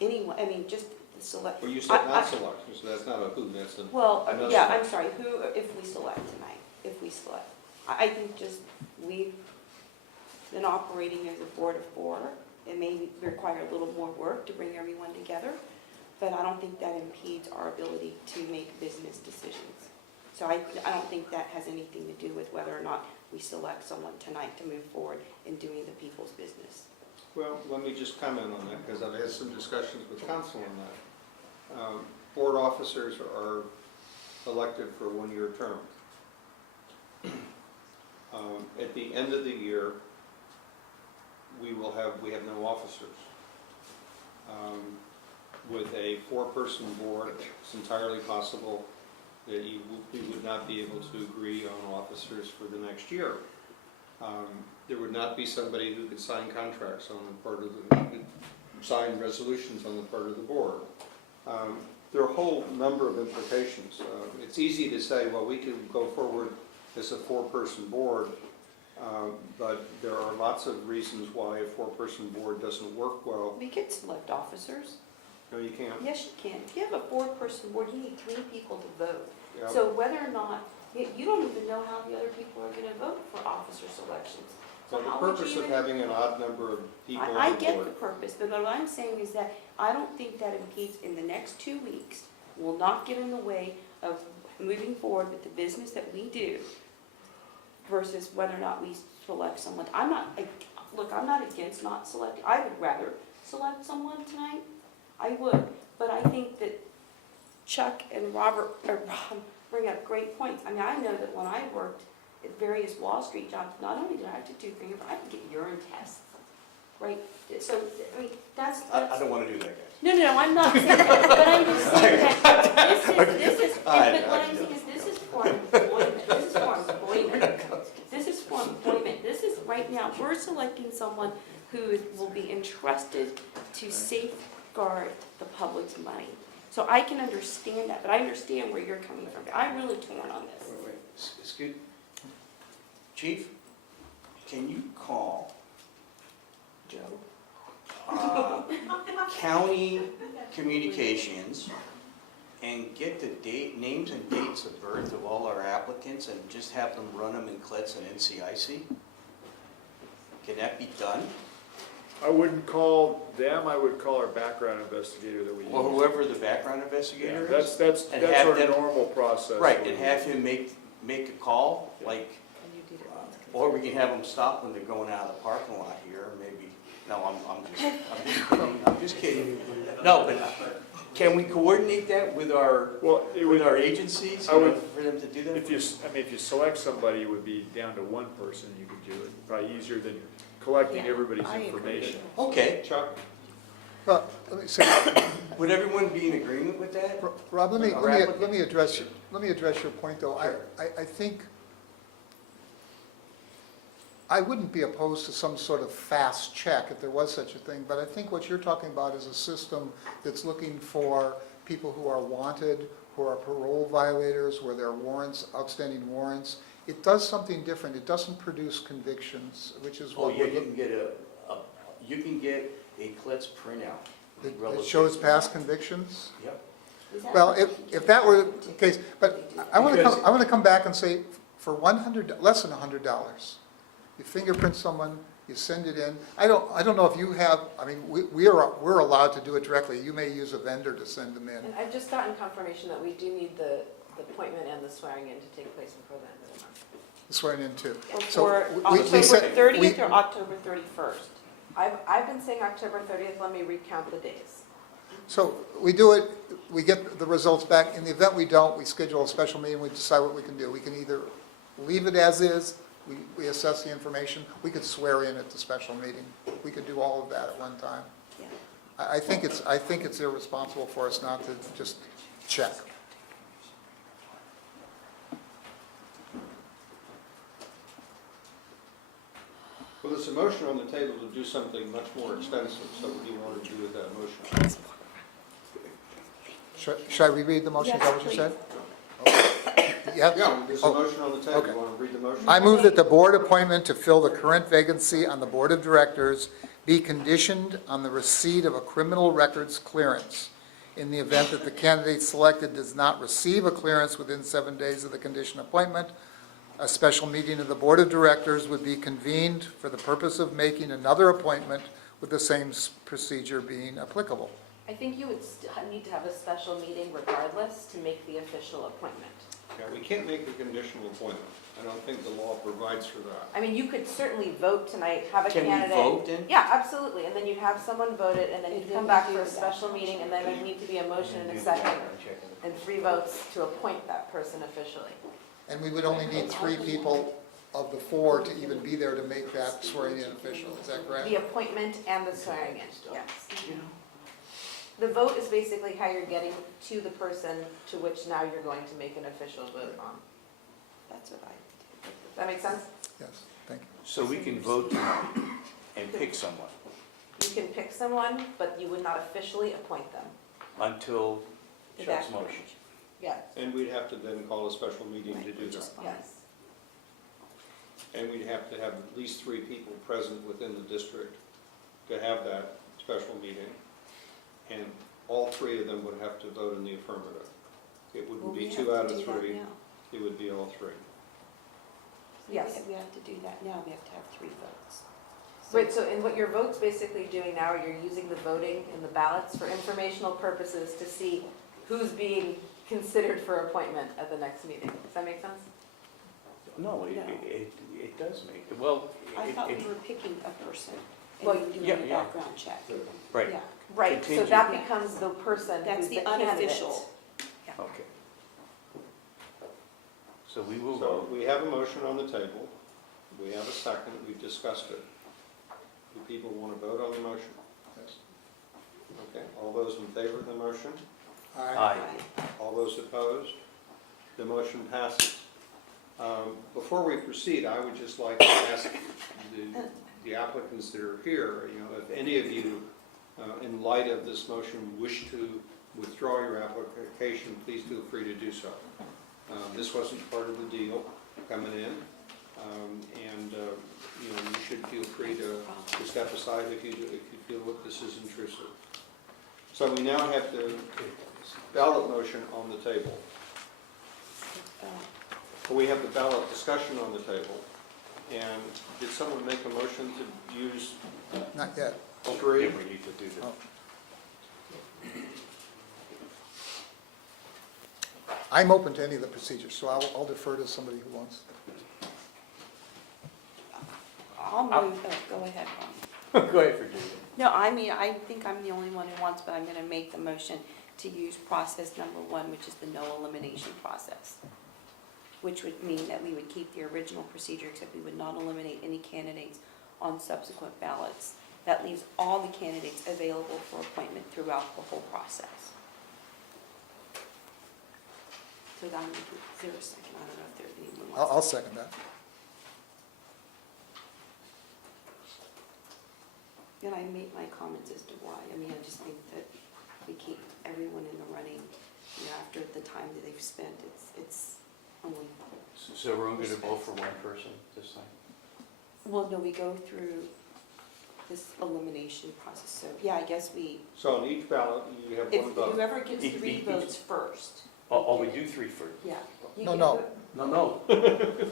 Anyone, I mean, just select. well, you said not select, so that's not a who, that's a. Well, another yeah, select. I'm sorry, who, if we select tonight, if we select. I think just, we've been operating as a board of four. It may require a little more work to bring everyone together, but I don't think that impedes our ability to make business decisions. So I don't think that has anything to do with whether or not we select someone tonight to move forward in doing the people's business. Well, let me just comment on that, because I've had some discussions with council on that. Board officers are elected for a one-year term. At the end of the year, we have no officers. With a four-person board, it's entirely possible that we would not be able to agree on officers for the next year. There would not be somebody who could sign contracts on the part of sign resolutions on the part of the board. There are a whole number of implications. It's easy to say, well, we could go forward as a four-person board, but there are lots of reasons why a four-person board doesn't work well. We could select officers. No, you can't. Yes, you can. If you have a four-person board, you need 3 people to vote. Yeah. So whether or not, you don't even know how the other people are going to vote for officer selections. So So the how would purpose you of even- having an odd number of people I on the get board. the purpose, but what I'm saying is that I don't think that impedes in the next 2 weeks, will not get in the way of moving forward with the business that we do versus whether or not we select someone. I'm not against not selecting. I would rather select someone tonight. I would, but I think that Chuck and Rob bring up great points. I mean, I know that when I worked at various Wall Street jobs, not only did I have to do fingerprints, I had to get urine tests, right? So, I mean, that's. I don't want to do that, guys. No, I'm not saying that, but I'm just saying that this is, but what I'm saying is this is for employment, this is for employment. This is for employment, this is, right now, we're selecting someone who will be entrusted to safeguard the public's money. So I can understand that, but I understand where you're coming from. I'm really torn on this. Wait, excuse, Chief, can you call Joe? County Communications and get the names and dates of birth of all our applicants and just have them run them in CLETS and NCIC? Can that be done? I wouldn't call them, I would call our background investigator that we use. Or whoever the background Yeah, investigator is? that's And our have them- normal process. Right, and have him make a call, like, And you did it once. or we can have them stop when they're going out of the parking lot here, maybe. No, I'm just kidding. No, but can we coordinate that with our, Well, it with would, our agencies, I would- for them to do that? if you select somebody, it would be down to one person, you could do it. Probably easier than collecting Yeah, everybody's I agree. information. Okay, Chuck? Well, let me say, would everyone be in agreement with that? Rob, let me address, Sure. let me address your point, though. Sure. I think, I wouldn't be opposed to some sort of fast check if there was such a thing, but I think what you're talking about is a system that's looking for people who are wanted, who are parole violators, where there are warrants, outstanding warrants. It does something different. It doesn't produce convictions, which is Oh, what yeah, we're you looking. can get a CLETS printout. It relative shows to past that. convictions? Yep. Is that Well, what if that were the case, but I want Because- to come back and say, for less than $100, you fingerprint someone, you send it in. I don't know if you have, I mean, we're allowed to do it directly. You may use a vendor to send them in. And I've just gotten confirmation that we do need the appointment and the swearing in to take place before the end of the month. Swearing in too. Or So for we October said- 30th we- or October 31st? I've been saying October 30th, let me recount the days. So we do it we get the results back. In the event we don't, we schedule a special meeting, we decide what we can do. We can either leave it as is, we assess the information, we could swear in at the special meeting. We could do all of that at one time. Yeah. I think it's irresponsible for us not to just check. Well, there's a motion on the table to do something much more extensive, so what do you want to do with that motion? Should I reread the motion? Is that what you said? Yeah? Yeah, there's a Oh, motion on the table. okay. You want to read the motion? I move that the board appointment to fill the current vacancy on the Board of Directors be conditioned on the receipt of a criminal records clearance. In the event that the candidate selected does not receive a clearance within 7 days of the condition appointment, a special meeting of the Board of Directors would be convened for the purpose of making another appointment with the same procedure being applicable. I think you would need to have a special meeting regardless to make the official appointment. Yeah, we can't make a conditional appointment. I don't think the law provides for that. I mean, you could certainly vote tonight, have a Can we candidate. vote then? Yeah, absolutely, and then you'd have someone vote it, and then And you'd then come we back do for a the special background meeting, and then there'd need to be a motion and a second, and 3 votes to appoint that person officially. And we would only need 3 people of the 4 to even be there to make that swearing in official. Is that correct? The appointment and the swearing in, yes. The vote is basically how you're getting to the person to which now you're going to make an official vote on. That's what I Does that make sense? Yes, thank you. So we can vote tonight and pick someone You can pick someone, but you would not officially appoint them. until The Chuck's background. motion. Yes. And we'd have to then call a special meeting to do that. Yes. And we'd have to have at least 3 people present within the district to have that special meeting. And all 3 of them would have to vote in the affirmative. It Well, wouldn't we be have 2 to out of do that 3, now. it would be all 3. Yes. We have to do that now, we have to have 3 votes. So- Right, so in what your vote's basically doing now, you're using the voting in the ballots for informational purposes to see who's being considered for appointment at the next meeting. Does that make sense? No, it does make, well, I thought we it, were picking a person Well, and doing yeah, a yeah. background check. right, Yeah, Right, so Contingent. that becomes the person that's who's the the candidate. unofficial. okay. So we will So vote. we have a motion on the table, we have a second, we've discussed it. Do people want to vote on the motion? Yes. Okay, all those in favor of the motion? Aye. All those opposed? The motion passes. Before we proceed, I would just like to ask the applicants that are here, if any of you, in light of this motion, wish to withdraw your application, please feel free to do so. This wasn't part of the deal coming in, and you should feel free to step aside if you feel that this is intrusive. So we now have the ballot motion on the table. We have the ballot discussion on the table. And did someone make a motion to use Not yet. 3? Yeah, we need to do this. I'm open to any of the procedures, so I'll defer to somebody who wants. I'll move, go ahead, Ron. Go ahead, Virginia. No, I mean, I think I'm the only one who wants, but I'm gonna make the motion to use process number 1, which is the no elimination process. Which would mean that we would keep the original procedure, except we would not eliminate any candidates on subsequent ballots. That leaves all the candidates available for appointment throughout the whole process. So that would be 0 second, I don't know if there's anyone who wants. I'll second that. And I made my comments as to why. I mean, I just think that we keep everyone in the running, after the time that they've spent, it's only, So we're only going to vote for one person this time? well, no, we go through this elimination process, so, yeah, I guess we, So on each ballot, you have if one vote. whoever gets Each- 3 each- votes first. Oh, we do 3 first? Yeah. You No, can no. do- No.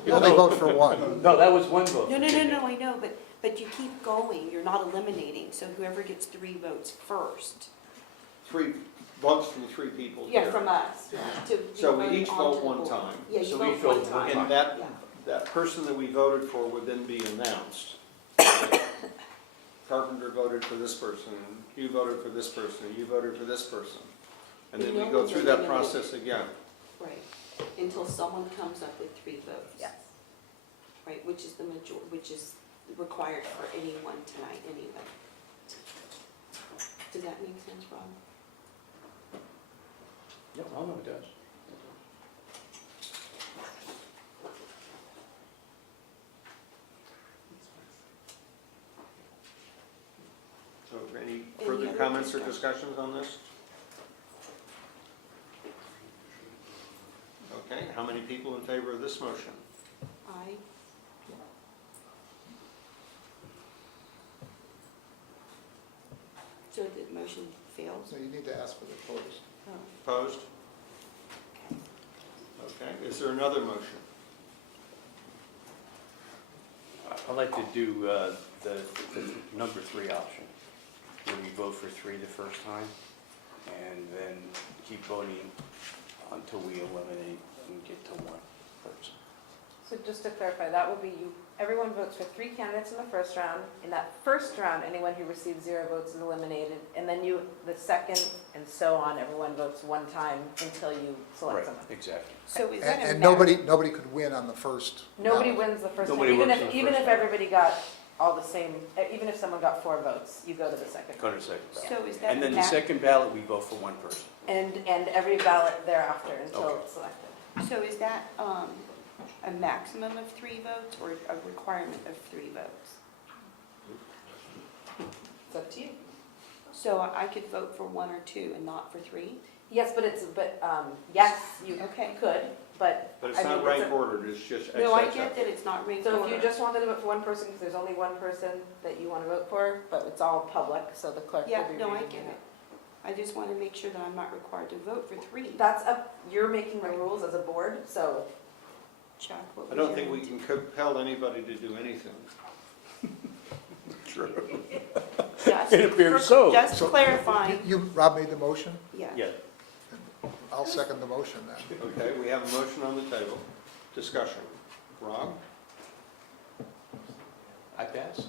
You only vote for one. No, that was one vote. No, Virginia. I know, but you keep going, you're not eliminating, so whoever gets 3 votes first. 3 votes from 3 people Yeah, here. from us, yeah. to be So we voted each onto vote the one board. time. Yeah, you So we vote vote one time. And Yeah. that person that we voted for would then be announced. Carpenter voted for this person, you voted for this person, you voted for this person. And then No we go one's through that eliminated. process again. Right, until someone comes up with 3 votes. Yes. Right, which is which is required for anyone tonight anyway. Does that make sense, Rob? Yep, I know it does. So any Any further other comments or discussion? discussions on this? Okay, how many people in favor of this motion? Aye. So the motion fails? So you need to ask for the opposed. Oh. Opposed? Okay, is there another motion? I'd like to do the number 3 option, where we vote for 3 the first time, and then keep voting until we eliminate and get to 1 person. So just to clarify, that would be everyone votes for 3 candidates in the first round. In that first round, anyone who receives 0 votes is eliminated. And then the second, and so on, everyone votes 1 time until you select Right, someone. exactly. So is that a And merit? nobody could win on the first. Nobody ballot. wins the first time, Nobody even works if, on the even first if ballot. everybody got all the same, even if someone got 4 votes, you go to the second. Go to the second ballot. So is that And a then the merit? second ballot, we vote for 1 person. And every ballot thereafter until Okay. it's selected. So is that a maximum of 3 votes or a requirement of 3 votes? It's up to you. So I could vote for 1 or 2 and not for 3? Yes, yes, you Okay. could, but. But it's I mean, not ranked ordered, it's just. No, I XXX. get that it's not ranked So order. if you just wanted to vote for 1 person, because there's only 1 person that you want to vote for, but it's all public, so the clerk will Yeah, be no, I reading get it. it. I just want to make sure that I'm not required to vote for 3. That's up, you're making the rules as a board, so Chuck, what I was don't your think we can compel anybody to do anything. True. Just It appears so. Just So- clarifying, Rob made the motion? yeah. Yeah. I'll second the motion then. Okay, we have a motion on the table. Discussion. Rob? I pass.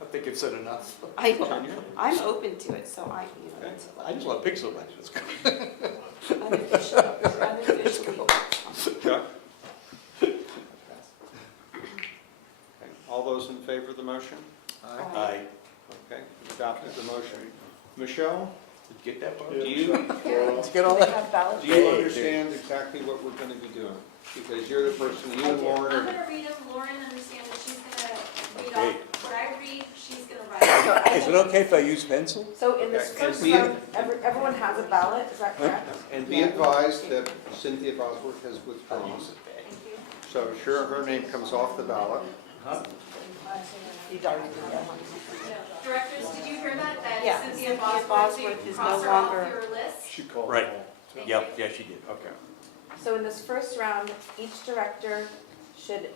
I think I've said enough. Tanya? I'm open to it, so I, Okay. it's I just want to pick somebody. Let's go. unofficially. Chuck? Okay. All those in favor of the motion? Aye. Aye. Okay, adopted the motion. Michelle, Did you get that part? do you, Did you get all they that? have ballots. do you understand exactly what we're going to be doing? Because you're the person, you and Lauren I'm are, gonna read them, Lauren understands that she's gonna read Okay. off what I read, she's gonna write. Is it okay if I use pencil? So in this Okay, and first be- round, everyone has a ballot, is that correct? and be advised that Cynthia Bosworth has withdrawn. Thank you. So sure, her name comes off the ballot. You've already done that one. Directors, did you hear that? Yeah, That Cynthia Cynthia Bosworth is cross no her off longer- your list? She called. Right. Thank Yep, yeah, she did. Okay. So in this first round, each director should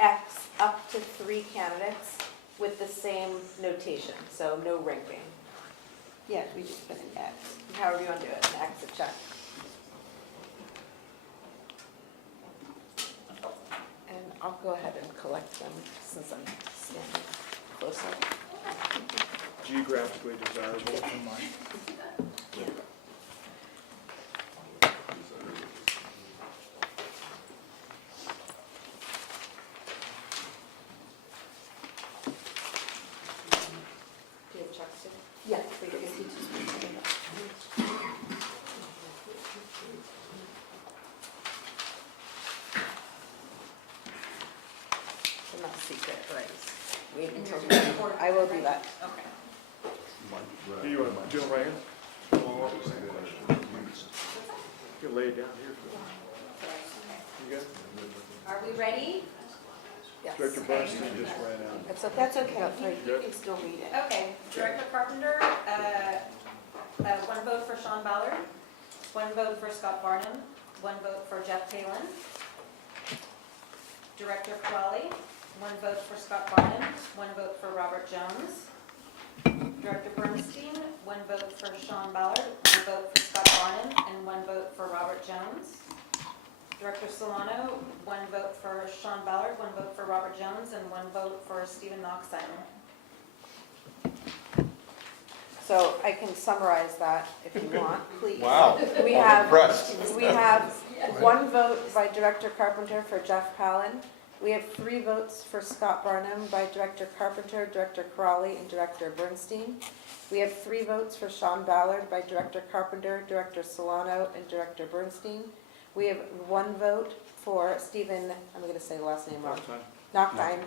X up to 3 candidates with the same notation, so no ranking. Yes, we just put an X. However you want to do it, an X, a check. And I'll go ahead and collect them since I'm standing closer. Geographically desirable. From mine. Do you have checks too? Yes, because he just put it up. They're not secret, right? Wait until we, I will do that. Okay. Do you want to do it right here? You can lay it down here. You good? Are we ready? Yes. Director Bernstein just ran out. It's okay. That's okay, That's right. you can still read it. Okay, Director Carpenter, 1 vote for Sean Ballard, 1 vote for Scott Barnum, 1 vote for Jeff Palin. Director Kwali, 1 vote for Scott Barnum, 1 vote for Robert Jones. Director Bernstein, 1 vote for Sean Ballard, 1 vote for Scott Barnum, and 1 vote for Robert Jones. Director Solano, 1 vote for Sean Ballard, 1 vote for Robert Jones, and 1 vote for Stephen Knox-Simon. So I can summarize that if you want, please. Wow, We I'm have, impressed. we have one vote by Director Carpenter for Jeff Palin. We have 3 votes for Scott Barnum by Director Carpenter, Director Corrali, and Director Bernstein. We have 3 votes for Sean Ballard by Director Carpenter, Director Solano, and Director Bernstein. We have 1 vote for Stephen, I'm going to say the last name wrong, Noctime.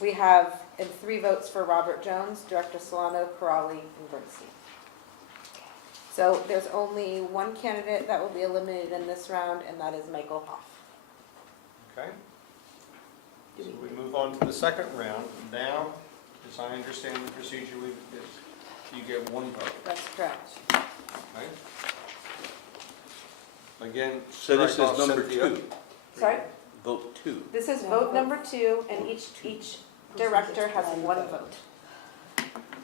We have 3 votes for Robert Jones, Director Solano, Corrali, and Bernstein. So there's only 1 candidate that will be eliminated in this round, and that is Michael Hoff. Okay. So we move on to the second round. Now, as I understand the procedure, you get 1 vote, That's correct. okay? Again, So this strike is off number Cynthia. 2, Sorry? vote 2. This is vote number 2, and each director has 1 vote.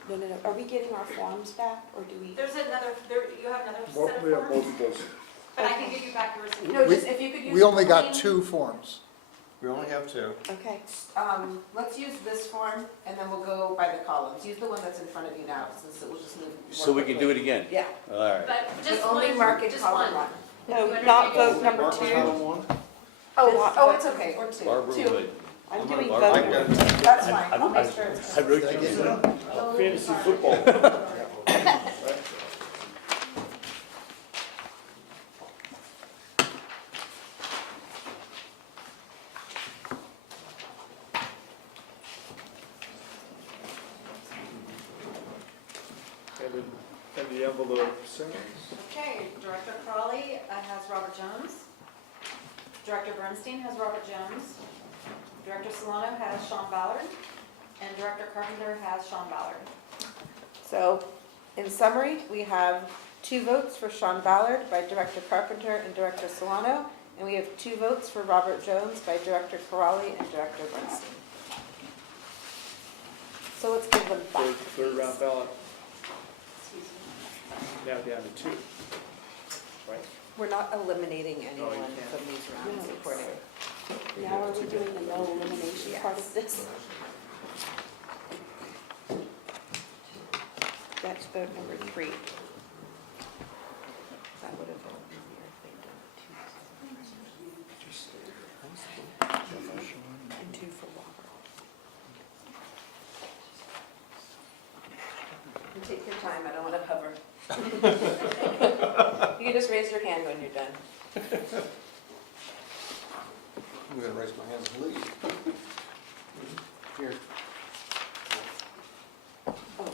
No, no, no, are we getting our forms back, or do we? There's another, you have another Well, set we of have forms, multiples. but I can give you back yours. No, We- just if you could use. We only got clean- 2 forms. We only have 2. Okay, Let's use this form, and then we'll go by the columns. Use the one that's in front of you now, since it will just move. more So we can do it quickly. again? Yeah, All right. But just but only one, mark it just column one. 1. no, You not understand? vote number Mark 2. column 1. Oh, it's okay, or 2. Barbara 2. would. I'm doing Barbara- vote. I've got it. That's fine, I'll make sure it's. I wrote you. Fantasy football. And the envelope says, Okay, Director Crawley has Robert Jones. Director Bernstein has Robert Jones. Director Solano has Sean Ballard. And Director Carpenter has Sean Ballard. So, in summary, we have 2 votes for Sean Ballard by Director Carpenter and Director Solano, and we have 2 votes for Robert Jones by Director Corrali and Director Bernstein. So let's give them back. third round ballot. Now down to 2. Right? We're not eliminating anyone can't. from these rounds No. accordingly. Now are we doing the no elimination part of this? That's vote number 3. That would have been easier if they'd done 2. And 2 for Robert. And take your time, I don't want to hover. You can just raise your hand when you're done. I'm going to raise my hand and leave. Here. Oh,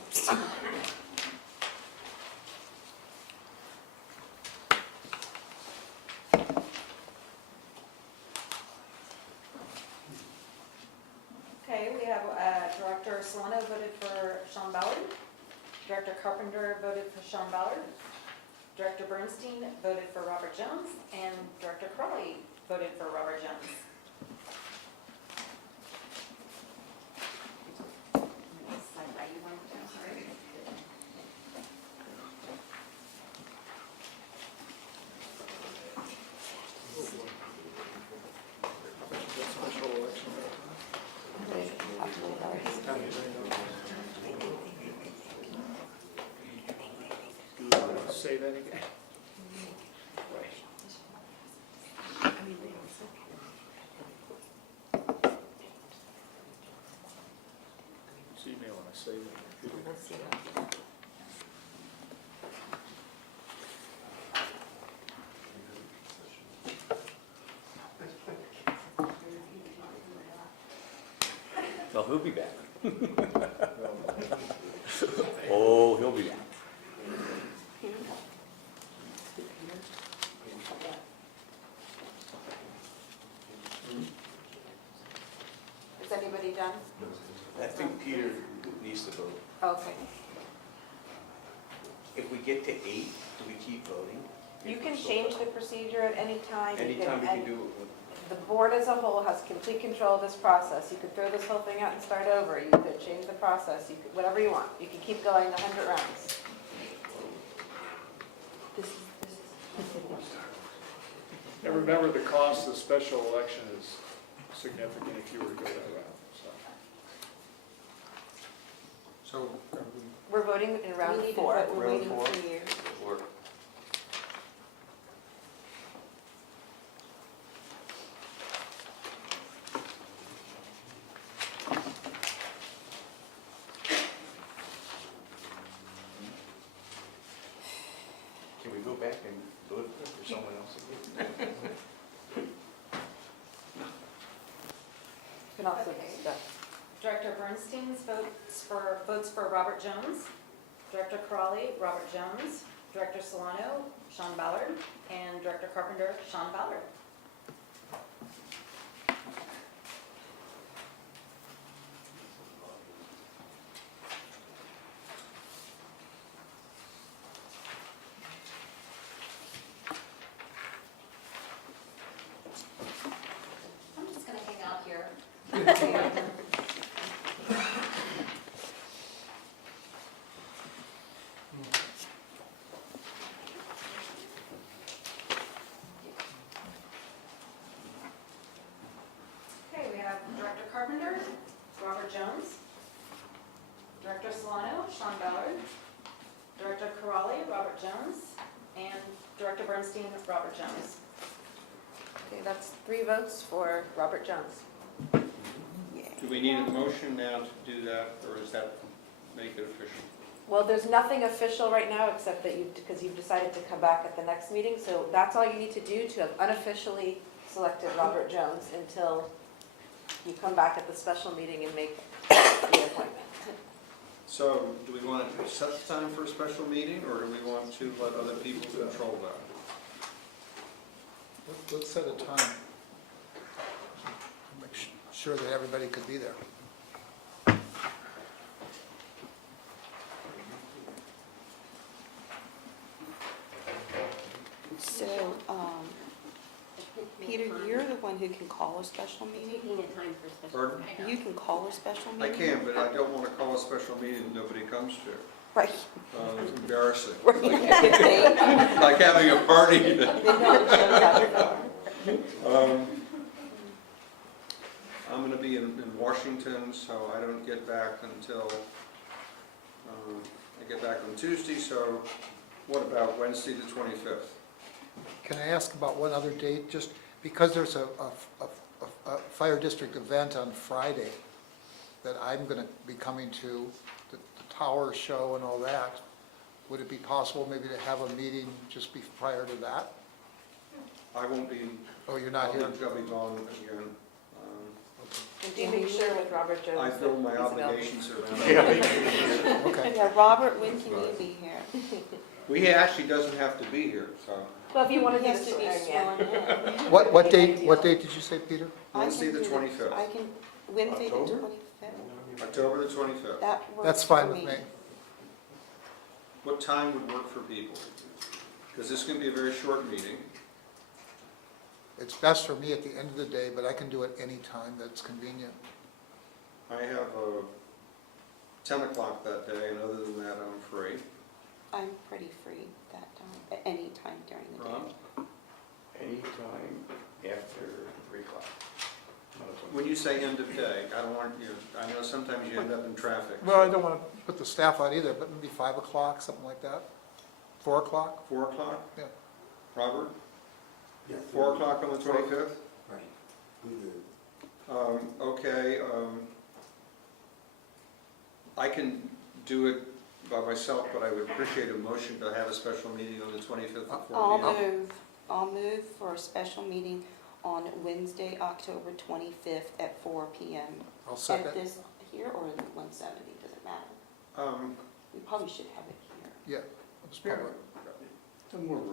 Okay, we have Director Solano voted for Sean Ballard. Director Carpenter voted for Sean Ballard. Director Bernstein voted for Robert Jones. And Director Crowley voted for Robert Jones. That's special election. Say that again. See me when I say that. Well, he'll be back. Oh, he'll be back. Is anybody done? I think Peter needs to vote. Okay. If we get to 8, do we keep voting? You can change the procedure at any time. You Anytime we can and do it with. The board as a whole has complete control of this process. You could throw this whole thing out and start over. You could change the process. You could, whatever you want. You can keep going 100 rounds. And remember, the cost of the special election is significant if you were to go that route, so. So, We're voting in round We need to 4. vote. We're Round waiting 4? for you. Or can we go back and vote for someone else again? You can also Okay. discuss. Director Bernstein's votes for Robert Jones, Director Crawley, Robert Jones, Director Solano, Sean Ballard, and Director Carpenter, Sean Ballard. I'm just gonna hang out here. Okay, we have Director Carpenter, Robert Jones, Director Solano, Sean Ballard, Director Corrali, Robert Jones, and Director Bernstein, Robert Jones. Okay, that's 3 votes for Robert Jones. Do we need a motion now to do that, or does that make it official? Well, there's nothing official right now except that because you've decided to come back at the next meeting, so that's all you need to do to have unofficially selected Robert Jones until you come back at the special meeting and make the appointment. So do we want to set the time for a special meeting, or do we want to let other people control that? Let's set a time. Make sure that everybody could be there. So, Peter, you're the one who can call a special meeting? Pardon? You can call a special I meeting? can, but I don't want to call a special meeting that nobody comes to. Right. It's embarrassing. Right. Then Like having a party. no one shows up. I'm going to be in Washington, so I don't get back until, I get back on Tuesday, so what about Wednesday the 25th? Can I ask about one other date? Just because there's a fire district event on Friday that I'm going to be coming to, the tower show and all that, would it be possible maybe to have a meeting just prior to that? I won't be. Oh, you're not here? I'll be gone again. And do you make sure with Robert Jones I that feel my he's available? obligations around. Okay. Yeah, Robert, when can you be here? He actually doesn't have to be here, so Well, if you want to He do has this to be swearing in. sworn in. What date did you say, Peter? I Wednesday can the do 25th. I can, Wednesday the October? 25th. October the 25th. That works That's fine for with me. What time would work for people? Because this is going to be a very short meeting. It's best for me at the end of the day, but I can do it any time that's convenient. I have 10 o'clock that day, and other than that, I'm free. I'm pretty free that time, at any time during the day. Ron? Anytime after 3 o'clock. When you say end of day, I don't want you, I know sometimes you end up in traffic. Well, I don't want to put the staff out either, but maybe 5 o'clock, something like that? 4 o'clock? 4 o'clock? Yeah. Robert? Yeah. 4 o'clock on the 25th? Right. Okay, I can do it by myself, but I would appreciate a motion to have a special meeting on the 25th at 4 p.m. I'll move for a special meeting on Wednesday, October 25th at 4 p.m. I'll second. At this, here or in 170, does it matter? We probably should have it here. Yeah, it's public.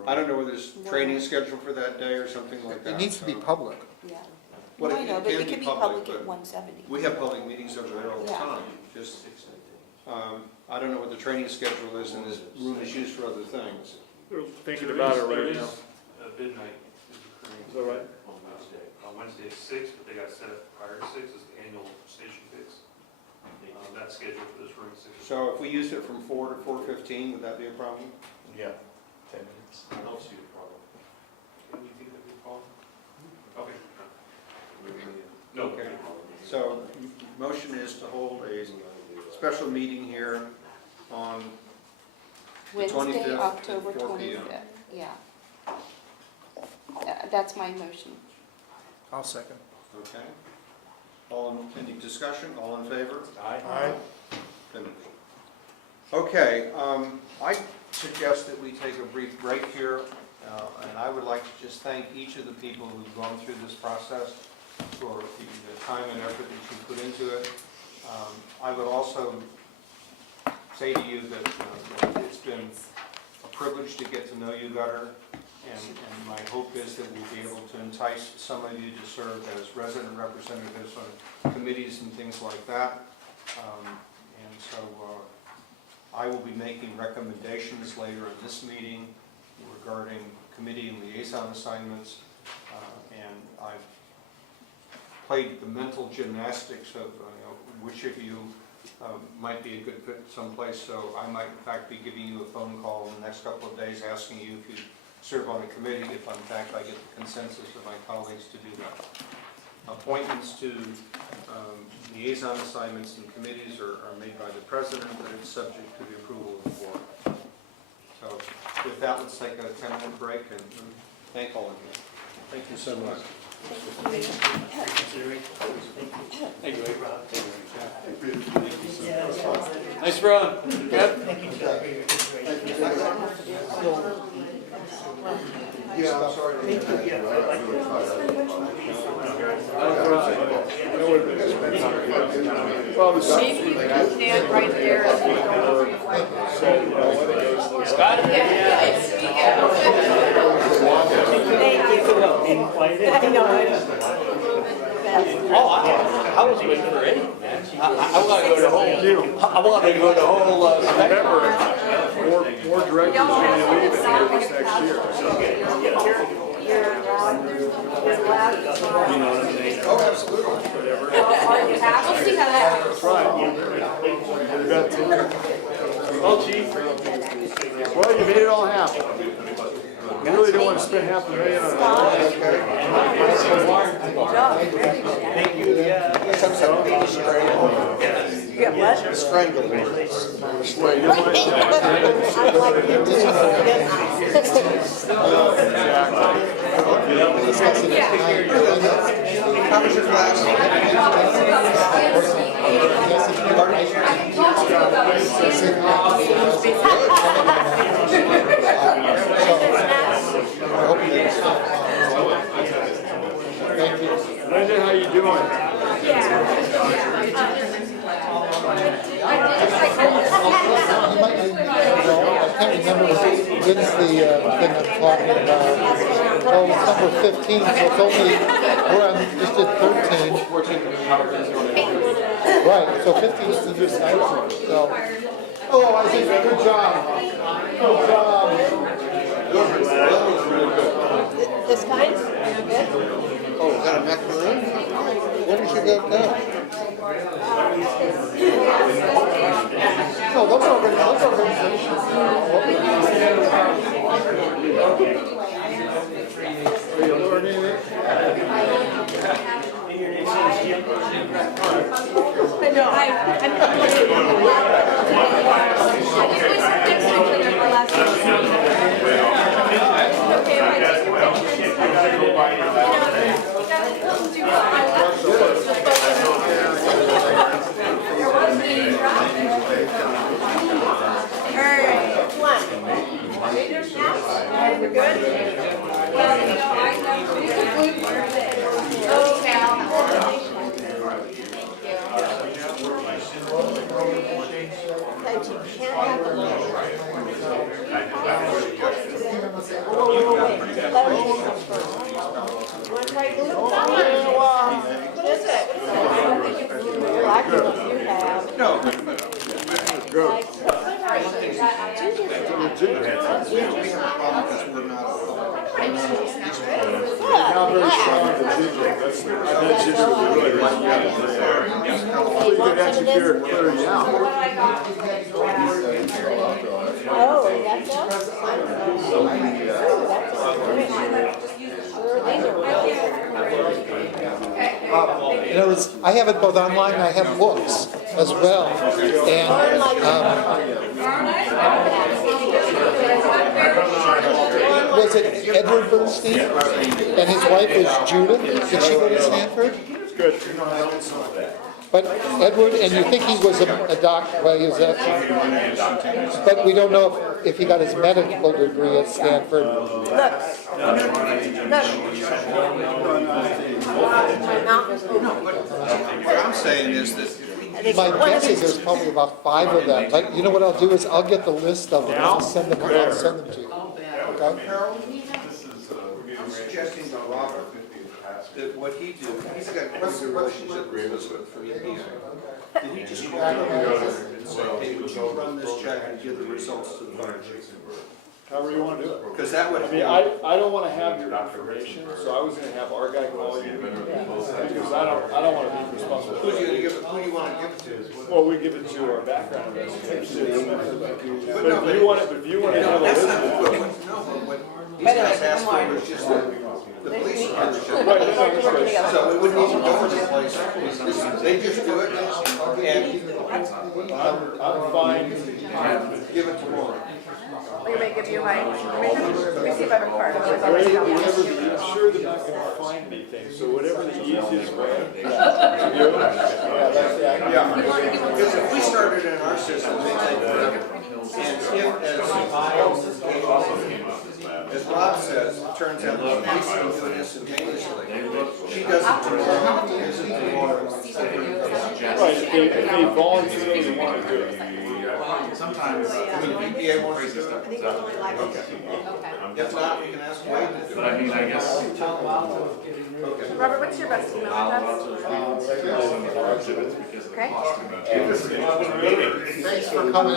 I don't know whether there's training scheduled for that day or something like that. It needs to be so- public. Yeah. Well, No, I it know, but can it be could be public, public at but 170. We have public meetings over there all the Yeah. time, just, I don't know what the training schedule is, and this room is used for other things. We're thinking about it right now. Midnight is occurring. Is that right? On Wednesday. On Wednesday at 6, but they got set up prior to 6 as the annual station fix. That's scheduled for this room at 6. So if we used it from 4 to 4:15, would that be a problem? Yeah, 10 minutes. I don't see the problem. Do you think that'd be a problem? Okay. No. Okay. So, motion is to hold a special meeting here on on, Wednesday, 25th, October 4 p.m. 25th, yeah. That's my motion. I'll second. okay? Any discussion, all in favor? Aye. Finished. Okay, I suggest that we take a brief break here, and I would like to just thank each of the people who've gone through this process for the time and effort that you put into it. I would also say to you that it's been a privilege to get to know you better, and my hope is that we'll be able to entice some of you to serve as resident representatives on committees and things like that. And so I will be making recommendations later in this meeting regarding committee and liaison assignments, and I've played the mental gymnastics of which of you might be a good fit someplace, so I might in fact be giving you a phone call in the next couple of days asking you if you serve on a committee, if in fact I get the consensus of my colleagues to do that. Appointments to liaison assignments and committees are made by the president, but it's subject to the approval of the board. So with that, let's take a 10-minute break and thank all of you. Thank you so much. Nice run. Yeah, I'm sorry. Well, the Chief, you can stand right there. I was waiting for it. I want to go to whole, I want to go to whole spectrum. more directors are going to leave it here this next year. Oh, absolutely. We'll see how that That's right. You got to. Well, Chief. Well, you made it all happen. You really don't want to spend $500,000 on it. Thank you, yeah. You get what? Strangled. Well, you don't want How was your Linda, how you doing? I can't remember when's the thing I'm talking about. Oh, it's number 15, so it's only, just did 13. Right, so 15 is the new item, so. Oh, I think, good job. Good job. This kind? Good? Oh, is that a macaroon? Where did you go now? No, those organizations. Are you learning it? I know, Not very strong in ginger. That's just really what you got to do. You could actually hear it clearly out. oh, that's You know, I have it both online and I have books as well. And Was it Edward Bernstein? And his wife was Judith? Did she go to Stanford? Good. But Edward, and you think he was a doctor, well, he was a, but we don't know if he got his medical degree at Stanford. What I'm saying is that My guess is there's probably about 5 of them, but you know what I'll do is I'll get the list of them, and I'll send them to you. Okay? I'm suggesting to Robert that what he do, he's got a pretty good relationship with Elizabeth from EPA. Did he just call her and say, hey, would you run this check and give the results to the fire chief? However you want to do it. Because that would I mean, I don't want to have your information, so I was going to have our guy call you. Because I don't want to be responsible. Who do you give it, who do you want to give it to? Well, we give it to our background investigators. But if you want to have a That's list not, of. no, what these guys asked for was just the police department. So we wouldn't even go to the place. They just do it and I'm fine. give it to Lauren. You may give you my, let me see if I have a card. Otherwise I'll write it down. I'm sure they're not going to find anything, so whatever the easiest way. Yeah, because if we started in our system, and if, as Rob says, it turns out the police can do it instantaneously. She does it tomorrow, gives it to Lauren. Right, if they voluntarily want to do it. Sometimes, EPA wants to do it. If not, we can ask Wade to do but I it. mean, I guess. Robert, what's your best email address? Okay. Thanks for coming. I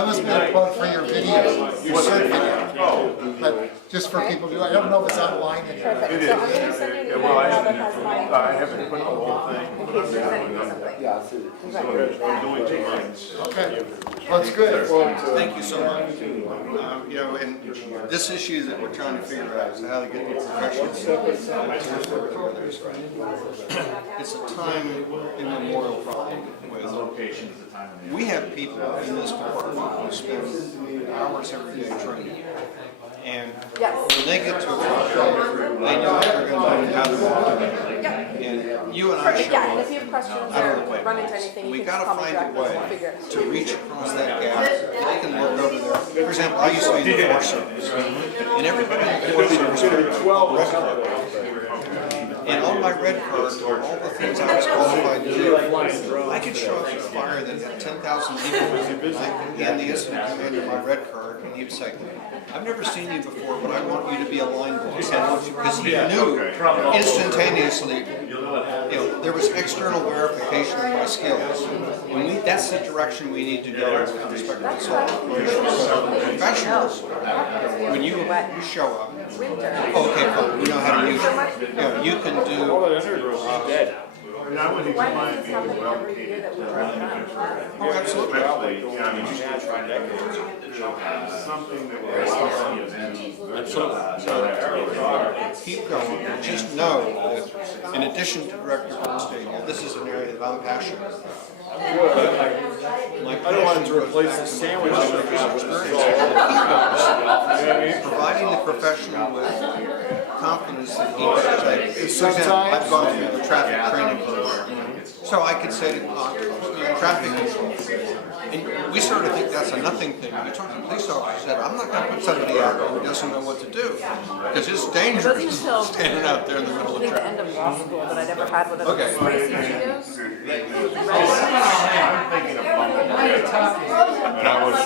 almost made a plug for your video, your surf video. But just for people to, I don't know if it's online anymore. Perfect. So I'm going to send you an email that has my. I haven't put the whole thing. In case you're sending me something. I'm doing too much. Okay, well, it's good. Thank you so much. You know, and this issue that we're trying to figure out is how to get the professionals. It's a time immemorial problem with Location is the time of the. we have people in this department who spend hours every day training. And when they get to a job, they know what they're going to do and how they're going to do it. And you and I Perfect, show yeah, and if up. you have questions I don't or know. run into anything, We you can just gotta call me find a directly, way we'll figure it. to reach across that gap. They can look over there. For example, I used to be in the Forest Service, and everybody in the Forest Service had a red card. And on my red card were all the things I was qualified to do. I could show up at a fire that had 10,000 people, and I could hand the incident commander my red card, and he would say, I've never seen you before, but I want you to be a line boss. Because he knew instantaneously, you know, there was external verification of my skills. And that's the direction we need to go with respect to solid professionals. When you show up, okay, fine, we know how to use it. You know, you can All do, that undergrowth is dead. Why does this happen every year that we run out? oh, absolutely. Something that Keep going, just know that in addition to Director Bernstein, this is an area that I'm passionate about. I don't want it to replace the sandwich. Providing the professional with confidence that he can take. For example, I've gone through the traffic training program, so I could say to traffic control. And we sort of think that's a nothing thing. We talk to police officers, said, I'm not gonna put somebody out there who doesn't know what to do. Because it's dangerous standing out there in the middle I of think the traffic. end of law school, but I never had one of Okay. those spicy Cheetos. And I was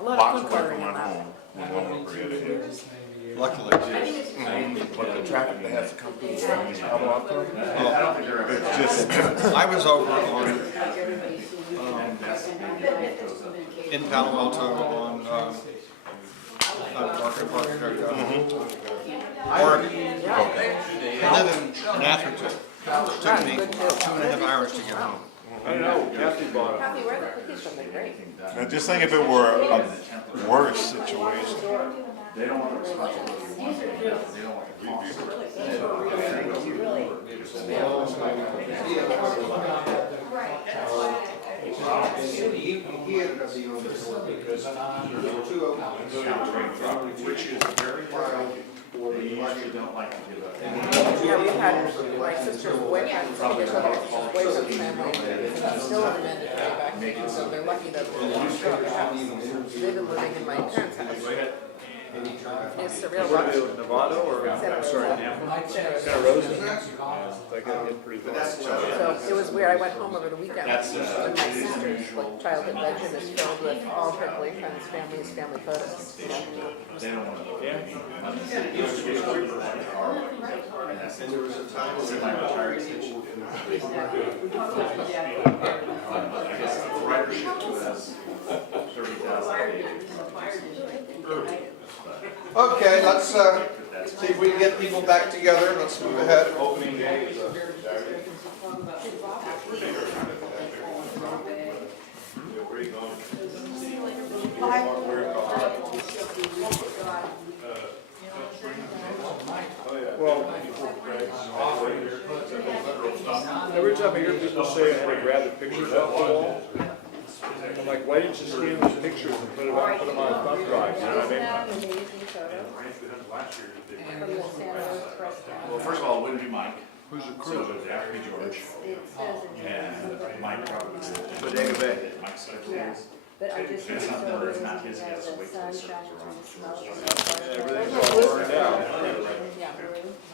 A lot of box food away coloring from in my that. home when one was created. Luckily. But the traffic that has to come through Palo Alto, it's just, I was over in Palo Alto on Market Park, Oregon. I live in Atherton. Took me 2.5 hours to get home. I don't know, Kathy bought it. Kathy, where are the cookies from? They're great. now just think if it were a worse situation. They don't want to responsibility, they don't want the cost. He ended up being on the board because there were two openings. Which is very mild for the usually don't like to give up. Yeah, we had, my sister's boyfriend, so his boyfriend's family, still in mandatory vaccine, so they're lucky that they're still at the house. They've been living in my parents' house. It's surreal. What are they, Nevada or, Santa I'm sorry, Rosa. Santa Rosa? That got hit pretty bad. So it was weird, I went home over the weekend, and my sister's like childhood bedroom is filled with all her boyfriend's family photos. Yeah. And there was a time when I retired. Okay, let's see if we can get people back together. Let's move ahead. Opening day is where are you going? Well, every time I hear people say I had to grab the pictures off the wall, I'm like, why didn't you scan those pictures and put them on a thumb drive, you know what I mean? Have amazing photos from the Santa Rosa restaurant. Well, first of all, it wouldn't be Mike. Who's the So crew? it would have to be George. It says in And Mike probably would. Bodega Bay. Mike's like, Yeah, but I just think It's it's not so number, it's amazing not his to have guess, the wait till sun the shining servers through are the on. smells. Everything's all burned out. Yeah,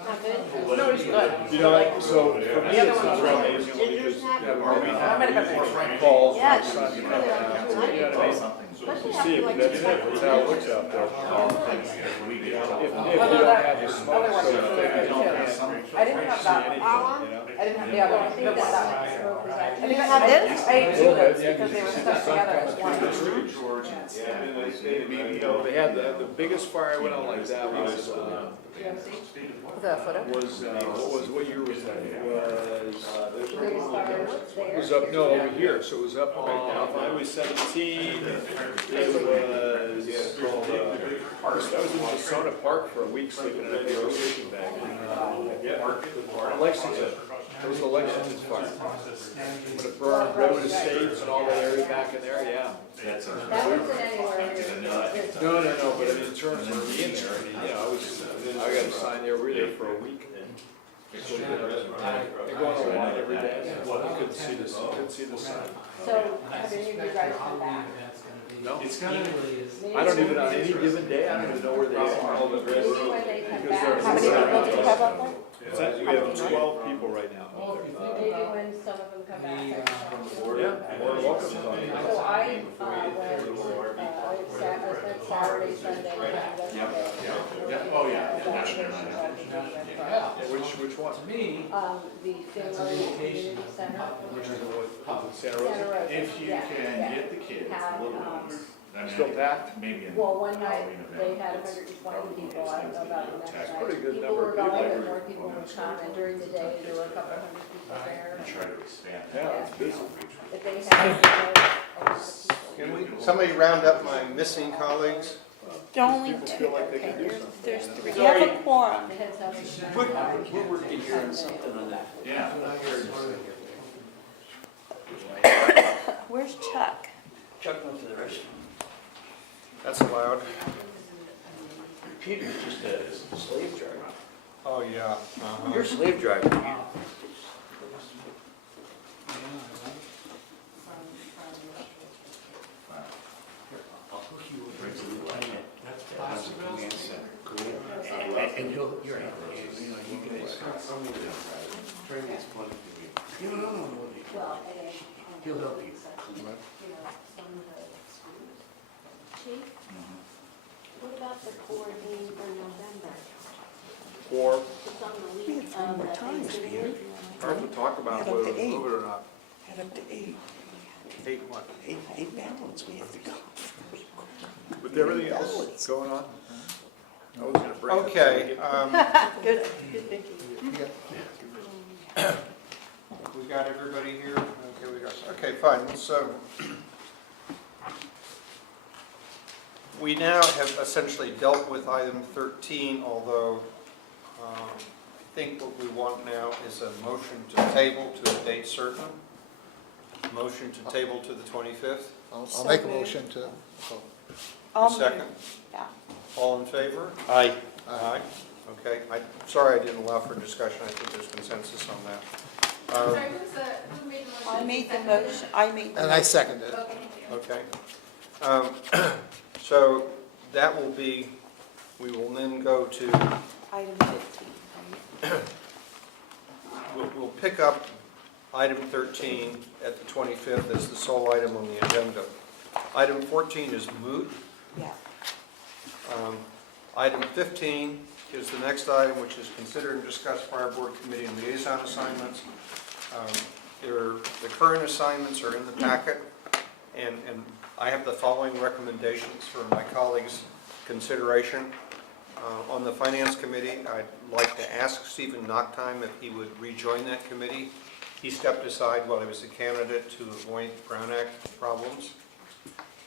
not good. No, it's good. You know, so for me, it's not really amazing because, yeah, I might have been Frank calls, my Yeah, son, it's you really know, you know what I mean? You see it, but that's it, that's how it looks out there. If you don't have the smoke, Other ones so are really you good don't too. have I didn't have that one. you know? I didn't have the other one. I think that I think I had this, I ate two of those because they were stuck together as one. George and Stan. You know, they had the biggest fire I went on like that was, The photo? what year was that? It biggest fire It was there. up, no, over here, so it was up on Highway 17. It was, I was in Wasona Park for a week sleeping in a big sleeping bag. Lexington, it was the Lexington fire. When it burned Redwood Estates and all that area back in there, yeah. That's That wasn't anywhere. No, but in terms of being there, I mean, I was, I got a sign there, we were there for a week. So, they're going on line every day, you couldn't see the sun. So have any of you guys come back? No, It's gonna, I don't even, on any given day, I don't even know where they are, all the Maybe rest. when they come Because back. How many people do you have up there? We have 12 people right now. Maybe when some of them come back. Yeah, more than welcome. So I spent Saturday, Sunday, and Monday. oh yeah, that's their Which one? The Finley Community Center. Which is the one, Santa Santa Rosa? Rosa. If you Yeah, can yeah. get the kids, Had, the little ones. I mean, Still packed? Maybe in. Well, one night, Halloween event, they had it's 120 people, I don't know about the next That's night. pretty good People number were of people. going, but more people would come, and during the day, there were a couple hundred people there. Try to expand. Yeah, it's busy. But they had, a lot of people. Can we, somebody round up my missing colleagues? Only People two, feel like they can okay, do there's, something. there's three. You have a quorum. The heads up. We're working here on something on that. Yeah. Where's Chuck? Chuck went to the restaurant. That's allowed. Peter's just a slave driver. Oh, yeah. You're a slave driver. I'll hook you with a little light. That's command center. Cool. And you're, you know, you guys. Training is fun for you. You don't know what he. Well, He'll help you. you know, some of the schools. Chief, what about the core meeting for November? Or, It's on the week of the Thanksgiving. hard to talk about whether to move it or not. Head up to 8. 8 what? 8 ballots we have to go. With everything else going on? I was gonna bring it. Okay, Good, good thinking. we got everybody here? Okay, we got, okay, fine, so. We now have essentially dealt with item 13, although I think what we want now is a motion to table to a date certain. Motion to table to the 25th? I'll So make a moved. motion to, I'll Second? Yeah. All in favor? Aye. Aye. Okay, sorry I didn't allow for discussion, I think there's consensus on that. Sorry, who made the motion? I made the Seconded it? motion, I made the and I motion. seconded it. Okay, thank you. Okay. So that will be, we will then go to, Item 15, right? we'll pick up item 13 at the 25th as the sole item on the agenda. Item 14 is moot. Yeah. Item 15 is the next item, which is consider and discuss fire board committee and liaison assignments. The current assignments are in the packet, and I have the following recommendations for my colleagues' consideration. On the finance committee, I'd like to ask Stephen Noctime if he would rejoin that committee. He stepped aside while he was a candidate to avoid Brown Act problems.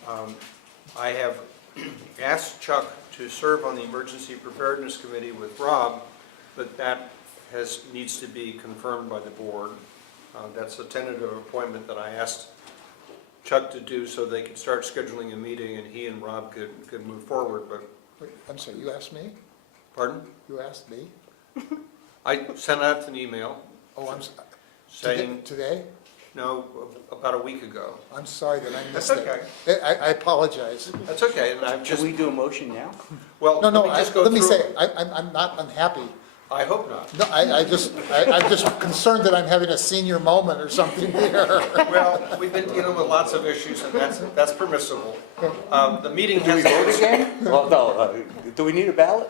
I have asked Chuck to serve on the Emergency Preparedness Committee with Rob, but that needs to be confirmed by the board. That's a tentative appointment that I asked Chuck to do so they could start scheduling a meeting and he and Rob could move forward, but, Wait, I'm sorry, you asked me? pardon? You asked me? I sent out an email Oh, saying, today? no, about a week ago. I'm sorry that I That's missed it. I apologize. That's okay, and I've Should just, we do a motion now? well, No, let no, me just go let me through. say, I'm not unhappy. I hope not. No, I'm just concerned that I'm having a senior moment or something here. Well, we've been dealing with lots of issues, and that's permissible. The meeting Do we has... vote again? Well, no, do we need a ballot?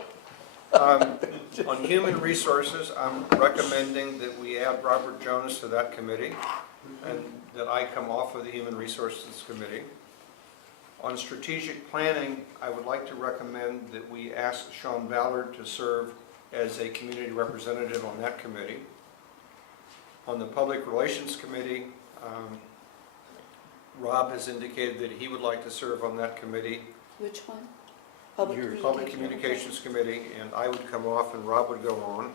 On human resources, I'm recommending that we add Robert Jones to that committee, and that I come off of the Human Resources Committee. On strategic planning, I would like to recommend that we ask Sean Ballard to serve as a community representative on that committee. On the Public Relations Committee, Rob has indicated that he would like to serve on that committee. Which one? Public Communications Committee, and I would come off and Rob would go on.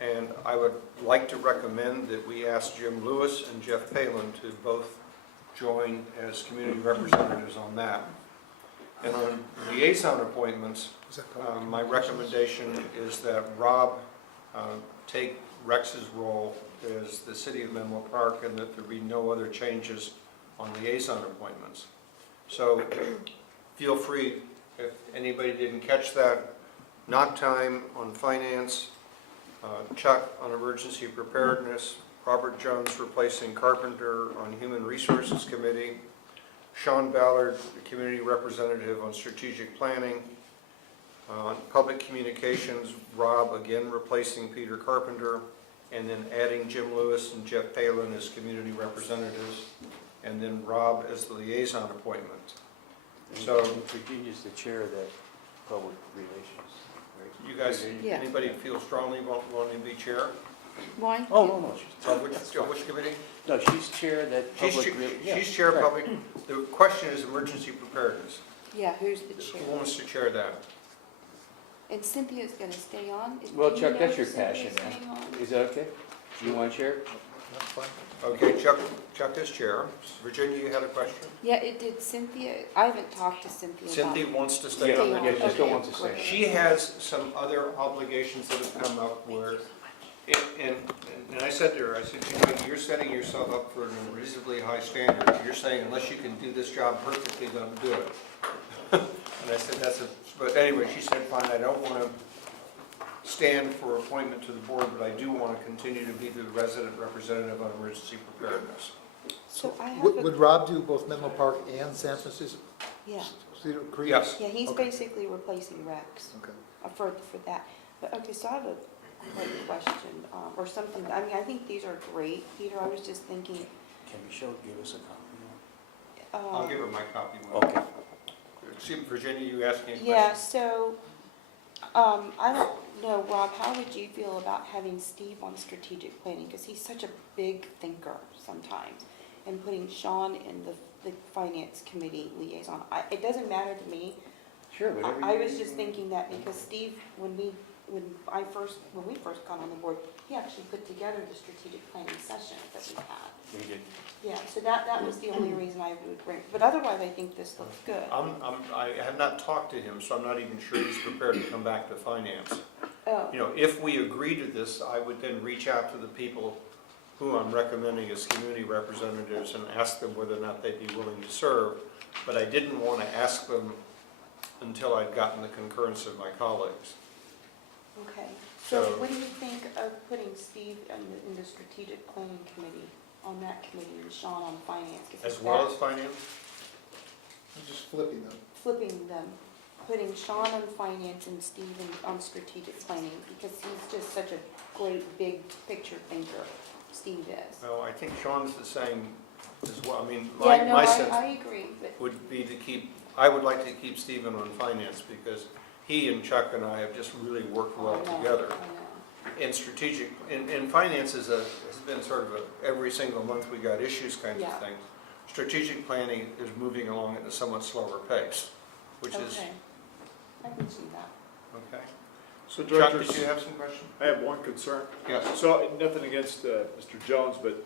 And I would like to recommend that we ask Jim Lewis and Jeff Palin to both join as community representatives on that. And on liaison appointments, my recommendation is that Rob take Rex's role as the City of Menlo Park and that there be no other changes on liaison appointments. So feel free, if anybody didn't catch that, Noctime on finance, Chuck on emergency preparedness, Robert Jones replacing Carpenter on Human Resources Committee, Sean Ballard, the community representative on strategic planning, on public communications, Rob again replacing Peter Carpenter, and then adding Jim Lewis and Jeff Palin as community representatives, and then Rob as the liaison appointment. So Virginia's the chair of that public relations, right? you guys, Yeah. anybody feel strongly about wanting to be chair? Why? Oh, no, no, Of which committee? no, she's chair of that public. Yeah, She's chair of right. public, the question is emergency preparedness. Yeah, who's the chair? Who wants to chair that? And Cynthia's gonna stay on? Well, Do you Chuck, know that's your if Cynthia's passion, staying man. on? Is that okay? You want to share? That's fine. Okay, Chuck is chair. Virginia, you had a question? Yeah, it did Cynthia, I haven't talked to Cynthia about. Cynthia wants to stay Yeah, on Stay the on. yeah, she still Okay, wants to stay. great. She has some other obligations that have come up where, and I said to her, I said, you know, you're setting yourself up for an unreasonably high standard. You're saying unless you can do this job perfectly, don't do it. And I said, but anyway, she said, fine, I don't want to stand for appointment to the board, but I do want to continue to be the resident representative on emergency preparedness. So I have Would a, Rob do both Menlo Park and San Francisco? yeah, Cedar Creek? Yes. yeah, he's Okay. basically replacing Rex Okay. for that. But, okay, so I have a question, or something, I mean, I think these are great, Peter, I was just thinking, Can Michelle give us a copy? I'll give her my copy. Okay. See, Virginia, you asked me a question? yeah, so, I don't know, Rob, how would you feel about having Steve on strategic planning? Because he's such a big thinker sometimes, and putting Sean in the finance committee liaison. It doesn't matter to me. Sure, whatever. I you- was just thinking that because Steve, when we when we first got on the board, he actually put together the strategic planning sessions that we had. We did. Yeah, so that was the only reason I would bring, but otherwise I think this looks good. I have not talked to him, so I'm not even sure he's prepared to come back to finance. Oh, You know, if we agree to this, I would then reach out to the people who I'm recommending as community representatives and ask them whether or not they'd be willing to serve. But I didn't want to ask them until I'd gotten the concurrence of my colleagues. okay. So So- what do you think of putting Steve in the strategic planning committee, on that committee, and Sean on finance? 'Cause As if well that- as finance? I'm just flipping them. Flipping them, putting Sean on finance and Steve on strategic planning, because he's just such a great big picture thinker, Steve is. Well, I think Sean's the same as well. I mean, Yeah, no, my I sense agree, but, would be to I would like to keep Stephen on finance because he and Chuck and I have just really worked well I know, together. I know. In strategic, in finance has been sort of every single month we got issues kinds Yeah. of thing. Strategic planning is moving along at a somewhat slower pace, which is, Okay, I can see that. okay. So Chuck, directors, did you have some questions? I have one concern. Yes. So, nothing against Mr. Jones, but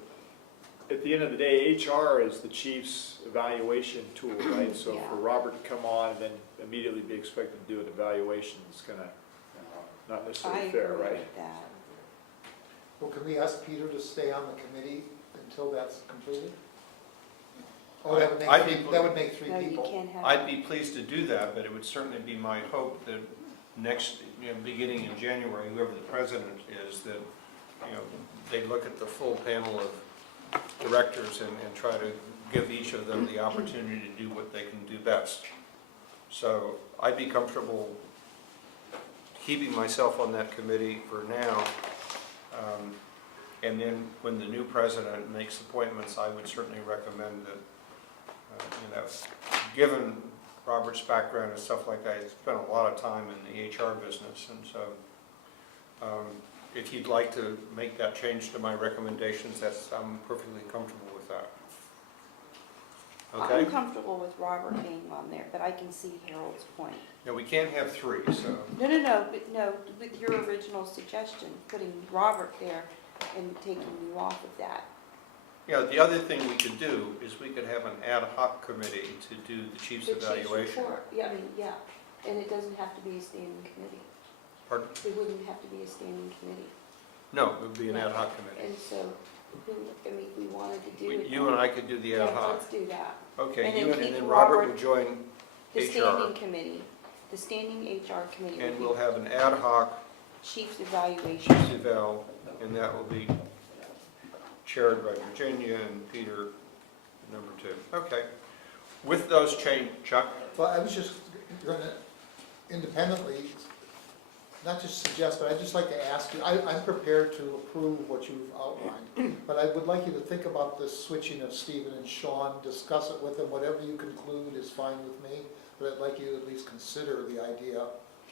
at the end of the day, HR is the chief's evaluation tool, right? So Yeah. for Robert to come on and then immediately be expected to do an evaluation is kind of not I necessarily agree fair, right? with that. Well, can we ask Peter to stay on the committee until that's completed? Oh, that would I'd make be- three, that would make three No, you people. can't have. I'd be pleased to do that, but it would certainly be my hope that next, beginning in January, whoever the president is, that, they look at the full panel of directors and try to give each of them the opportunity to do what they can do best. So I'd be comfortable keeping myself on that committee for now. And then when the new president makes appointments, I would certainly recommend that, given Robert's background and stuff like that, he's spent a lot of time in the HR business, and so if you'd like to make that change to my recommendations, I'm perfectly comfortable with that. Okay? I'm comfortable with Robert being on there, but I can see Harold's point. Now, we can't have three, so, But no, with your original suggestion, putting Robert there and taking you off of that. the other thing we could do is we could have an ad hoc committee to do the chief's The chief's evaluation. report, yeah, yeah, and it doesn't have to be a standing committee. Pardon? It wouldn't have to be a standing committee. No, it would be an ad hoc committee. And so, if we wanted to do it. You and I could do the ad Yeah, hoc. let's do that. Okay, And then and keep then Robert Robert- will join The HR. standing committee, the standing HR committee And will we'll be have an ad hoc chief's evaluation. chief's eval, and that will be chaired by Virginia and Peter, number 2. Okay. With those change, Chuck? Well, I was just going to independently, not just suggest, but I'd just like to ask you, I'm prepared to approve what you've outlined, but I would like you to think about the switching of Stephen and Sean, discuss it with them, whatever you conclude is fine with me, but I'd like you to at least consider the idea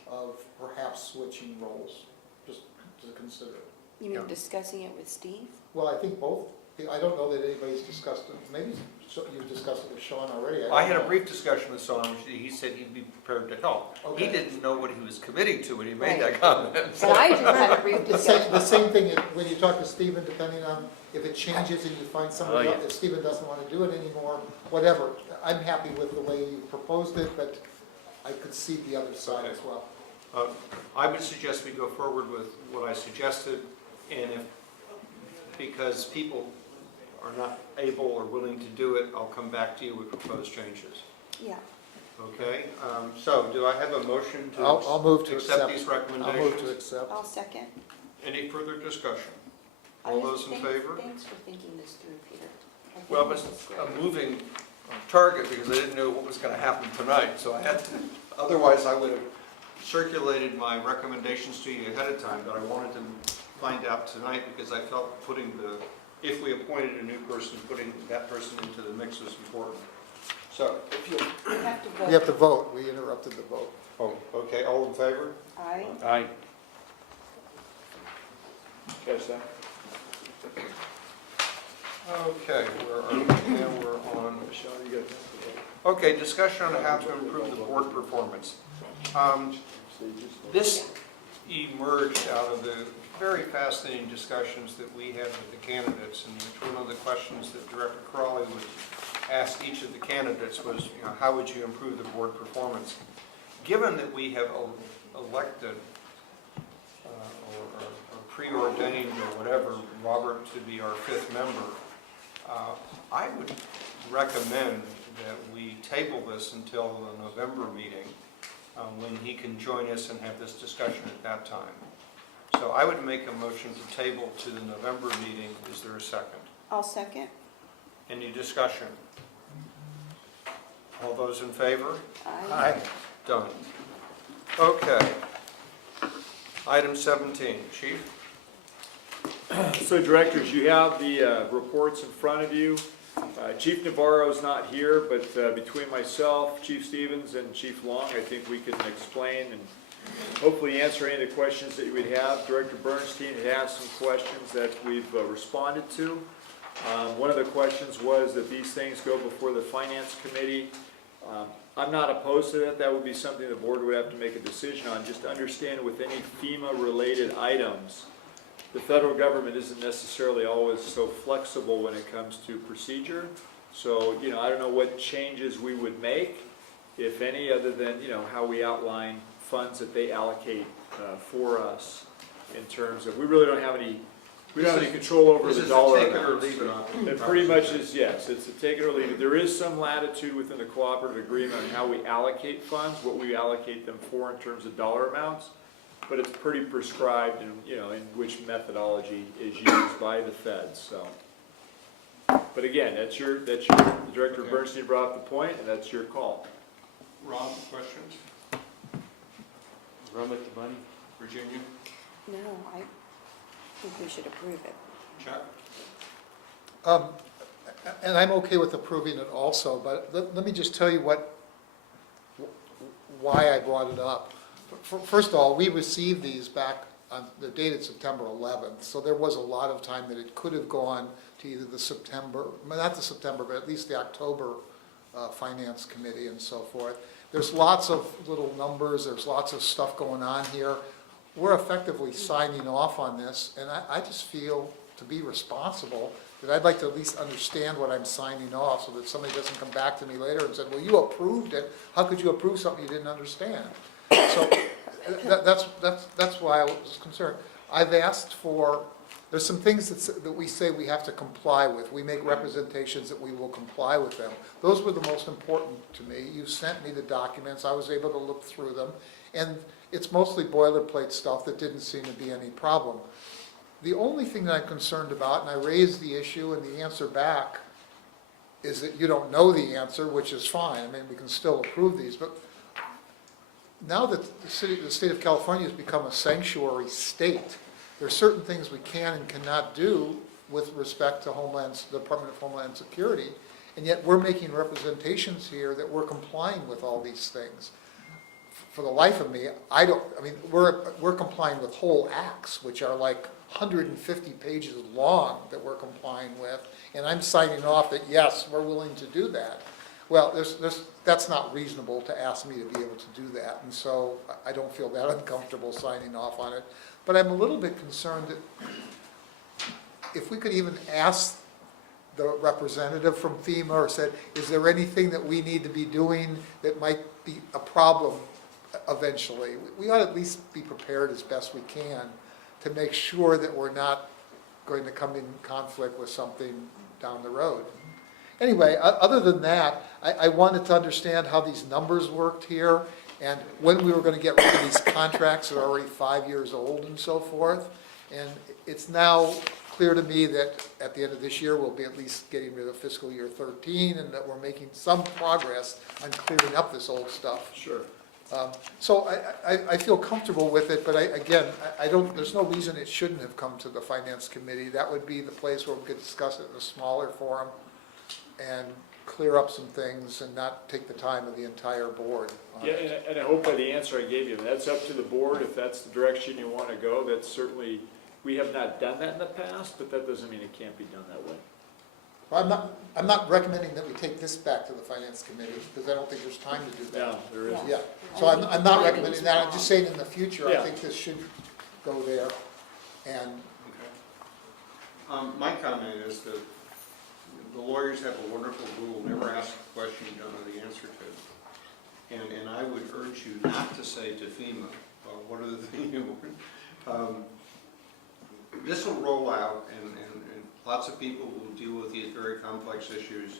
of perhaps switching roles, just to consider it. You mean Yeah. discussing it with Steve? Well, I think both, I don't know that anybody's discussed it, maybe you've discussed it with Sean already. I had don't a know. brief discussion with Sean, he said he'd be prepared to help. He Okay. didn't know what he was committing to when he made Right. that comment. And I just had a brief The same, discussion. the same thing, when you talk to Stephen, depending on if it changes and you find somebody Oh, else, if Stephen doesn't want to do it anymore, whatever. I'm happy with the way you proposed it, but I could see the other side as well. I would suggest we go forward with what I suggested, and because people are not able or willing to do it, I'll come back to you with proposed changes. Yeah. Okay, so do I have a motion to I'll move to accept accept. these I'll move to recommendations? accept. I'll second. Any further discussion? I All just those in think- favor? Thanks for thinking this through, Peter. I think Well, this it's is great. a moving target because I didn't know what was going to happen tonight, so I had to, otherwise I would have circulated my recommendations to you ahead of time, but I wanted to find out tonight because I felt if we appointed a new person, putting that person into the mix was important. So, if you, We have to vote. We have to vote, we interrupted the vote. okay, all in favor? Aye. Aye. Okay, Sam? Okay, now we're on. Michelle, you got Okay, discussion on how to improve the board performance. This emerged out of the very fascinating discussions that we had with the candidates, and which one of the questions that Director Crawley would ask each of the candidates was, you know, how would you improve the board performance? Given that we have elected or preordained or whatever Robert to be our 5th member, I would recommend that we table this until the November meeting, when he can join us and have this discussion at that time. So I would make a motion to table to the November meeting. Is there a second? I'll second. Any discussion? All those in favor? Aye. Done. Okay. Item 17, Chief? So directors, you have the reports in front of you. Chief Navarro's not here, but between myself, Chief Stevens, and Chief Long, I think we can explain and hopefully answer any of the questions that you would have. Director Bernstein had asked some questions that we've responded to. One of the questions was that these things go before the Finance Committee. I'm not opposed to that. That would be something the board would have to make a decision on. Just to understand with any FEMA-related items, the federal government isn't necessarily always so flexible when it comes to procedure. So, you know, I don't know what changes we would make, if any, other than, you know, how we outline funds that they allocate for us in terms of, we really don't have any, we don't have any control over the dollar This is a take it or amounts. leave it on. It pretty much is, yes, it's a take it or leave it. There is some latitude within the cooperative agreement on how we allocate funds, what we allocate them for in terms of dollar amounts, but it's pretty prescribed in, you know, in which methodology is used by the feds, so. But again, Director Bernstein brought up the point, and that's your call. Rob, questions? Run with the money. Virginia? No, I think we should approve it. Chuck? And I'm okay with approving it also, but let me just tell you why I brought it up. First of all, we received these back on the dated September 11th, so there was a lot of time that it could have gone to either the September, not the September, but at least the October Finance Committee and so forth. There's lots of little numbers, there's lots of stuff going on here. We're effectively signing off on this, and I just feel to be responsible that I'd like to at least understand what I'm signing off so that somebody doesn't come back to me later and say, well, you approved it, how could you approve something you didn't understand? So that's why I was concerned. I've asked for, there's some things that we say we have to comply with. We make representations that we will comply with them. Those were the most important to me. You sent me the documents, I was able to look through them, and it's mostly boilerplate stuff that didn't seem to be any problem. The only thing that I'm concerned about, and I raised the issue and the answer back, is that you don't know the answer, which is fine. I mean, we can still approve these, but now that the state of California has become a sanctuary state, there are certain things we can and cannot do with respect to the Department of Homeland Security, and yet we're making representations here that we're complying with all these things. For the life of me, we're complying with whole acts, which are like 150 pages long that we're complying with, and I'm signing off that, yes, we're willing to do that. Well, that's not reasonable to ask me to be able to do that, and so I don't feel that uncomfortable signing off on it. But I'm a little bit concerned that if we could even ask the representative from FEMA or said, is there anything that we need to be doing that might be a problem eventually? We ought to at least be prepared as best we can to make sure that we're not going to come in conflict with something down the road. Anyway, other than that, I wanted to understand how these numbers worked here and when we were going to get rid of these contracts that are already 5 years old and so forth. And it's now clear to me that at the end of this year, we'll be at least getting rid of fiscal year 13 and that we're making some progress on clearing up this old stuff. Sure. So I feel comfortable with it, but there's no reason it shouldn't have come to the Finance Committee. That would be the place where we could discuss it in a smaller forum and clear up some things and not take the time of the entire board. Yeah, and I hope by the answer I gave you, that's up to the board. If that's the direction you want to go, that's certainly, we have not done that in the past, but that doesn't mean it can't be done that way. Well, I'm not recommending that we take this back to the finance committee, because I don't think there's time to do that. No, there isn't. Yeah, so I'm not recommending that, I'm just saying in the future, I Yeah. think this should go there. And My comment is that the lawyers have a wonderful rule, never ask a question you don't know the answer to. And I would urge you not to say to FEMA, well, what are the things you want? This will roll out, and lots of people will deal with these very complex issues.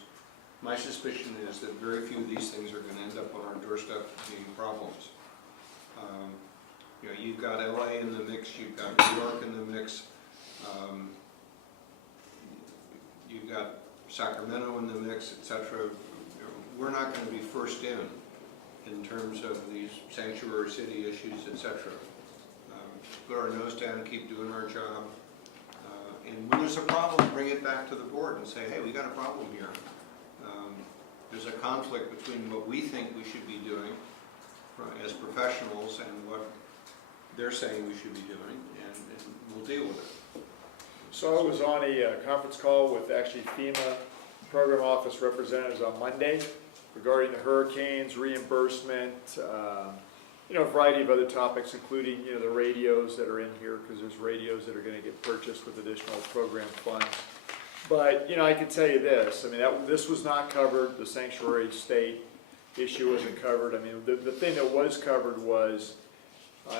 My suspicion is that very few of these things are going to end up on our doorstep being problems. You know, you've got LA in the mix, you've got New York in the mix, you've got Sacramento in the mix, etc. You know, we're not going to be first in terms of these sanctuary city issues, etc. Put our nose down and keep doing our job. And when there's a problem, bring it back to the board and say, hey, we got a problem here. There's a conflict between what we think we should be doing as professionals and what they're saying we should be doing, and we'll deal with it. So I was on a conference call with actually FEMA program office representatives on Monday regarding the hurricanes, reimbursement, you know, a variety of other topics, including, you know, the radios that are in here, because there's radios that are going to get purchased with additional program funds. But, you know, I can tell you this, I mean, this was not covered, the sanctuary state issue wasn't covered. I mean, the thing that was covered was,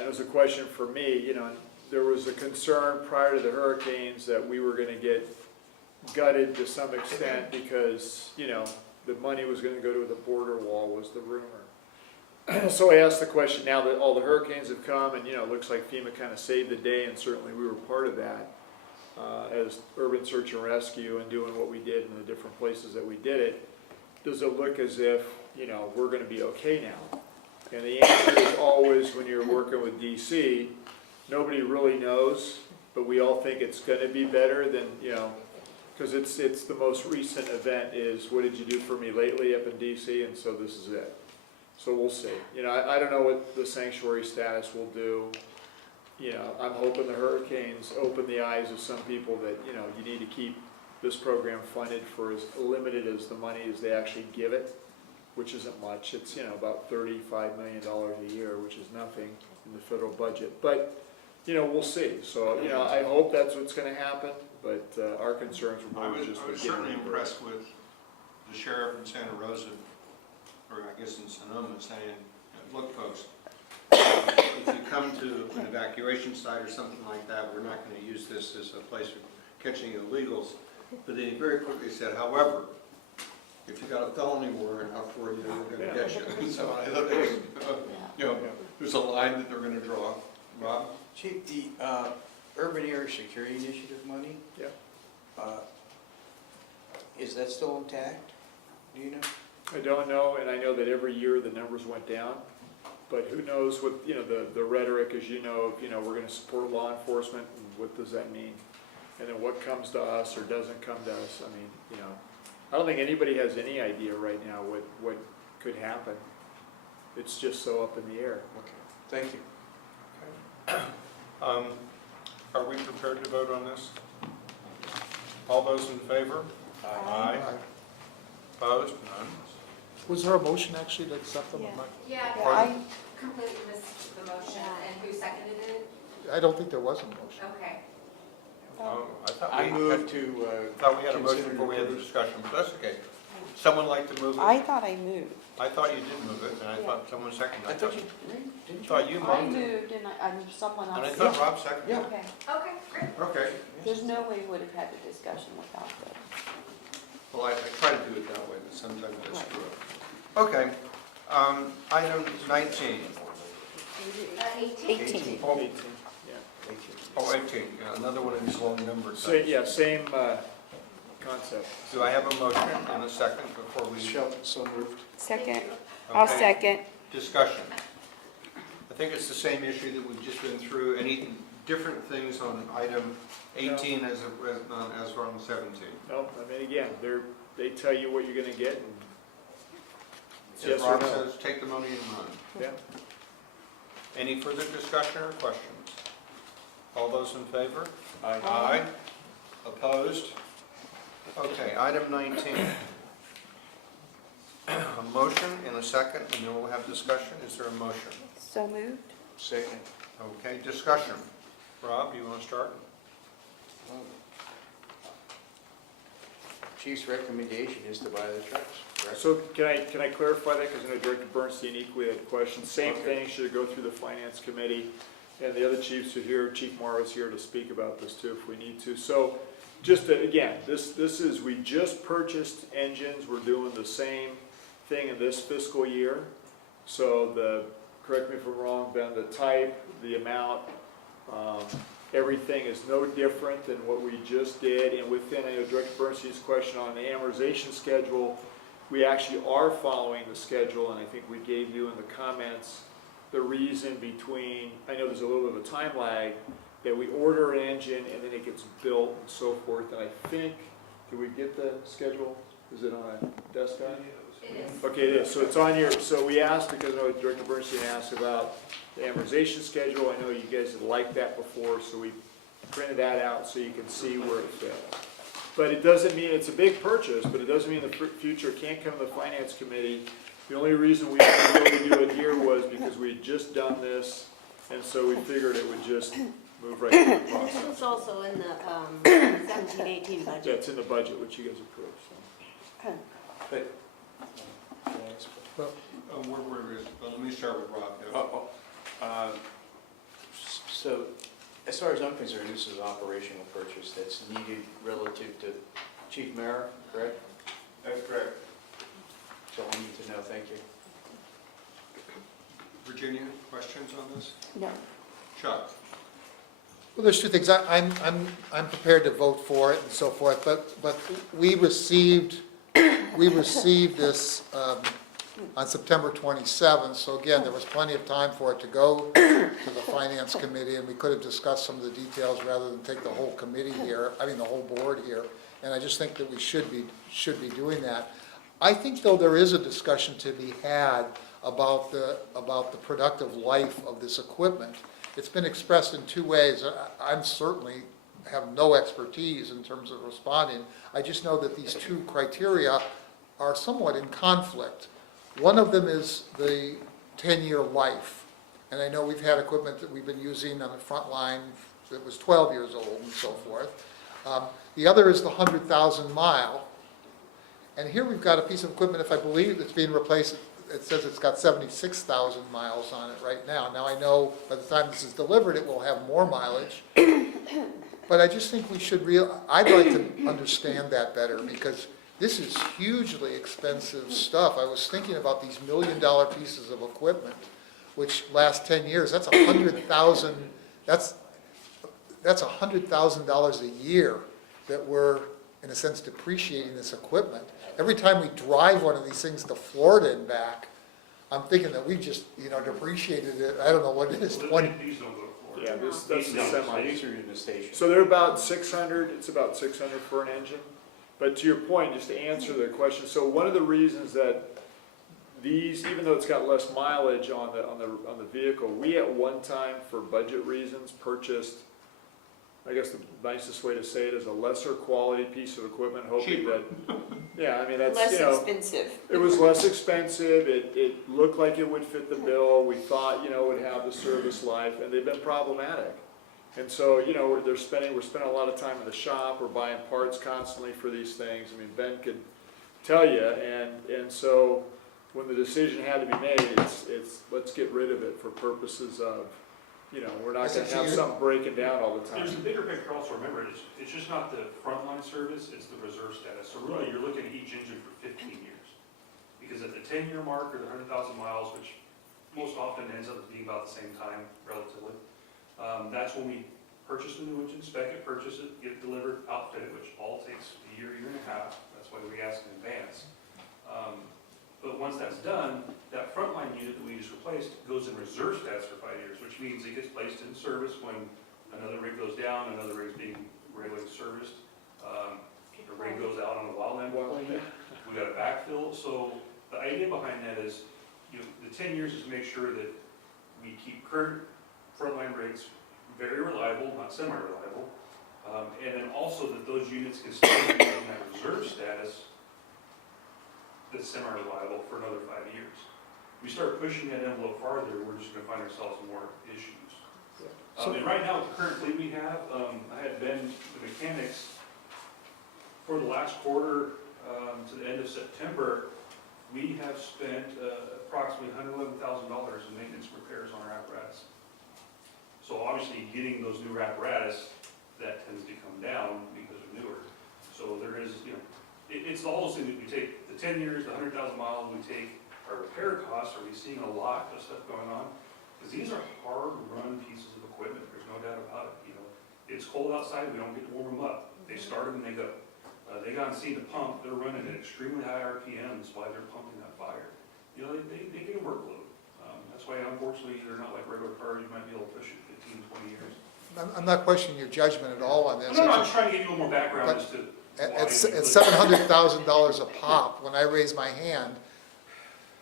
it was a question for me, you know, there was a concern prior to the hurricanes that we were going to get gutted to some extent because, you know, the money was going to go to the border wall was the rumor. So I asked the question, now that all the hurricanes have come and, you know, it looks like FEMA kind of saved the day, and certainly we were part of that as urban search and rescue and doing what we did in the different places that we did it. Does it look as if, you know, we're going to be okay now? And the answer is always, when you're working with DC, nobody really knows, but we all think it's going to be better than, you know, because it's the most recent event is, what did you do for me lately up in DC? And so this is it. So we'll see. You know, I don't know what the sanctuary status will do. You know, I'm hoping the hurricanes open the eyes of some people that, you know, you need to keep this program funded for as limited as the money as they actually give it, which isn't much. It's, you know, about $35 million a year, which is nothing in the federal budget. But, you know, we'll see. So, you know, I hope that's what's going to happen, but our concerns were I more was just with certainly getting impressed with the sheriff in Santa Rosa, or I guess in Sonoma, saying, look folks, if you come to an evacuation site or something like that, we're not going to use this as a place for catching illegals. But then he very quickly said, however, if you got a felony warrant out for you, they're going to get you. So I thought there was, you know, there's a line that they're going to draw. Rob? Chief, the urban area security initiative money? Yeah. Is that still intact? Do you know? I don't know, and I know that every year the numbers went down, but who knows what, you know, the rhetoric, as you know, of, you know, we're going to support law enforcement, and what does that mean? And then what comes to us or doesn't come to us, I mean, you know, I don't think anybody has any idea right now what could happen. It's just so up in the air. Okay, thank you. Are we prepared to vote on this? All those in favor? Aye. Opposed? None. was there a motion actually to accept them? Yeah. Yeah, Pardon? I completely missed the motion, and who seconded it? I don't think there was a motion. Okay. I thought I we move had, to thought we had a motion consider before we had the to- discussion, but that's okay. Someone like to move it? I thought I moved. I thought you did move it, and I thought someone seconded it. I thought you, didn't you? Thought you I moved it, moved and someone and I else. thought Rob seconded it. Okay. Okay, great. Okay, There's no way we would have had the discussion without the. well, I try to do it that way, but sometimes I screw up. Okay, item 19. 18. Oh, 18, yeah. 18, yeah, another one of these long numbers. Same concept. Do I have a motion and a second before we? So moved. Second. Okay. second. Discussion. I think it's the same issue that we've just been through. Any different things on item 18 as on 17? No, I mean, again, they tell you what you're gonna get, and it's As yes or Rob no. says, take the money and run. Yeah. Any further discussion or questions? All those in favor? Aye. Aye. Opposed? Okay, item 19. A motion and a second, and then we'll have discussion. Is there a motion? So moved? Second. Okay, discussion. Rob, you want to start? Chief's recommendation is to buy the trucks, correct? So can I clarify that, because I know Director Bernstein equally had questions. Same Okay. thing, should it go through the finance committee? And the other chiefs are here, Chief Morrow's here to speak about this too, if we need to. So just to, again, this is, we just purchased engines, we're doing the same thing in this fiscal year. So correct me if I'm wrong, Ben, the type, the amount, everything is no different than what we just did. And within, I know Director Bernstein's question on the amortization schedule, we actually are following the schedule, and I think we gave you in the comments the reason between, I know there's a little bit of a time lag, that we order an engine and then it gets built and so forth. And I think, did we get the schedule? Is it on a desk guy? It is. Okay, it is. So it's on here. So we asked, because I know Director Bernstein asked about the amortization schedule. I know you guys had liked that before, so we printed that out so you can see where it fits. But it doesn't mean, it's a big purchase, but it doesn't mean the future can't come to the finance committee. The only reason we were able to do it here was because we had just done this, and so we figured it would just move right through the process. It's also in the 17-18 budget. That's in the budget, which you guys approved, so. But, can I ask a question? Let me start with Rob. So, as far as I'm concerned, this is an operational purchase that's needed relative to Chief Mara, correct? That's correct. That's all I need to know, thank you. Virginia, questions on this? No. Chuck? Well, there's two things. I'm prepared to vote for it and so forth, but we received this on September 27th, so again, there was plenty of time for it to go to the Finance Committee, and we could have discussed some of the details rather than take the whole committee here, I mean, the whole board here, and I just think that we should be doing that. I think, though, there is a discussion to be had about the productive life of this equipment. It's been expressed in two ways. I'm certainly have no expertise in terms of responding. I just know that these two criteria are somewhat in conflict. One of them is the 10-year life. And I know we've had equipment that we've been using on the front line that was 12 years old and so forth. The other is the 100,000 mile. And here we've got a piece of equipment, if I believe it's being replaced, it says it's got 76,000 miles on it right now. Now I know by the time this is delivered, it will have more mileage. But I just think we should I'd like to understand that better, because this is hugely expensive stuff. I was thinking about these $1 million pieces of equipment, which last 10 years, that's $100,000, that's $100,000 a year that we're, in a sense, depreciating this equipment. Every time we drive one of these things to Florida and back, I'm thinking that we just, depreciated it, I don't know what it is, 20, These don't go to Florida. Yeah, that's the semi. These are in the station. So they're about 600, it's about 600 for an engine. But to your point, just to answer the question, so one of the reasons that these, even though it's got less mileage on the vehicle, we at one time, for budget reasons, purchased, I guess the nicest way to say it is a lesser quality piece of equipment, hoping Cheaper. that, yeah, I mean, that's, Less expensive. it was less expensive, it looked like it would fit the bill, we thought, it would have the service life, and they've been problematic. And so, we're spending a lot of time in the shop, we're buying parts constantly for these things. I mean, Ben could tell you, and so when the decision had to be made, it's let's get rid of it for purposes of, we're not gonna have something breaking down all the time. There's a bigger picture also, remember, it's just not the frontline service, it's the reserve status. So really, you're looking at each engine for 15 years. Because at the 10-year mark or the 100,000 miles, which most often ends up being about the same time relatively, that's when we purchase the new engine, spec it, purchase it, get it delivered, outfit it, which all takes a year and a half. That's why we ask in advance. But once that's done, that frontline unit that we just replaced goes in reserve status for 5 years, which means it gets placed in service when another rig goes down, another rig's being regularly serviced. The rig goes out on a wildland deployment, we got a backfill. So the idea behind that is, the 10 years is to make sure that we keep current frontline rigs very reliable, not semi-reliable, And then also that those units can still be in that reserve status that's semi-reliable for another 5 years. We start pushing that envelope farther, we're just gonna find ourselves in more issues. And right now, with the current fleet we have, I had been the mechanics for the last quarter to the end of September. We have spent approximately $111,000 in maintenance repairs on our apparatus. So obviously, getting those newer apparatus, that tends to come down because they're newer. So there is, it's all those things that we take, the 10 years, the 100,000 miles, we take our repair costs. Are we seeing a lot of stuff going on? Because these are hard-run pieces of equipment, there's no doubt about it. It's cold outside, we don't get to warm them up. They start them and they go. They got and see the pump, they're running at extremely high RPMs while they're pumping that fire. They get a workload. That's why unfortunately, they're not like regular cars, you might be able to push it 15, 20 years. I'm not questioning your judgment at all on this. No, I'm just trying to give you a little more background as to why. At $700,000 a pop, when I raise my hand,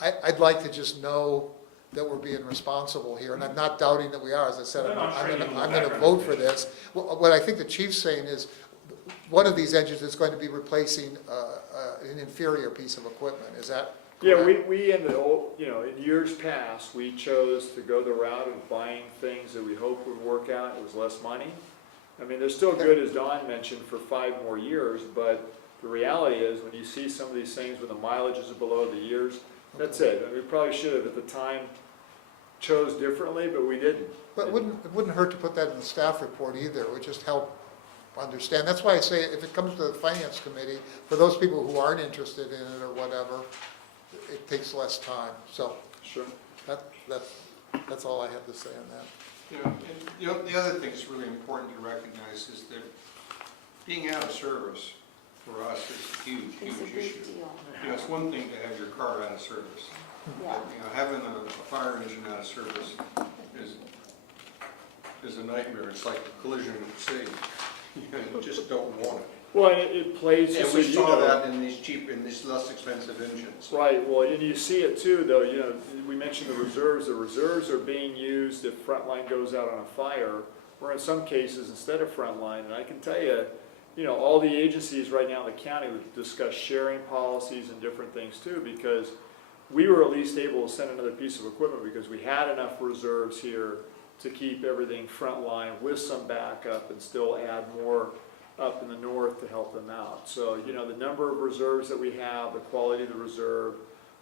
I'd like to just know that we're being responsible here, and I'm not doubting that we are. As I said, No, I'm going to vote for this. What I think the chief's saying is, one of these engines is going to be replacing an inferior piece of equipment. Is that Yeah, correct? we in the old, in years past, we chose to go the route of buying things that we hoped would work out. It was less money. I mean, they're still good, as Don mentioned, for 5 more years, but the reality is, when you see some of these things when the mileage is below the years, that's it. I mean, we probably should have, at the time, chose differently, but we didn't. But it wouldn't hurt to put that in the staff report either. It would just help understand. That's why I say, if it comes to the finance committee, for those people who aren't interested in it or whatever, it takes less time. So Sure. that's all I have to say on that. The other thing that's really important to recognize is that being out of service for us is a huge, It's a huge big issue. deal. It's one thing to have your car out of service. Yeah. Having a fire engine out of service is a nightmare. It's like a collision at sea. You just don't want it. Well, and it plays, And just we so you saw know. that in these less expensive engines. Right, well, and you see it too, though, we mentioned the reserves are being used if frontline goes out on a fire, or in some cases, instead of frontline, and I can tell you, all the agencies right now in the county would discuss sharing policies and different things too, because we were at least able to send another piece of equipment because we had enough reserves here to keep everything frontline with some backup and still add more up in the north to help them out. So, the number of reserves that we have, the quality of the reserve,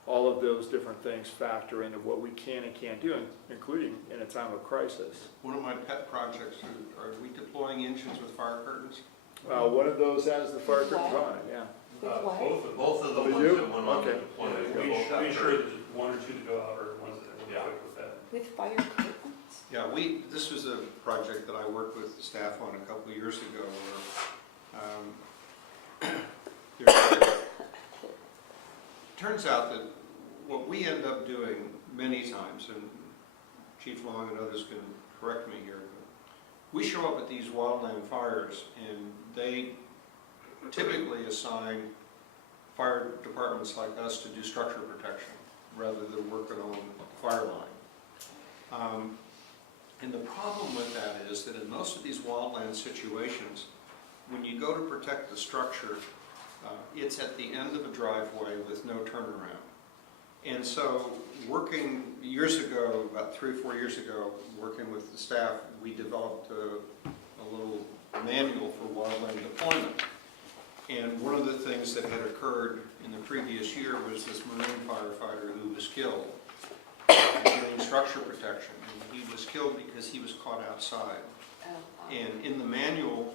all of those different things factor into what we can and can't do, including in a time of crisis. One of my pet projects, are we deploying engines with fire curtains? One of those has the fire curtains on it, yeah. With what? Both of the Oh, you ones do? that went on the Okay. deployment. We both got sure hurt. there's 1 or 2 to go out, or ones that will be quick with that. With fire curtains? Yeah, this was a project that I worked with the staff on a couple of years ago where turns out that what we end up doing many times, and Chief Long and others can correct me here, but we show up at these wildland fires and they typically assign fire departments like us to do structure protection rather than working on the fire line. And the problem with that is that in most of these wildland situations, when you go to protect the structure, it's at the end of a driveway with no turnaround. And so working years ago, about 3 or 4 years ago, working with the staff, we developed a little manual for wildland deployment. And one of the things that had occurred in the previous year was this Marine firefighter who was killed doing structure protection. And he was killed because he was caught outside. And in the manual,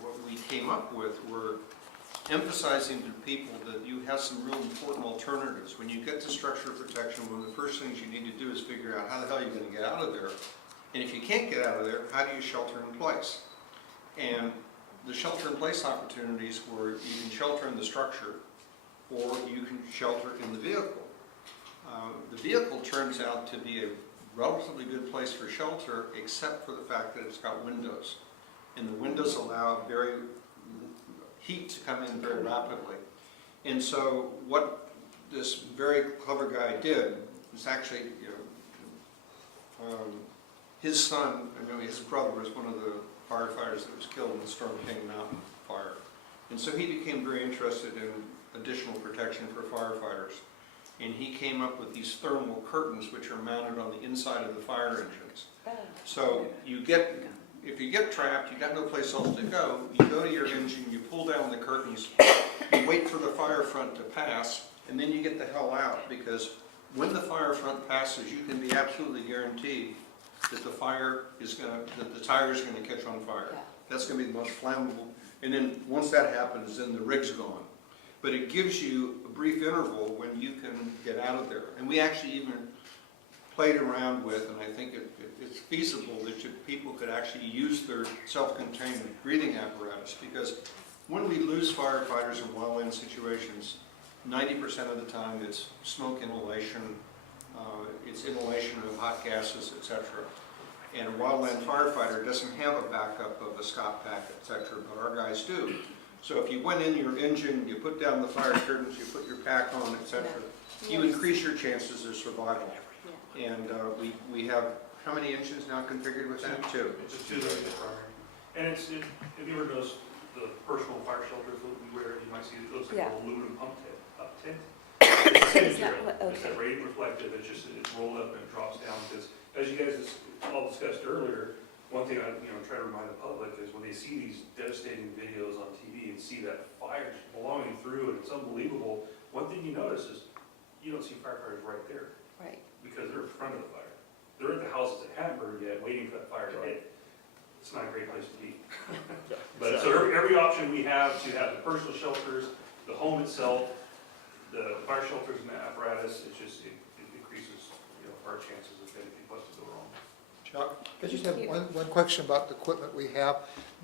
what we came up with were emphasizing to people that you have some real important alternatives. When you get to structure protection, one of the first things you need to do is figure out how the hell you're going to get out of there. And if you can't get out of there, how do you shelter in place? And the shelter in place opportunities were you can shelter in the structure or you can shelter in the vehicle. The vehicle turns out to be a relatively good place for shelter except for the fact that it's got windows. And the windows allow heat to come in very rapidly. And so what this very clever guy did was actually, his son, I know his brother was one of the firefighters that was killed in the Storm King Mountain fire. And so he became very interested in additional protection for firefighters. And he came up with these thermal curtains which are mounted on the inside of the fire engines. So you get, if you get trapped, you got no place else to go, you go to your engine, you pull down the curtains, you wait for the fire front to pass, and then you get the hell out, because when the fire front passes, you can be absolutely guaranteed that the fire is gonna, that the tire is gonna catch on fire. That's gonna be the most flammable. And then, once that happens, then the rig's gone. But it gives you a brief interval when you can get out of there. And we actually even played around with, and I think it's feasible that people could actually use their self-contained breathing apparatus, because when we lose firefighters in wildland situations, 90% of the time it's smoke inhalation, it's inhalation of hot gases, etc. And a wildland firefighter doesn't have a backup of a Scott pack, etc., but our guys do. So if you went in your engine, you put down the fire curtains, you put your pack on, etc., you increase your chances of survival. And we have, how many engines now configured with that? Two. It's a 2 that is primary. And it's, if you ever notice the personal fire shelters that we wear, you might see it looks like an aluminum pump tent. It's that radiant reflective, it's rolled up and it drops down, because as you guys all discussed earlier, one thing I try to remind the public is when they see these devastating videos on TV and see that fire blowing through and it's unbelievable, one thing you notice is you don't see firefighters right there. Right. Because they're in front of the fire. They're at the houses that haven't burned yet, waiting for that fire to hit. It's not a great place to be. But so every option we have to have the personal shelters, the home itself, the fire shelters and the apparatus, it increases, our chances of anything was to go wrong. Chuck? I just have one question about the equipment we have.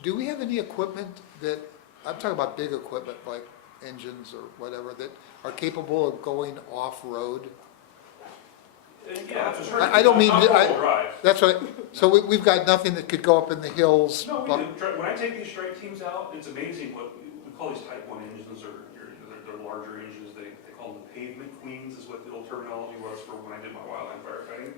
Do we have any equipment that, I'm talking about big equipment like engines or whatever, that are capable of going off-road? Yeah, I don't mean, not four-wheel drive. that's what, so we've got nothing that could go up in the hills? No, we do. When I take these strike teams out, it's amazing what, we call these type 1 engines, or they're larger engines, they call them pavement queens, is what the old terminology was for when I did my wildland firefighting.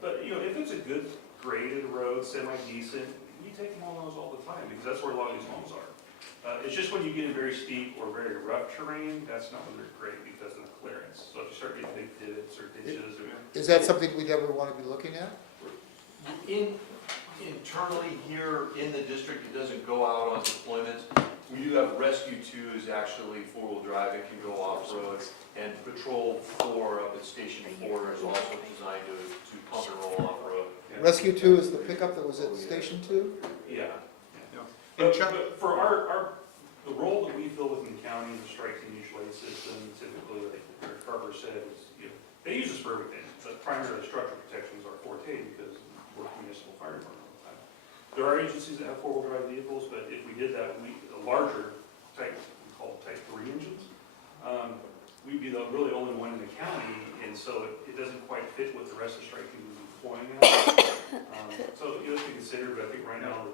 But, if it's a good graded road, semi-decent, we take them on those all the time, because that's where a lot of these homes are. It's just when you get in very steep or very rough terrain, that's not when they're great because of the clearance. So if you start getting big divots or ditches or... Is that something we'd ever want to be looking at? Internally here in the district, it doesn't go out on deployments. We do have Rescue 2 is actually 4-wheel drive, it can go off-road, and Patrol 4 up at Station 4 is also designed to pump and roll off-road. Rescue 2 is the pickup that was at Station 2? Yeah. And But for the role that we fill within the county, the strike team mutual aid system, typically, like Eric Carver said, is, they use us for everything, but primarily structural protection is our forte because we're a municipal fire department all the time. There are agencies that have 4-wheel drive vehicles, but if we did that, a larger type, we call type 3 engines, we'd be the really only one in the county, and so it doesn't quite fit with the rest of the strike team deploying that. So it is to be considered, but I think right now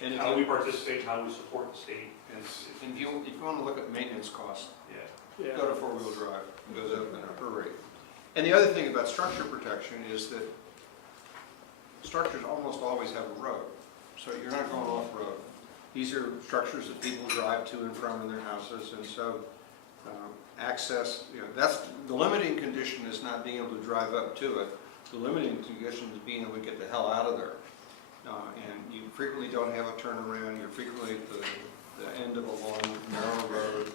And if how you, we participate, how we support the state. and if you want to look at maintenance costs, Yeah. go to 4-wheel drive. It goes up in a hurry. And the other thing about structure protection is that structures almost always have a road, so you're not going off-road. These are structures that people drive to and from in their houses, and so access, that's, the limiting condition is not being able to drive up to it. The limiting condition is being able to get the hell out of there. And you frequently don't have a turnaround, you're frequently at the end of a long, narrow road.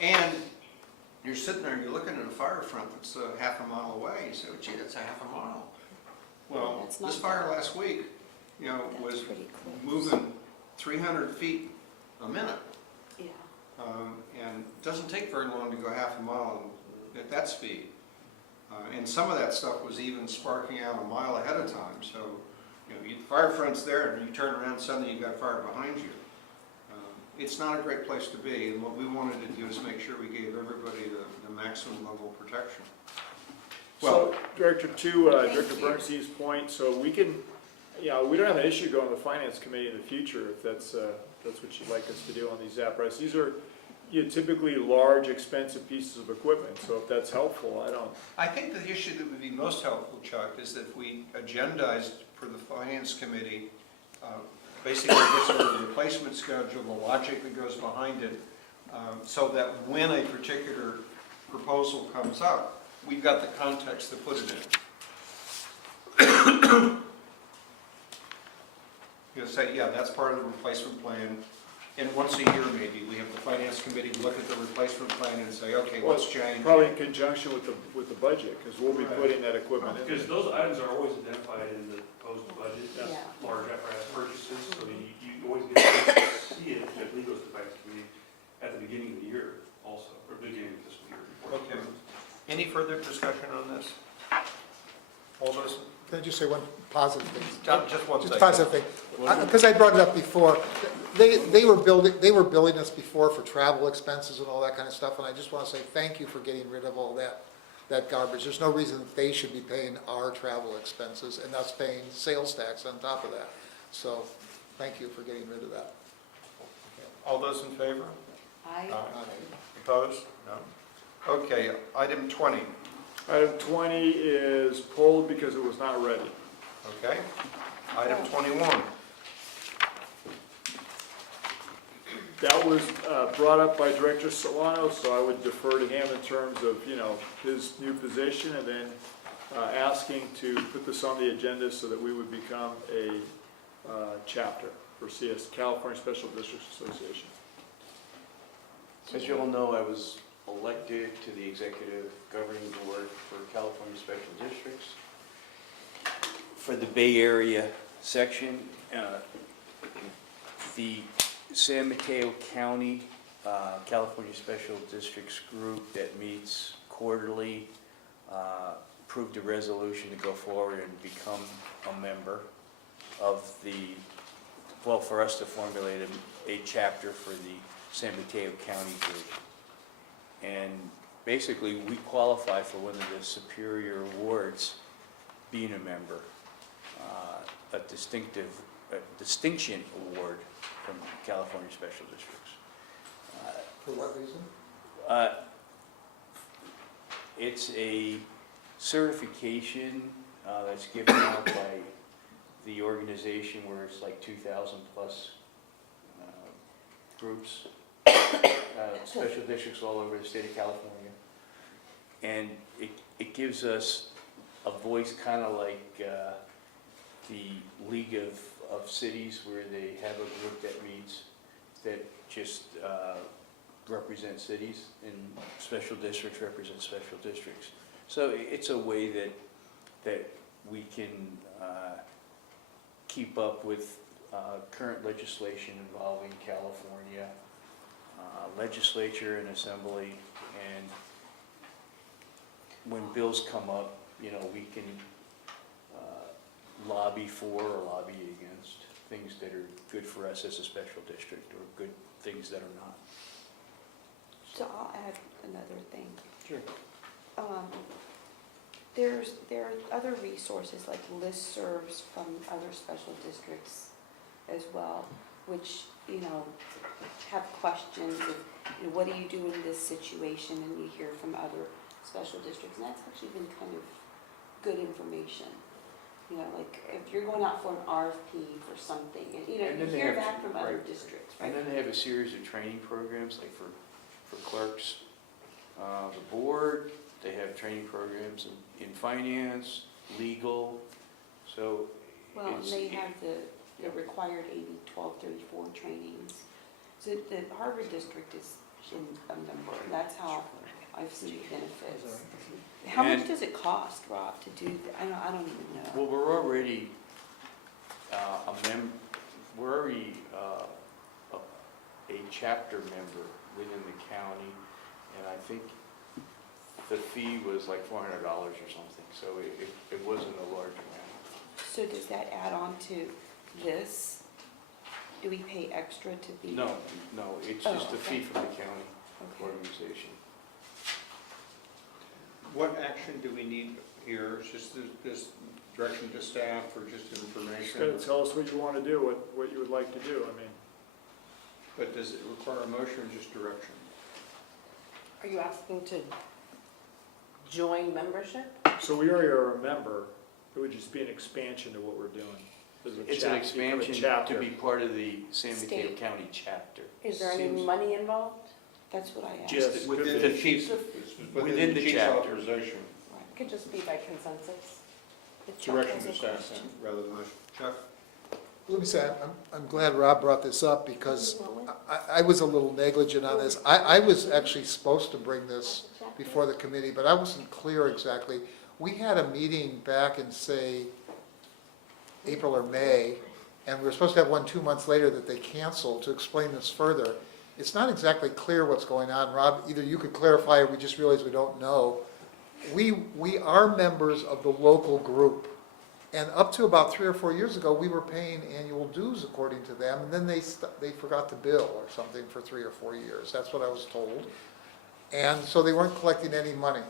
And you're sitting there, you're looking at a fire front that's half a mile away, you say, oh, gee, that's a half a mile. Well, this fire last week, was moving 300 feet a minute. Yeah. And it doesn't take very long to go half a mile at that speed. And some of that stuff was even sparking out a mile ahead of time, so the fire front's there, and you turn around, suddenly you've got fire behind you. It's not a great place to be, and what we wanted to do is make sure we gave everybody the maximum level of protection. So, Director, to Director Bernstein's point, so we can, we don't have an issue going to the Finance Committee in the future if that's what you'd like us to do on these apparatuses. These are, typically large, expensive pieces of equipment, so if that's helpful, I don't, I think the issue that would be most helpful, Chuck, is that we agendized for the finance committee, basically this sort of replacement schedule, the logic that goes behind it, so that when a particular proposal comes up, we've got the context to put it in. Say, yeah, that's part of the replacement plan. And once a year, maybe, we have the finance committee look at the replacement plan and say, okay, what's changed? probably in conjunction with the budget, because we'll be Right. putting that equipment in. Because those items are always identified in the proposed budget, Yeah. large apparatus purchases, so you always get a chance to see it, if it goes to the finance committee at the beginning of the year also, or beginning of fiscal year. before it Okay. closes. Any further discussion on this? All those, Can I just say one positive thing? just one Just thing. a positive thing, because I brought it up before, they were billing us before for travel expenses and all that kind of stuff, and I just want to say thank you for getting rid of all that garbage. There's no reason that they should be paying our travel expenses and us paying sales tax on top of that. So, thank you for getting rid of that. All those in favor? I, Opposed? No. Okay, item 20, Item 20 is pulled because it was not ready. okay? Item 21, That was brought up by Director Solano, so I would defer to him in terms of, his new position, and then asking to put this on the agenda so that we would become a chapter for California Special Districts Association. As you all know, I was elected to the executive governing board for California Special Districts. For the Bay Area section, the San Mateo County California Special Districts group that meets quarterly approved a resolution to go forward and become a member of for us to formulate a chapter for the San Mateo County group. And basically, we qualify for one of the superior awards, being a member, a distinction award from California Special Districts. For what reason? It's a certification that's given out by the organization where it's like 2,000 plus groups, special districts all over the state of California. And it gives us a voice kind of like the League of Cities, where they have a group that meets that just represent cities, and special districts represent special districts. So it's a way that we can keep up with current legislation involving California legislature and assembly, and when bills come up, we can lobby for or lobby against things that are good for us as a special district, or good things that are not. so I'll add another thing. Sure. There are other resources like listservs from other special districts as well, which, have questions of, what do you do in this situation, and you hear from other special districts, and that's actually been kind of good information. Like if you're going out for an RFP for something, and you And then they hear have- back from other right. districts, right? And then they have a series of training programs, like for clerks, the board, they have training programs in finance, legal, so Well, and it's. they have the required AB 1234 trainings. So the Harvard district is in a member, and that's how I've seen benefits. How much And- does it cost, Rob, to do that? I don't even know. Well, we're already we're already a chapter member within the county, and I think the fee was like $400 or something, so it wasn't a large amount. So does that add on to this? Do we pay extra to be? No, it's just Oh, a fee okay. from the county Okay. organization. what action do we need here? Is just this direction to staff, or just Just information? gotta tell us what you want to do, what you would like to do, But does it require a motion or just direction? Are you asking to join membership? So we already are a member, it would just be an expansion to what we're doing. As a It's an chap- become a expansion to chapter. be part of the San Mateo State. County chapter. Is there any Seems- money involved? That's what I asked. Just Within the the chief's, within the chief's chapter. authorization. It could just be by consensus. The Chuck Direction has to a staff, question. rather than motion. Chuck? Let me say, I'm glad Rob brought this up because I was a little negligent on this. I was actually supposed to bring this before the committee, but I wasn't clear exactly. We had a meeting back in, say, April or May, and we were supposed to have one 2 months later that they canceled to explain this further. It's not exactly clear what's going on. Rob, either you could clarify or we just realized we don't know. We are members of the local group. And up to about 3 or 4 years ago, we were paying annual dues according to them, and then they forgot to bill or something for 3 or 4 years. That's what I was told. And so they weren't collecting any money.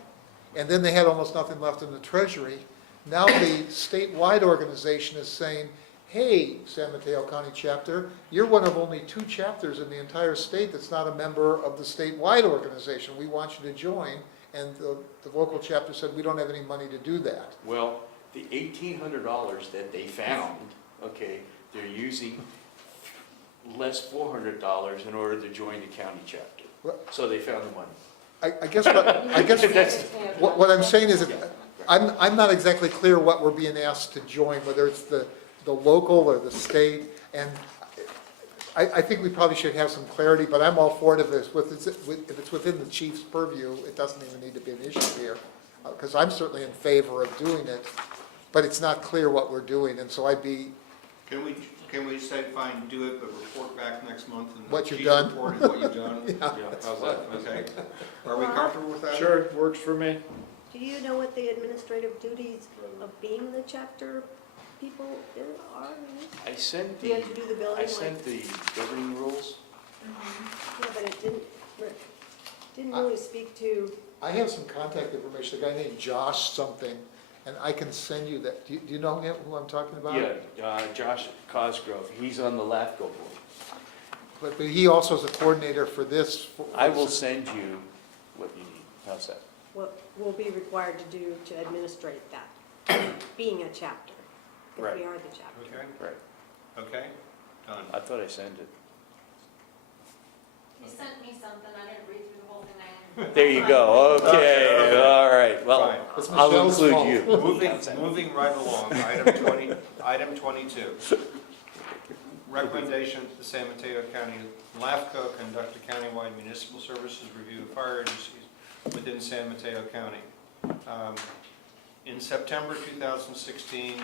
And then they had almost nothing left in the treasury. Now the statewide organization is saying, hey, San Mateo County chapter, you're one of only 2 chapters in the entire state that's not a member of the statewide organization. We want you to join. And the local chapter said, we don't have any money to do that. Well, the $1,800 that they found, okay, they're using less $400 in order to join the county chapter. Well- So they found the money. I guess what I'm saying is that I'm not exactly clear what we're being asked to join, whether it's the local or the state. And I think we probably should have some clarity, but I'm all for it if it's within the chief's purview, it doesn't even need to be an issue here. Because I'm certainly in favor of doing it, but it's not clear what we're doing, and so I'd be, Can we say, fine, do it, but report back next month? And What the you've chief done. report is what you've done? Yeah. How's that, okay? Are we comfortable with that? Sure, works for me. Do you know what the administrative duties of being the chapter people are? I sent Do you have to do the billing I like? sent the governing rules. Yeah, but it didn't really speak to, I have some contact information, a guy named Josh something, and I can send you that. Do you know him, who I'm talking about? Yeah, Josh Cosgrove, he's on the LAFCO board. But he also is a coordinator for this. I will send you what you need. How's that? what we'll be required to do to administrate that, being a chapter, if Right. we are the chapter. Okay, Right. okay, done. I thought I sent it. You sent me something, I didn't read through the whole thing. I didn't- There you go, okay, all right, well, Fine. It's I'll Michelle's include fault. you. Moving right along, item 22. Recommendation that the San Mateo County LAFCO conduct a countywide municipal services review of fire agencies within San Mateo County. In September 2016,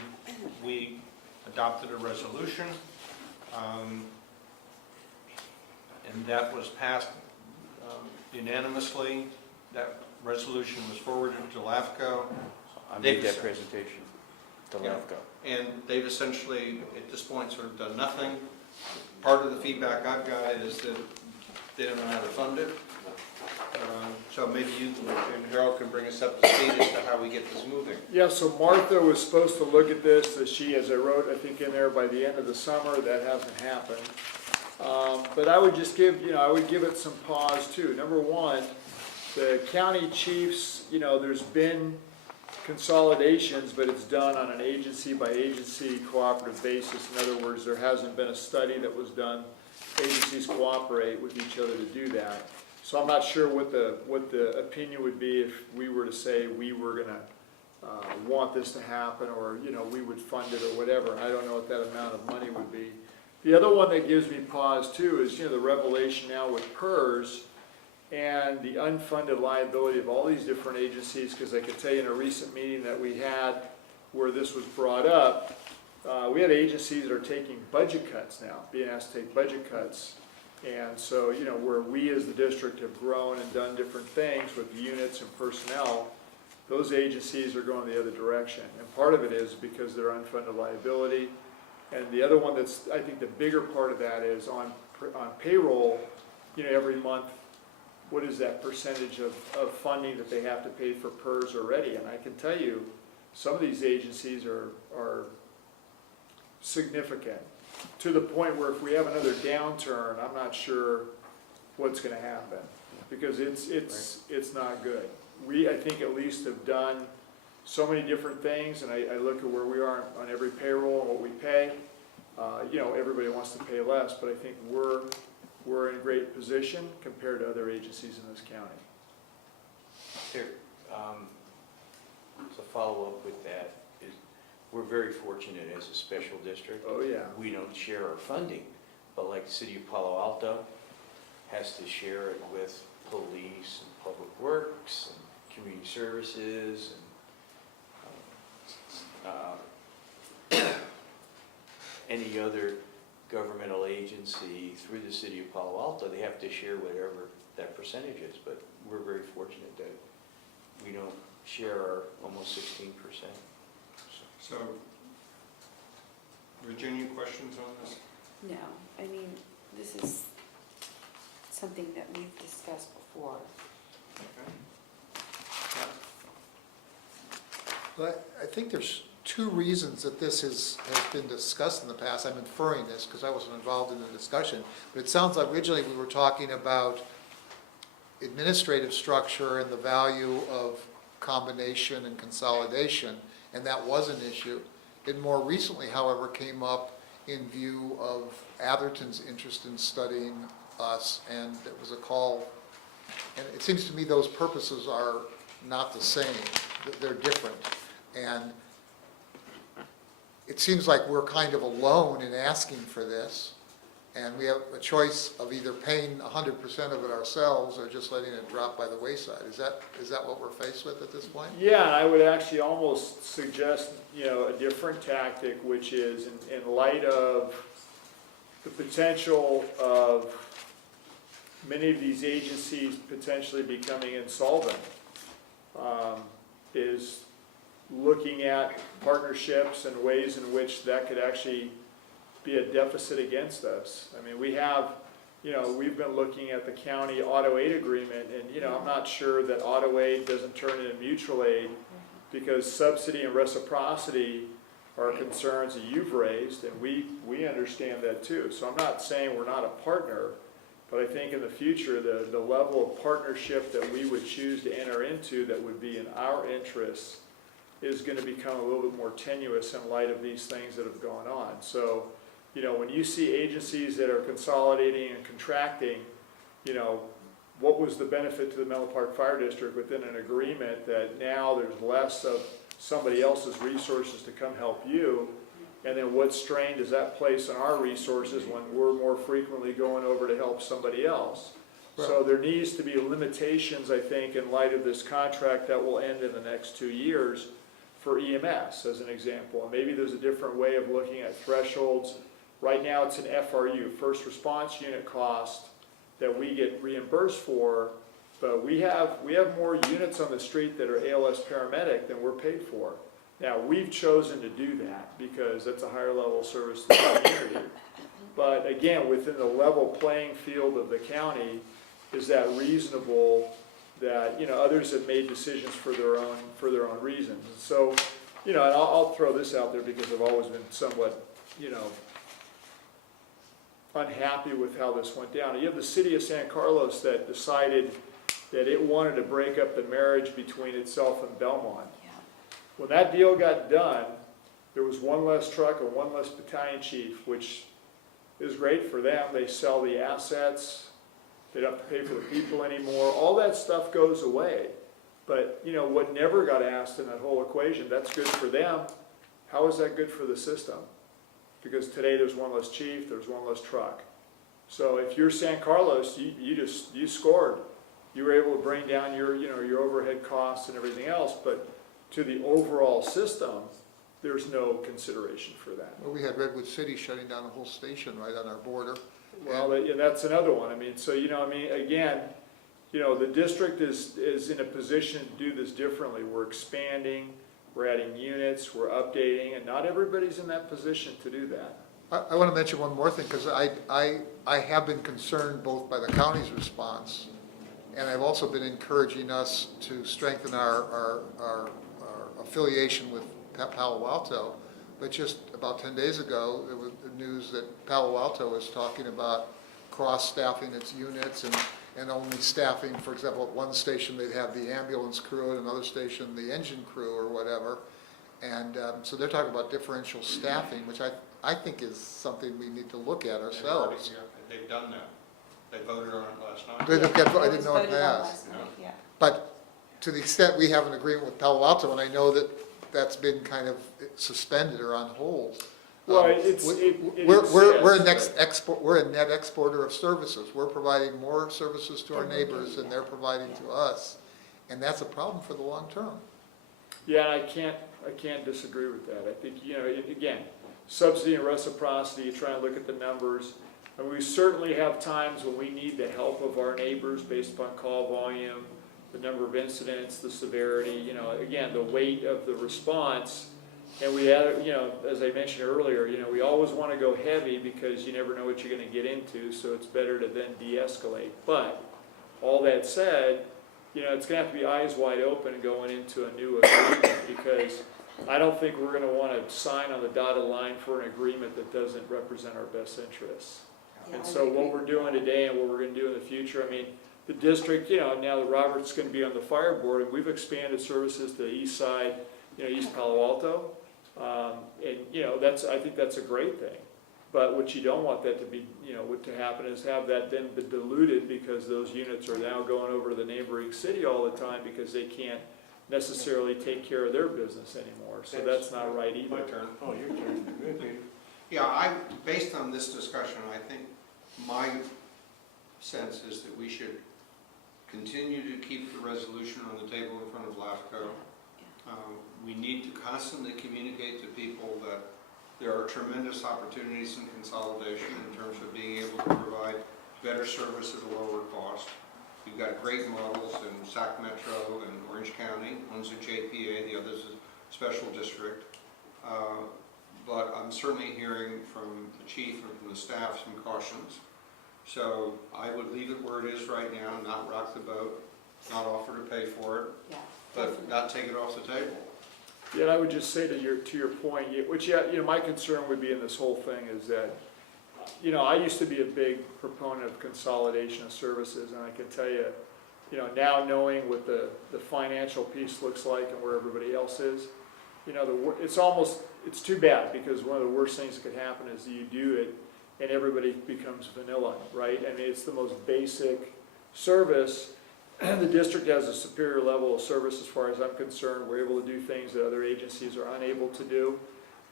we adopted a resolution, and that was passed unanimously. That resolution was forwarded to LAFCO. I made that presentation to Yeah. LAFCO. And they've essentially, at this point, sort of done nothing. Part of the feedback I've got is that they don't know how to fund it. So maybe you and Harold can bring us up to speed as to how we get this moving. Yeah, so Martha was supposed to look at this, as I wrote, I think in there, by the end of the summer. That hasn't happened. But I would just give, I would give it some pause too. Number one, the county chiefs, there's been consolidations, but it's done on an agency-by-agency cooperative basis. In other words, there hasn't been a study that was done. Agencies cooperate with each other to do that. So I'm not sure what the opinion would be if we were to say we were gonna want this to happen, or, we would fund it or whatever. I don't know what that amount of money would be. The other one that gives me pause too is, the revelation now with PERS and the unfunded liability of all these different agencies, because I could tell you in a recent meeting that we had where this was brought up, we have agencies that are taking budget cuts now, being asked to take budget cuts. And so, where we as the district have grown and done different things with units and personnel, those agencies are going the other direction. And part of it is because they're unfunded liability. And the other one that's, I think the bigger part of that is on payroll, every month, what is that percentage of funding that they have to pay for PERS already? And I can tell you, some of these agencies are significant, to the point where if we have another downturn, I'm not sure what's gonna happen. because it's not good. We, I think, at least have done so many different things, and I look at where we are on every payroll and what we pay. You know, everybody wants to pay less, but I think we're in a great position compared to other agencies in this county. Here, so follow-up with that is, we're very fortunate as a special district. Oh, yeah. We don't share our funding, but like the city of Palo Alto has to share it with police and public works and community services and any other governmental agency through the city of Palo Alto. They have to share whatever that percentage is, but we're very fortunate that we don't share our almost 16%. So, Virginia, questions on this? No, I mean, this is something that we've discussed before. But I think there's two reasons that this has been discussed in the past. I'm inferring this because I wasn't involved in the discussion, but it sounds like originally we were talking about administrative structure and the value of combination and consolidation, and that was an issue. It more recently, however, came up in view of Atherton's interest in studying us, and it was a call, and it seems to me those purposes are not the same, they're different. And it seems like we're kind of alone in asking for this, and we have a choice of either paying 100% of it ourselves or just letting it drop by the wayside. Is that what we're faced with at this point? Yeah, and I would actually almost suggest, you know, a different tactic, which is in light of the potential of many of these agencies potentially becoming insolvent, is looking at partnerships and ways in which that could actually be a deficit against us. I mean, we have, you know, we've been looking at the county auto aid agreement, and, you know, I'm not sure that auto aid doesn't turn into mutual aid, because subsidy and reciprocity are concerns that you've raised, and we understand that too. So I'm not saying we're not a partner, but I think in the future, the level of partnership that we would choose to enter into that would be in our interests is going to become a little bit more tenuous in light of these things that have gone on. So, you know, when you see agencies that are consolidating and contracting, you know, what was the benefit to the Menlo Park Fire District within an agreement that now there's less of somebody else's resources to come help you? And then what strain does that place on our resources when we're more frequently going over to help somebody else? So there needs to be limitations, I think, in light of this contract that will end in the next 2 years for EMS, as an example. And maybe there's a different way of looking at thresholds. Right now, it's an FRU, first response unit cost, that we get reimbursed for, but we have more units on the street that are ALS paramedic than we're paid for. Now, we've chosen to do that because that's a higher level of service to the community. But again, within the level playing field of the county, is that reasonable that, you know, others have made decisions for their own reasons. So, you know, and I'll throw this out there because I've always been somewhat, you know, unhappy with how this went down. You have the city of San Carlos that decided that it wanted to break up the marriage between itself and Belmont. When that deal got done, there was one less truck and one less battalion chief, which is great for them. They sell the assets. They don't have to pay for the people anymore. All that stuff goes away. But, you know, what never got asked in that whole equation, that's good for them. How is that good for the system? Because today there's one less chief, there's one less truck. So if you're San Carlos, you scored. You were able to bring down your overhead costs and everything else, but to the overall system, there's no consideration for that. Well, we had Redwood City shutting down a whole station right on our border. Well, and that's another one. I mean, so, you know, I mean, again, you know, the district is in a position to do this differently. We're expanding, we're adding units, we're updating, and not everybody's in that position to do that. I want to mention one more thing, because I have been concerned both by the county's response, and I've also been encouraging us to strengthen our affiliation with Palo Alto. But just about 10 days ago, there was the news that Palo Alto is talking about cross-staffing its units, and and only staffing, for example, at one station they'd have the ambulance crew, at another station the engine crew or whatever. And so they're talking about differential staffing, which I think is something we need to look at ourselves. They've done that. They voted on it last night. I didn't know it Voted on passed. last night, yeah. But to the extent we have an agreement with Palo Alto, and I know that that's been kind of suspended or on hold. Well, um, it We're a exists, we're a net exporter of services. We're providing more services to our neighbors than they're providing to us. And that's a problem for the long term. Yeah, and I can't disagree with that. I think, again, subsidy and reciprocity, you try and look at the numbers. And we certainly have times when we need the help of our neighbors based upon call volume, the number of incidents, the severity, again, the weight of the response. And we have, as I mentioned earlier, we always want to go heavy because you never know what you're going to get into, so it's better to then de-escalate. But all that said, it's going to have to be eyes wide open going into a new agreement, because I don't think we're going to want to sign on the dotted line for an agreement that doesn't represent our best interests. Yeah, And I so what agree. we're doing today and what we're going to do in the future, the district, now that Robert's going to be on the fire board, and we've expanded services to the east side, East Palo Alto. I think that's a great thing. But what you don't want that to be, what to happen is have that then be diluted, because those units are now going over to the neighboring city all the time because they can't necessarily take care of their business anymore. So that's not right either. My turn. Oh, your turn. Good, Peter. Yeah, based on this discussion, I think my sense is that we should continue to keep the resolution on the table in front of LAFCO. We need to constantly communicate to people that there are tremendous opportunities in consolidation in terms of being able to provide better service at a lower cost. You've got great models in Sac Metro and Orange County. One's a JPA, the other's a special district. But I'm certainly hearing from the chief and from the staff some cautions. So I would leave it where it is right now, not rock the boat, not offer to pay for it, Yeah. but not take it off the table. Yeah, and I would just say to your point, my concern would be in this whole thing is that, I used to be a big proponent of consolidation of services, and I can tell you, now knowing what the financial piece looks like and where everybody else is, it's too bad, because one of the worst things that could happen is you do it and everybody becomes vanilla, right? It's the most basic service. The district has a superior level of service as far as I'm concerned. We're able to do things that other agencies are unable to do,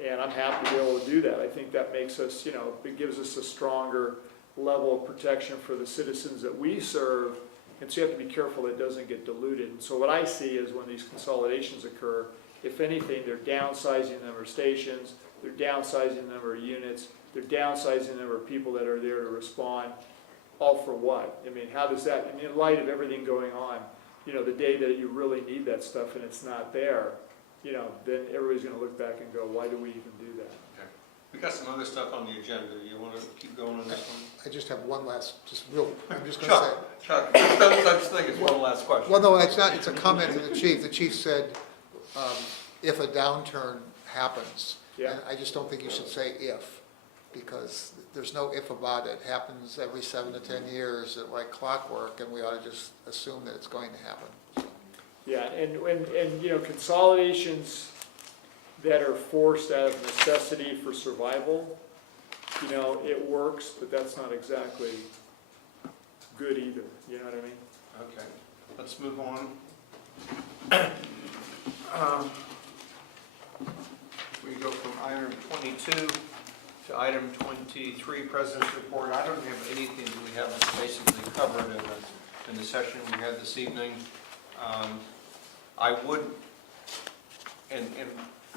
and I'm happy to be able to do that. I think that makes us, it gives us a stronger level of protection for the citizens that we serve, and so you have to be careful that it doesn't get diluted. And so what I see is when these consolidations occur, if anything, they're downsizing the number of stations, they're downsizing the number of units, they're downsizing the number of people that are there to respond. All for what? How does that, in light of everything going on, the day that you really need that stuff and it's not there, then everybody's going to look back and go, why do we even do that? Okay. We got some other stuff on the agenda. You want to keep going on this one? I just have one last, I'm just going to say. Chuck, there's no such thing as one last question. Well, no, it's not, it's a comment to the chief. The chief said, if a downturn happens, Yeah. and I just don't think you should say if, because there's no if about it. It happens every 7 to 10 years like clockwork, and we ought to just assume that it's going to happen. Yeah, and consolidations that are forced out of necessity for survival, it works, but that's not exactly good either, you know what I mean? Okay, let's move on. We go from item 22 to item 23, President's Report. I don't have anything that we haven't basically covered in the session we had this evening. I would, and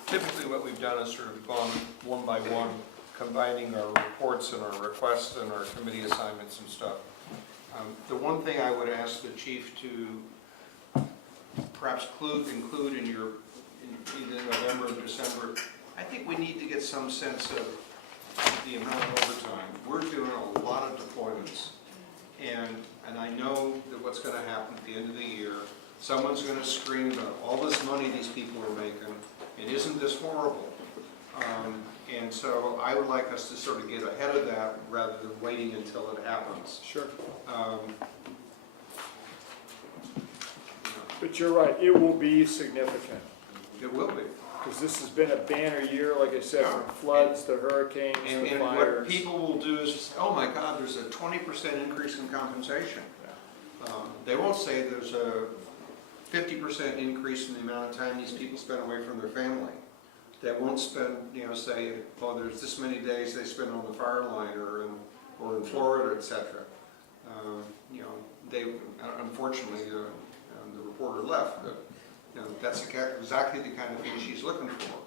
typically what we've done is sort of gone one by one, combining our reports and our requests and our committee assignments and stuff. The one thing I would ask the chief to perhaps include in your, either November or December, I think we need to get some sense of the amount of overtime. We're doing a lot of deployments, and I know that what's going to happen at the end of the year, someone's going to scream about all this money these people are making, and isn't this horrible? And so I would like us to sort of get ahead of that rather than waiting until it happens. Sure. But you're right, it will be significant, It will be. because this has been a banner year, like I said, from floods to hurricanes And to what fires. people will do is, oh my God, there's a 20% increase in compensation. They won't say there's a 50% increase in the amount of time these people spend away from their family. They won't spend, say, oh, there's this many days they spend on the fire line or in Florida, et cetera. They, unfortunately, the reporter left, but, that's exactly the kind of thing she's looking for.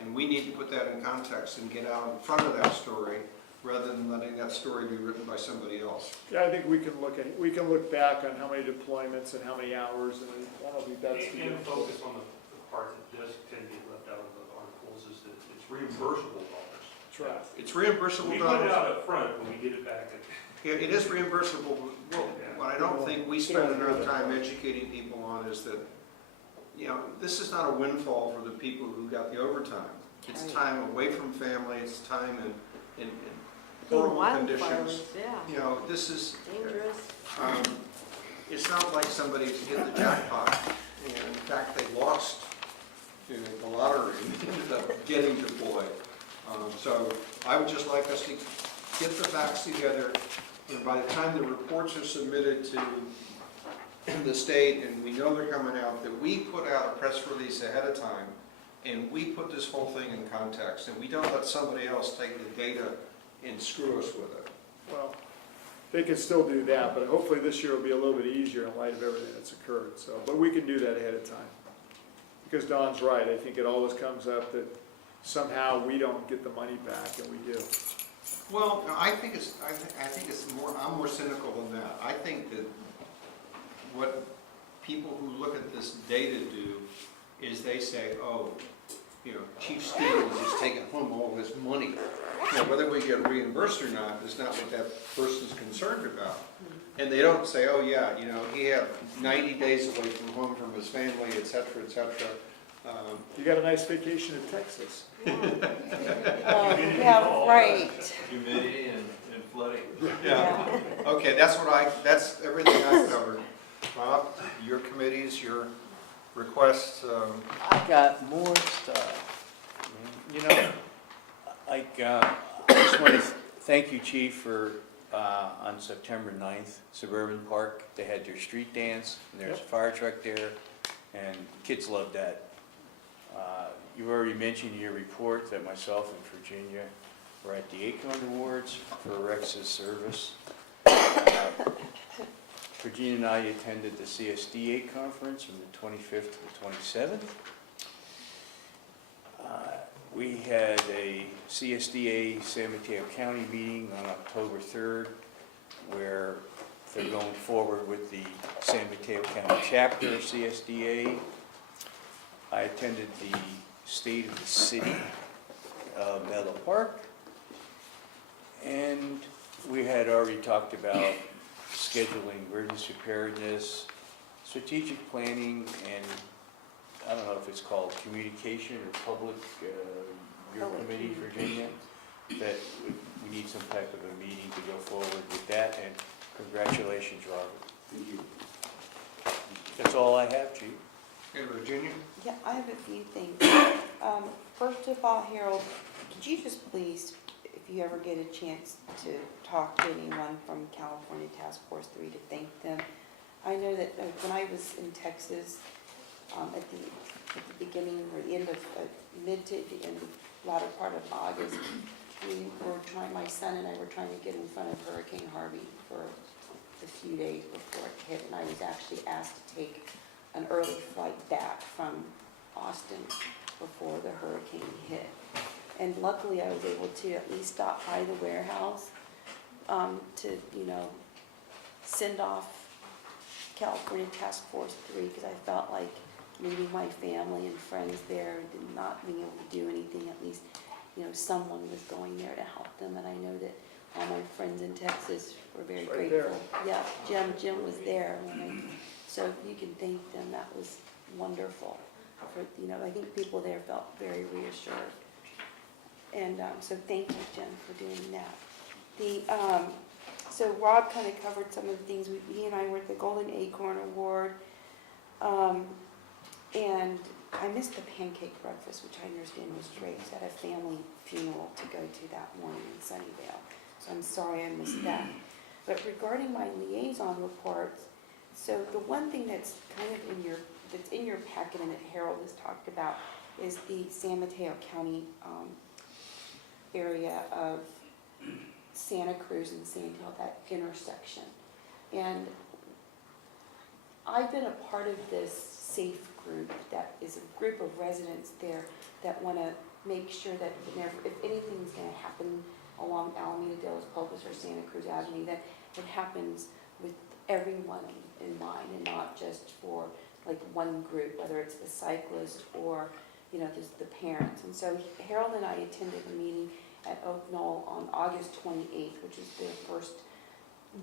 And we need to put that in context and get out in front of that story rather than letting that story be written by somebody else. Yeah, I think we can look back on how many deployments and how many hours, and I don't think that's the. And focus on the part that does tend to get left out of the articles is that it's reimbursable dollars. That's right. It's reimbursable We put it dollars. out up front, but we get it back at. It is reimbursable, what I don't think we spend enough time educating people on is that, this is not a windfall for the people who got the overtime. It's time away from family, it's time in horrible conditions. Yeah, This is, dangerous. it's not like somebody hit the jackpot, and in fact, they lost the lottery and ended up getting deployed. So I would just like us to get the facts together, and by the time the reports are submitted to the state, and we know they're coming out, that we put out a press release ahead of time, and we put this whole thing in context, and we don't let somebody else take the data and screw us with it. Well, they can still do that, but hopefully this year will be a little bit easier in light of everything that's occurred, so, but we can do that ahead of time. Because Don's right, I think it always comes up that somehow we don't get the money back, and we do. Well, I think it's more, I'm more cynical than that. I think that what people who look at this data do is they say, oh, Chief Stevens is taking home all his money. Whether we get reimbursed or not is not what that person's concerned about. And they don't say, oh yeah, he had 90 days away from home from his family, et cetera, et cetera. You got a nice vacation in Texas. Yeah, right. Humidity and flooding. Yeah. Okay, that's everything I've covered. Bob, your committees, your requests, I got more stuff. I just want to thank you, Chief, for, on September 9th, Suburban Park, they had their street dance, and there's a fire truck there, and kids loved that. You've already mentioned in your report that myself and Virginia were at the Acorn Awards for Rex's service. Virginia and I attended the CSDA conference from the 25th to the 27th. We had a CSDA San Mateo County meeting on October 3rd where they're going forward with the San Mateo County chapter of CSDA. I attended the State of the City of Menlo Park, and we had already talked about scheduling emergency preparedness, strategic planning, and I don't know if it's called communication or public, your committee, Virginia, that we need some type of a meeting to go forward with that, and congratulations, Robert. Thank you. That's all I have, Chief. okay, Virginia? Yeah, I have a few things. First of all, Harold, could you just please, if you ever get a chance to talk to anyone from California Task Force 3 to thank them. I know that when I was in Texas, at the beginning or the end of, mid to the end of, latter part of August, my son and I were trying to get in front of Hurricane Harvey for a few days before it hit, and I was actually asked to take an early flight back from Austin before the hurricane hit. And luckily I was able to at least stop by the warehouse to, send off California Task Force 3 because I felt like leaving my family and friends there and not being able to do anything, at least, someone was going there to help them. And I know that all my friends in Texas were very Right grateful. Yeah, Jim was there. So if you can thank them, that was wonderful. I think people there felt very reassured. And so thank you, Jen, for doing that. So Rob kind of covered some of the things. He and I were at the Golden Acorn Award. And I missed the pancake breakfast, which I understand was Drake's at a family funeral to go to that morning in Sunnyvale. So I'm sorry I missed that. But regarding my liaison reports, so the one thing that's kind of that's in your packet and that Harold has talked about is the San Mateo County area of Santa Cruz and Sandhill, that intersection. And I've been a part of this SAFE group that is a group of residents there that want to make sure that if anything's going to happen along Alameda de los Pulpos or Santa Cruz Avenue, that it happens with everyone in mind and not just for like one group, whether it's the cyclist or, you know, just the parents. And so Harold and I attended a meeting at Oak Knoll on August 28th, which is their first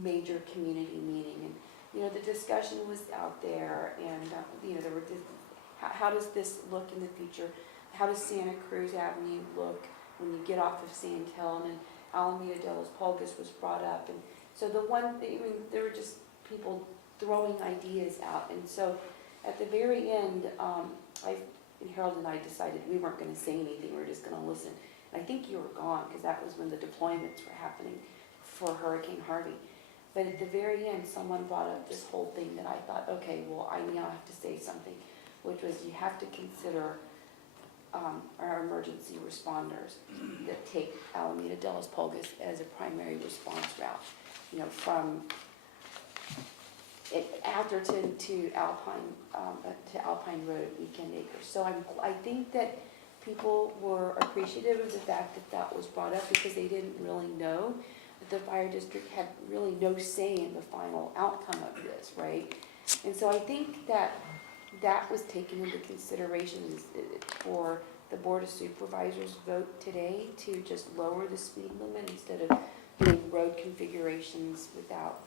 major community meeting. And, you know, the discussion was out there and, you know, there were, how does this look in the future? How does Santa Cruz Avenue look when you get off of Sandhill? And Alameda de los Pulgas was brought up. And so the one thing, I mean, there were just people throwing ideas out. And so at the very end, Harold and I decided we weren't going to say anything, we were just going to listen. And I think you were gone because that was when the deployments were happening for Hurricane Harvey. But at the very end, someone brought up this whole thing that I thought, okay, well, I now have to say something, which was you have to consider our emergency responders that take Alameda de los Pulgas as a primary response route, you know, from Atherton to Alpine Road, Weekend Acres. So I think that people were appreciative of the fact that that was brought up because they didn't really know that the fire district had really no say in the final outcome of this, right? And so I think that that was taken into consideration for the Board of Supervisors vote today to just lower the speed limit instead of doing road configurations without,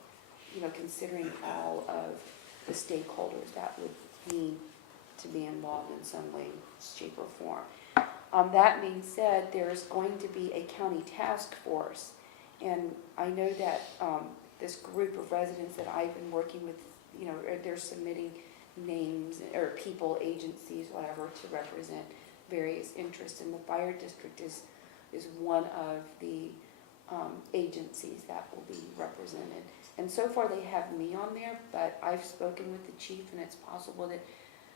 you know, considering all of the stakeholders that would need to be involved in some way, shape, or form. That being said, there's going to be a county task force, and I know that this group of residents that I've been working with, you know, they're submitting names or people, agencies, whatever, to represent various interests, and the fire district is one of the agencies that will be represented. And so far they have me on there, but I've spoken with the chief and it's possible that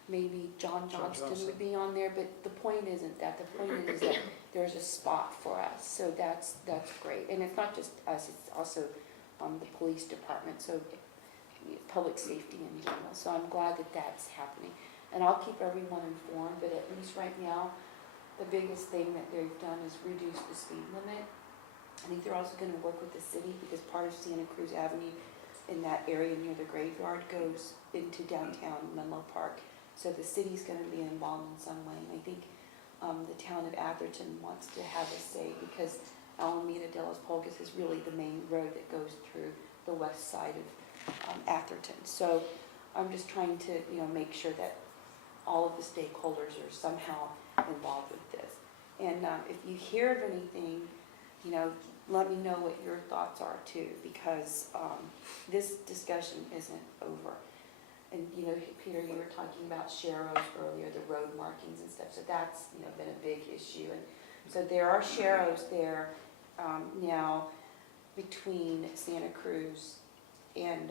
maybe John Johnston would be on there, but the point isn't that. The point is that there's a spot for us, so that's great. And it's not just us, it's also the police department, so public safety in general. So I'm glad that that's happening. And I'll keep everyone informed, but at least right now, the biggest thing that they've done is reduce the speed limit. I think they're also going to work with the city because part of Santa Cruz Avenue in that area near the graveyard goes into downtown Menlo Park. So the city's going to be involved in some way. And I think the town of Atherton wants to have a say because Alameda de los Pulgas is really the main road that goes through the west side of Atherton. So I'm just trying to, you know, make sure that all of the stakeholders are somehow involved with this. And if you hear of anything, you know, let me know what your thoughts are too, because this discussion isn't over. And, you know, Peter, you were talking about sharrows earlier, the road markings and stuff, so that's, you know, been a big issue. And so there are sharrows there now between Santa Cruz and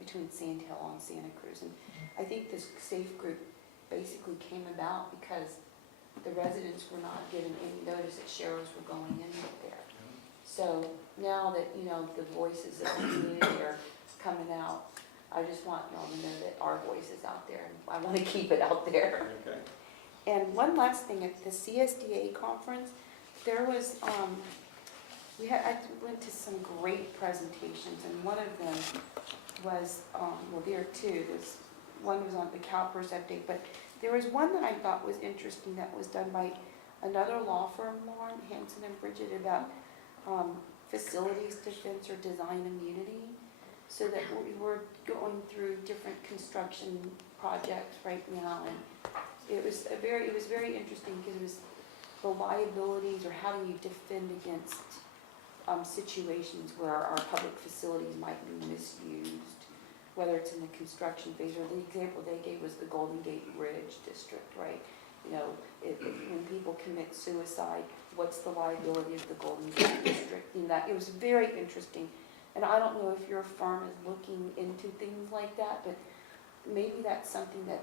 between Sandhill on Santa Cruz. And I think this SAFE group basically came about because the residents were not given any notice that sharrows were going in there. So now that, you know, the voices of the community are coming out, I just want y'all to know that our voice is out there, and I want to keep it out there. Okay. And one last thing, at the CSDA conference, there was, I went to some great presentations, and one of them was, well, there are two. One was on the CalPERS update, but there was one that I thought was interesting that was done by another law firm, Lauren Hanson and Bridget, about facilities defense or design immunity. So that we're going through different construction projects right now, and it was very interesting because it was the liabilities or how do you defend against situations where our public facilities might be misused whether it's in the construction phase, or the example they gave was the Golden Gate Ridge District, right? You know, when people commit suicide, what's the liability of the Golden Gate District? And that, it was very interesting. And I don't know if your firm is looking into things like that, but maybe that's something that,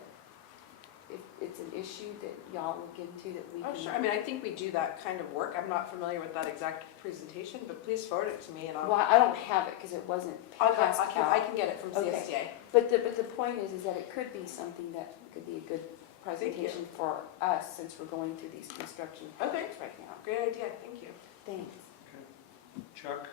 if it's an issue that y'all look into, that we can. Oh, sure, I mean, I think we do that kind of work, I'm not familiar with that exact presentation, but please forward it to me and I'll. Well, I don't have it because it wasn't passed I out. can get it from Okay. CSDA. But the point is that it could be something that could be a good presentation for us, since we're going through these construction Okay. projects right now. Great idea, thank you. Thanks. Chuck?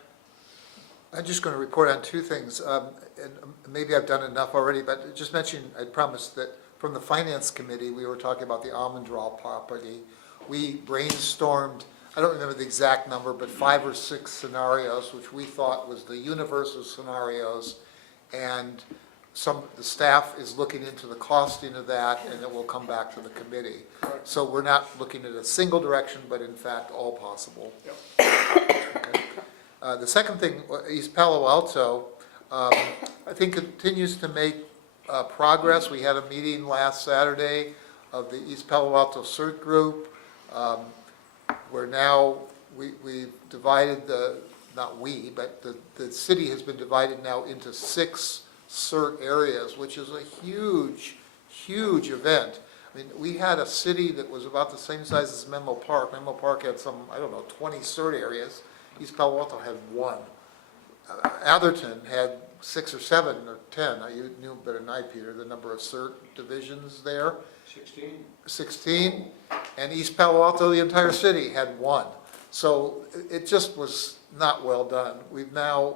I'm just going to report on two things, and maybe I've done enough already, but just mention, I promised that from the Finance Committee, we were talking about the Almondral property. We brainstormed, I don't remember the exact number, but 5 or 6 scenarios, which we thought was the universe of scenarios, and the staff is looking into the costing of that, and it will come back to the committee. So we're not looking at a single direction, but in fact, all possible. Okay. The second thing, East Palo Alto, I think continues to make progress. We had a meeting last Saturday of the East Palo Alto CERT group. We're now, we divided not we, but the city has been divided now into 6 CERT areas, which is a huge, huge event. I mean, we had a city that was about the same size as Menlo Park. Menlo Park had some, 20 CERT areas. East Palo Alto had 1. Atherton had 6 or 7 or 10. You knew better than I, Peter, the number of CERT divisions there. 16. And East Palo Alto, the entire city, had 1. So it just was not well done. We've now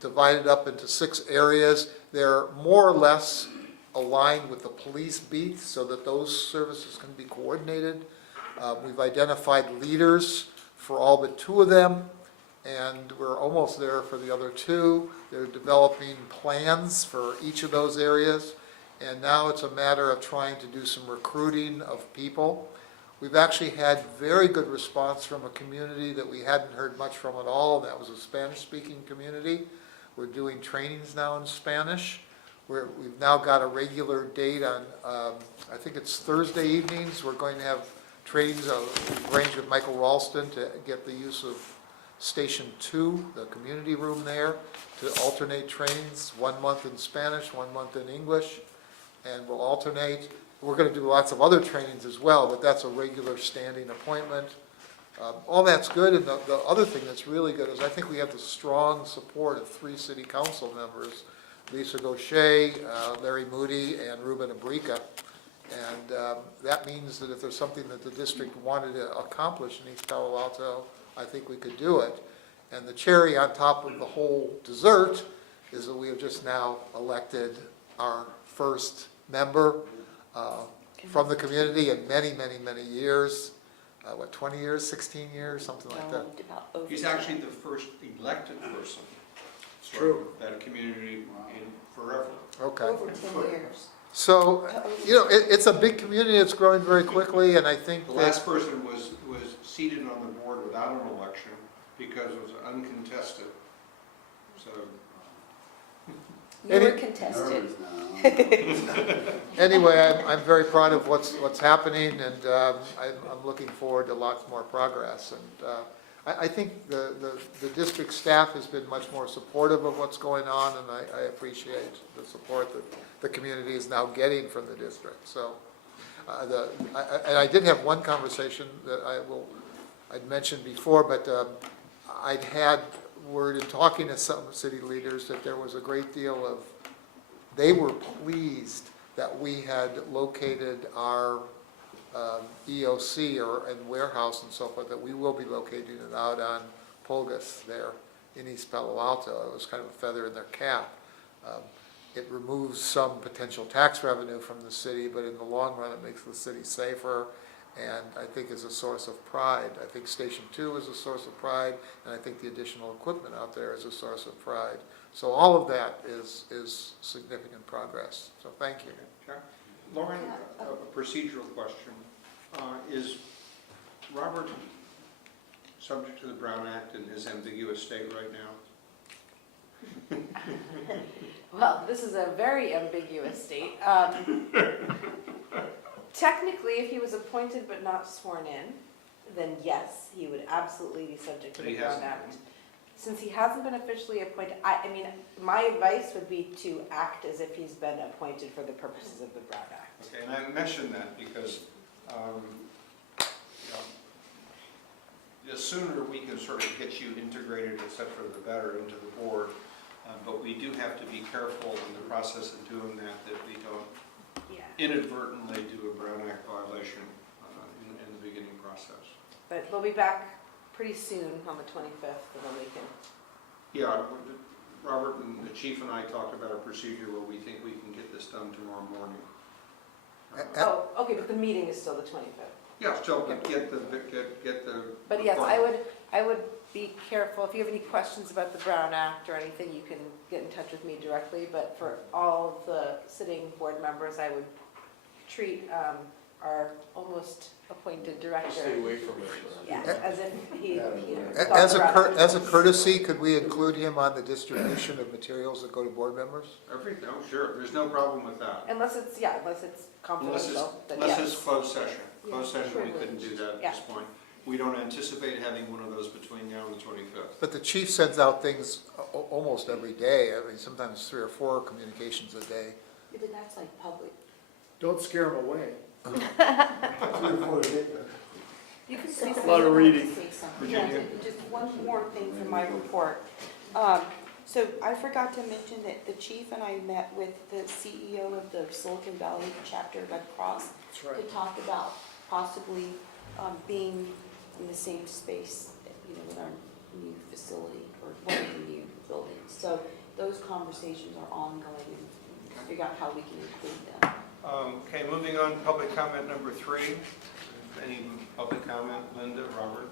divided up into 6 areas. They're more or less aligned with the police beat so that those services can be coordinated. We've identified leaders for all but 2 of them, and we're almost there for the other 2. They're developing plans for each of those areas, and now it's a matter of trying to do some recruiting of people. We've actually had very good response from a community that we hadn't heard much from at all, and that was a Spanish-speaking community. We're doing trainings now in Spanish. We've now got a regular date on, I think it's Thursday evenings. We're going to have trainings, arranged with Michael Ralston to get the use of Station 2, the community room there, to alternate trainings, 1 month in Spanish, 1 month in English, and we'll alternate. We're going to do lots of other trainings as well, but that's a regular standing appointment. All that's good, and the other thing that's really good is I think we have the strong support of 3 city council members, Lisa Gaucher, Larry Moody, and Ruben Abrica. And that means that if there's something that the district wanted to accomplish in East Palo Alto, I think we could do it. And the cherry on top of the whole dessert is that we have just now elected our first member from the community in many, many, many years. 20 years, 16 years, something like that. He's actually the first elected person. True. That a community in forever. Okay. Over 10 years. So, it's a big community, it's growing very quickly, and I think The that, last person was seated on the board without an election because it was uncontested. So, You were contested. anyway, I'm very proud of what's happening, and I'm looking forward to lots more progress. And I think the district staff has been much more supportive of what's going on, and I appreciate the support that the community is now getting from the district. So, and I did have one conversation that I'd mentioned before, but I'd had word in talking to some city leaders that there was a great deal of, they were pleased that we had located our EOC and warehouse and so forth, that we will be locating it out on Pulgas there in East Palo Alto. It was kind of a feather in their cap. It removes some potential tax revenue from the city, but in the long run, it makes the city safer, and I think is a source of pride. I think Station 2 is a source of pride, and I think the additional equipment out there is a source of pride. So all of that is significant progress. So thank you. okay. Lauren, a procedural question. Is Robert subject to the Brown Act in his ambiguous state right now? Well, this is a very ambiguous state. Technically, if he was appointed but not sworn in, then yes, he would absolutely be subject to But the he Brown hasn't Act. been. Since he hasn't been officially appointed, I mean, my advice would be to act as if he's been appointed for the purposes of the Brown Act. Okay, and I mentioned that because, you know, the sooner we can sort of get you integrated, et cetera, the better into the board. But we do have to be careful in the process of doing that, that we don't Yeah. inadvertently do a Brown Act violation in the beginning process. But we'll be back pretty soon on the 25th, and then we can, Yeah, Robert and the chief and I talked about a procedure where we think we can get this done tomorrow morning. oh, okay, but the meeting is still the 25th. Yeah, still get the. But yes, I would be careful. If you have any questions about the Brown Act or anything, you can get in touch with me directly. But for all of the sitting board members, I would treat our almost appointed director. Stay away from it. Yeah, as if he. As a courtesy, could we include him on the distribution of materials that go to board members? Everything, oh, sure, there's no problem with that. Unless it's confidential, then Unless yes. it's closed session. Yeah, Closed session, we couldn't privilege. do that at Yeah. this point. We don't anticipate having one of those between now and the 25th. But the chief sends out things almost every day. I mean, sometimes 3 or 4 communications a day. Yeah, but that's like public. Don't scare them away. You can A say lot of reading. Say something. Virginia? Yeah, just one more thing for my report. So I forgot to mention that the chief and I met with the CEO of the Silicon Valley chapter of Red Cross That's to right. talk about possibly being in the same space, you know, with our new facility or one of the new buildings. So those conversations are ongoing and figure out how we can include them. Okay, moving on, public comment number 3. Any public comment, Linda, Robert?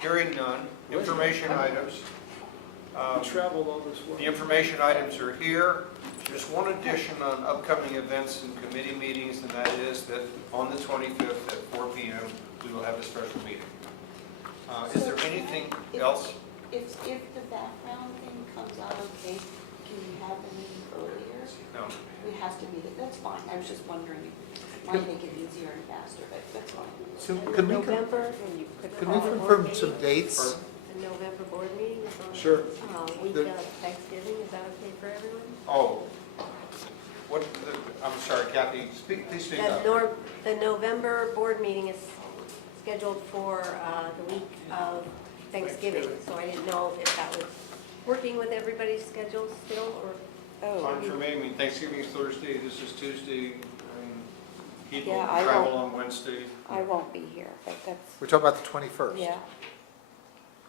Hearing none. Information items. Traveled all this The way. information items are here. Just one addition on upcoming events and committee meetings, and that is that on the 25th at 4 p.m., we will have a special meeting. Is there anything else? If the background thing comes out okay, can we have the meeting earlier? No. It has to be, that's fine. I was just wondering, it might make it easier and faster, but that's fine. So And can the we, November, and you could can we call the board confirm meeting, some dates? Pardon? the November board meeting is on. Sure. Week The- of Thanksgiving, is that okay for everyone? Oh, I'm sorry, Kathy, please speak up. The November board meeting is scheduled for the week of Thanksgiving, so I didn't know if that was working with everybody's schedule still, or Fine for me, I mean, Thanksgiving is Thursday, this is Tuesday, people Yeah, I travel won't- on Wednesday. I won't be here, but that's, We're talking about the 21st yeah,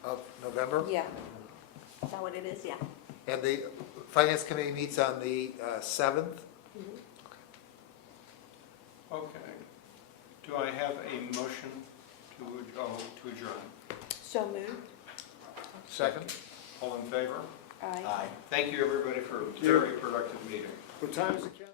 of November? yeah. is that what it is? Yeah. And the finance committee meets on the 7th? Okay. Do I have a motion to adjourn? So moved. Second? All in favor? Aye. Thank you, everybody, for a very productive meeting. What time is it, Ken?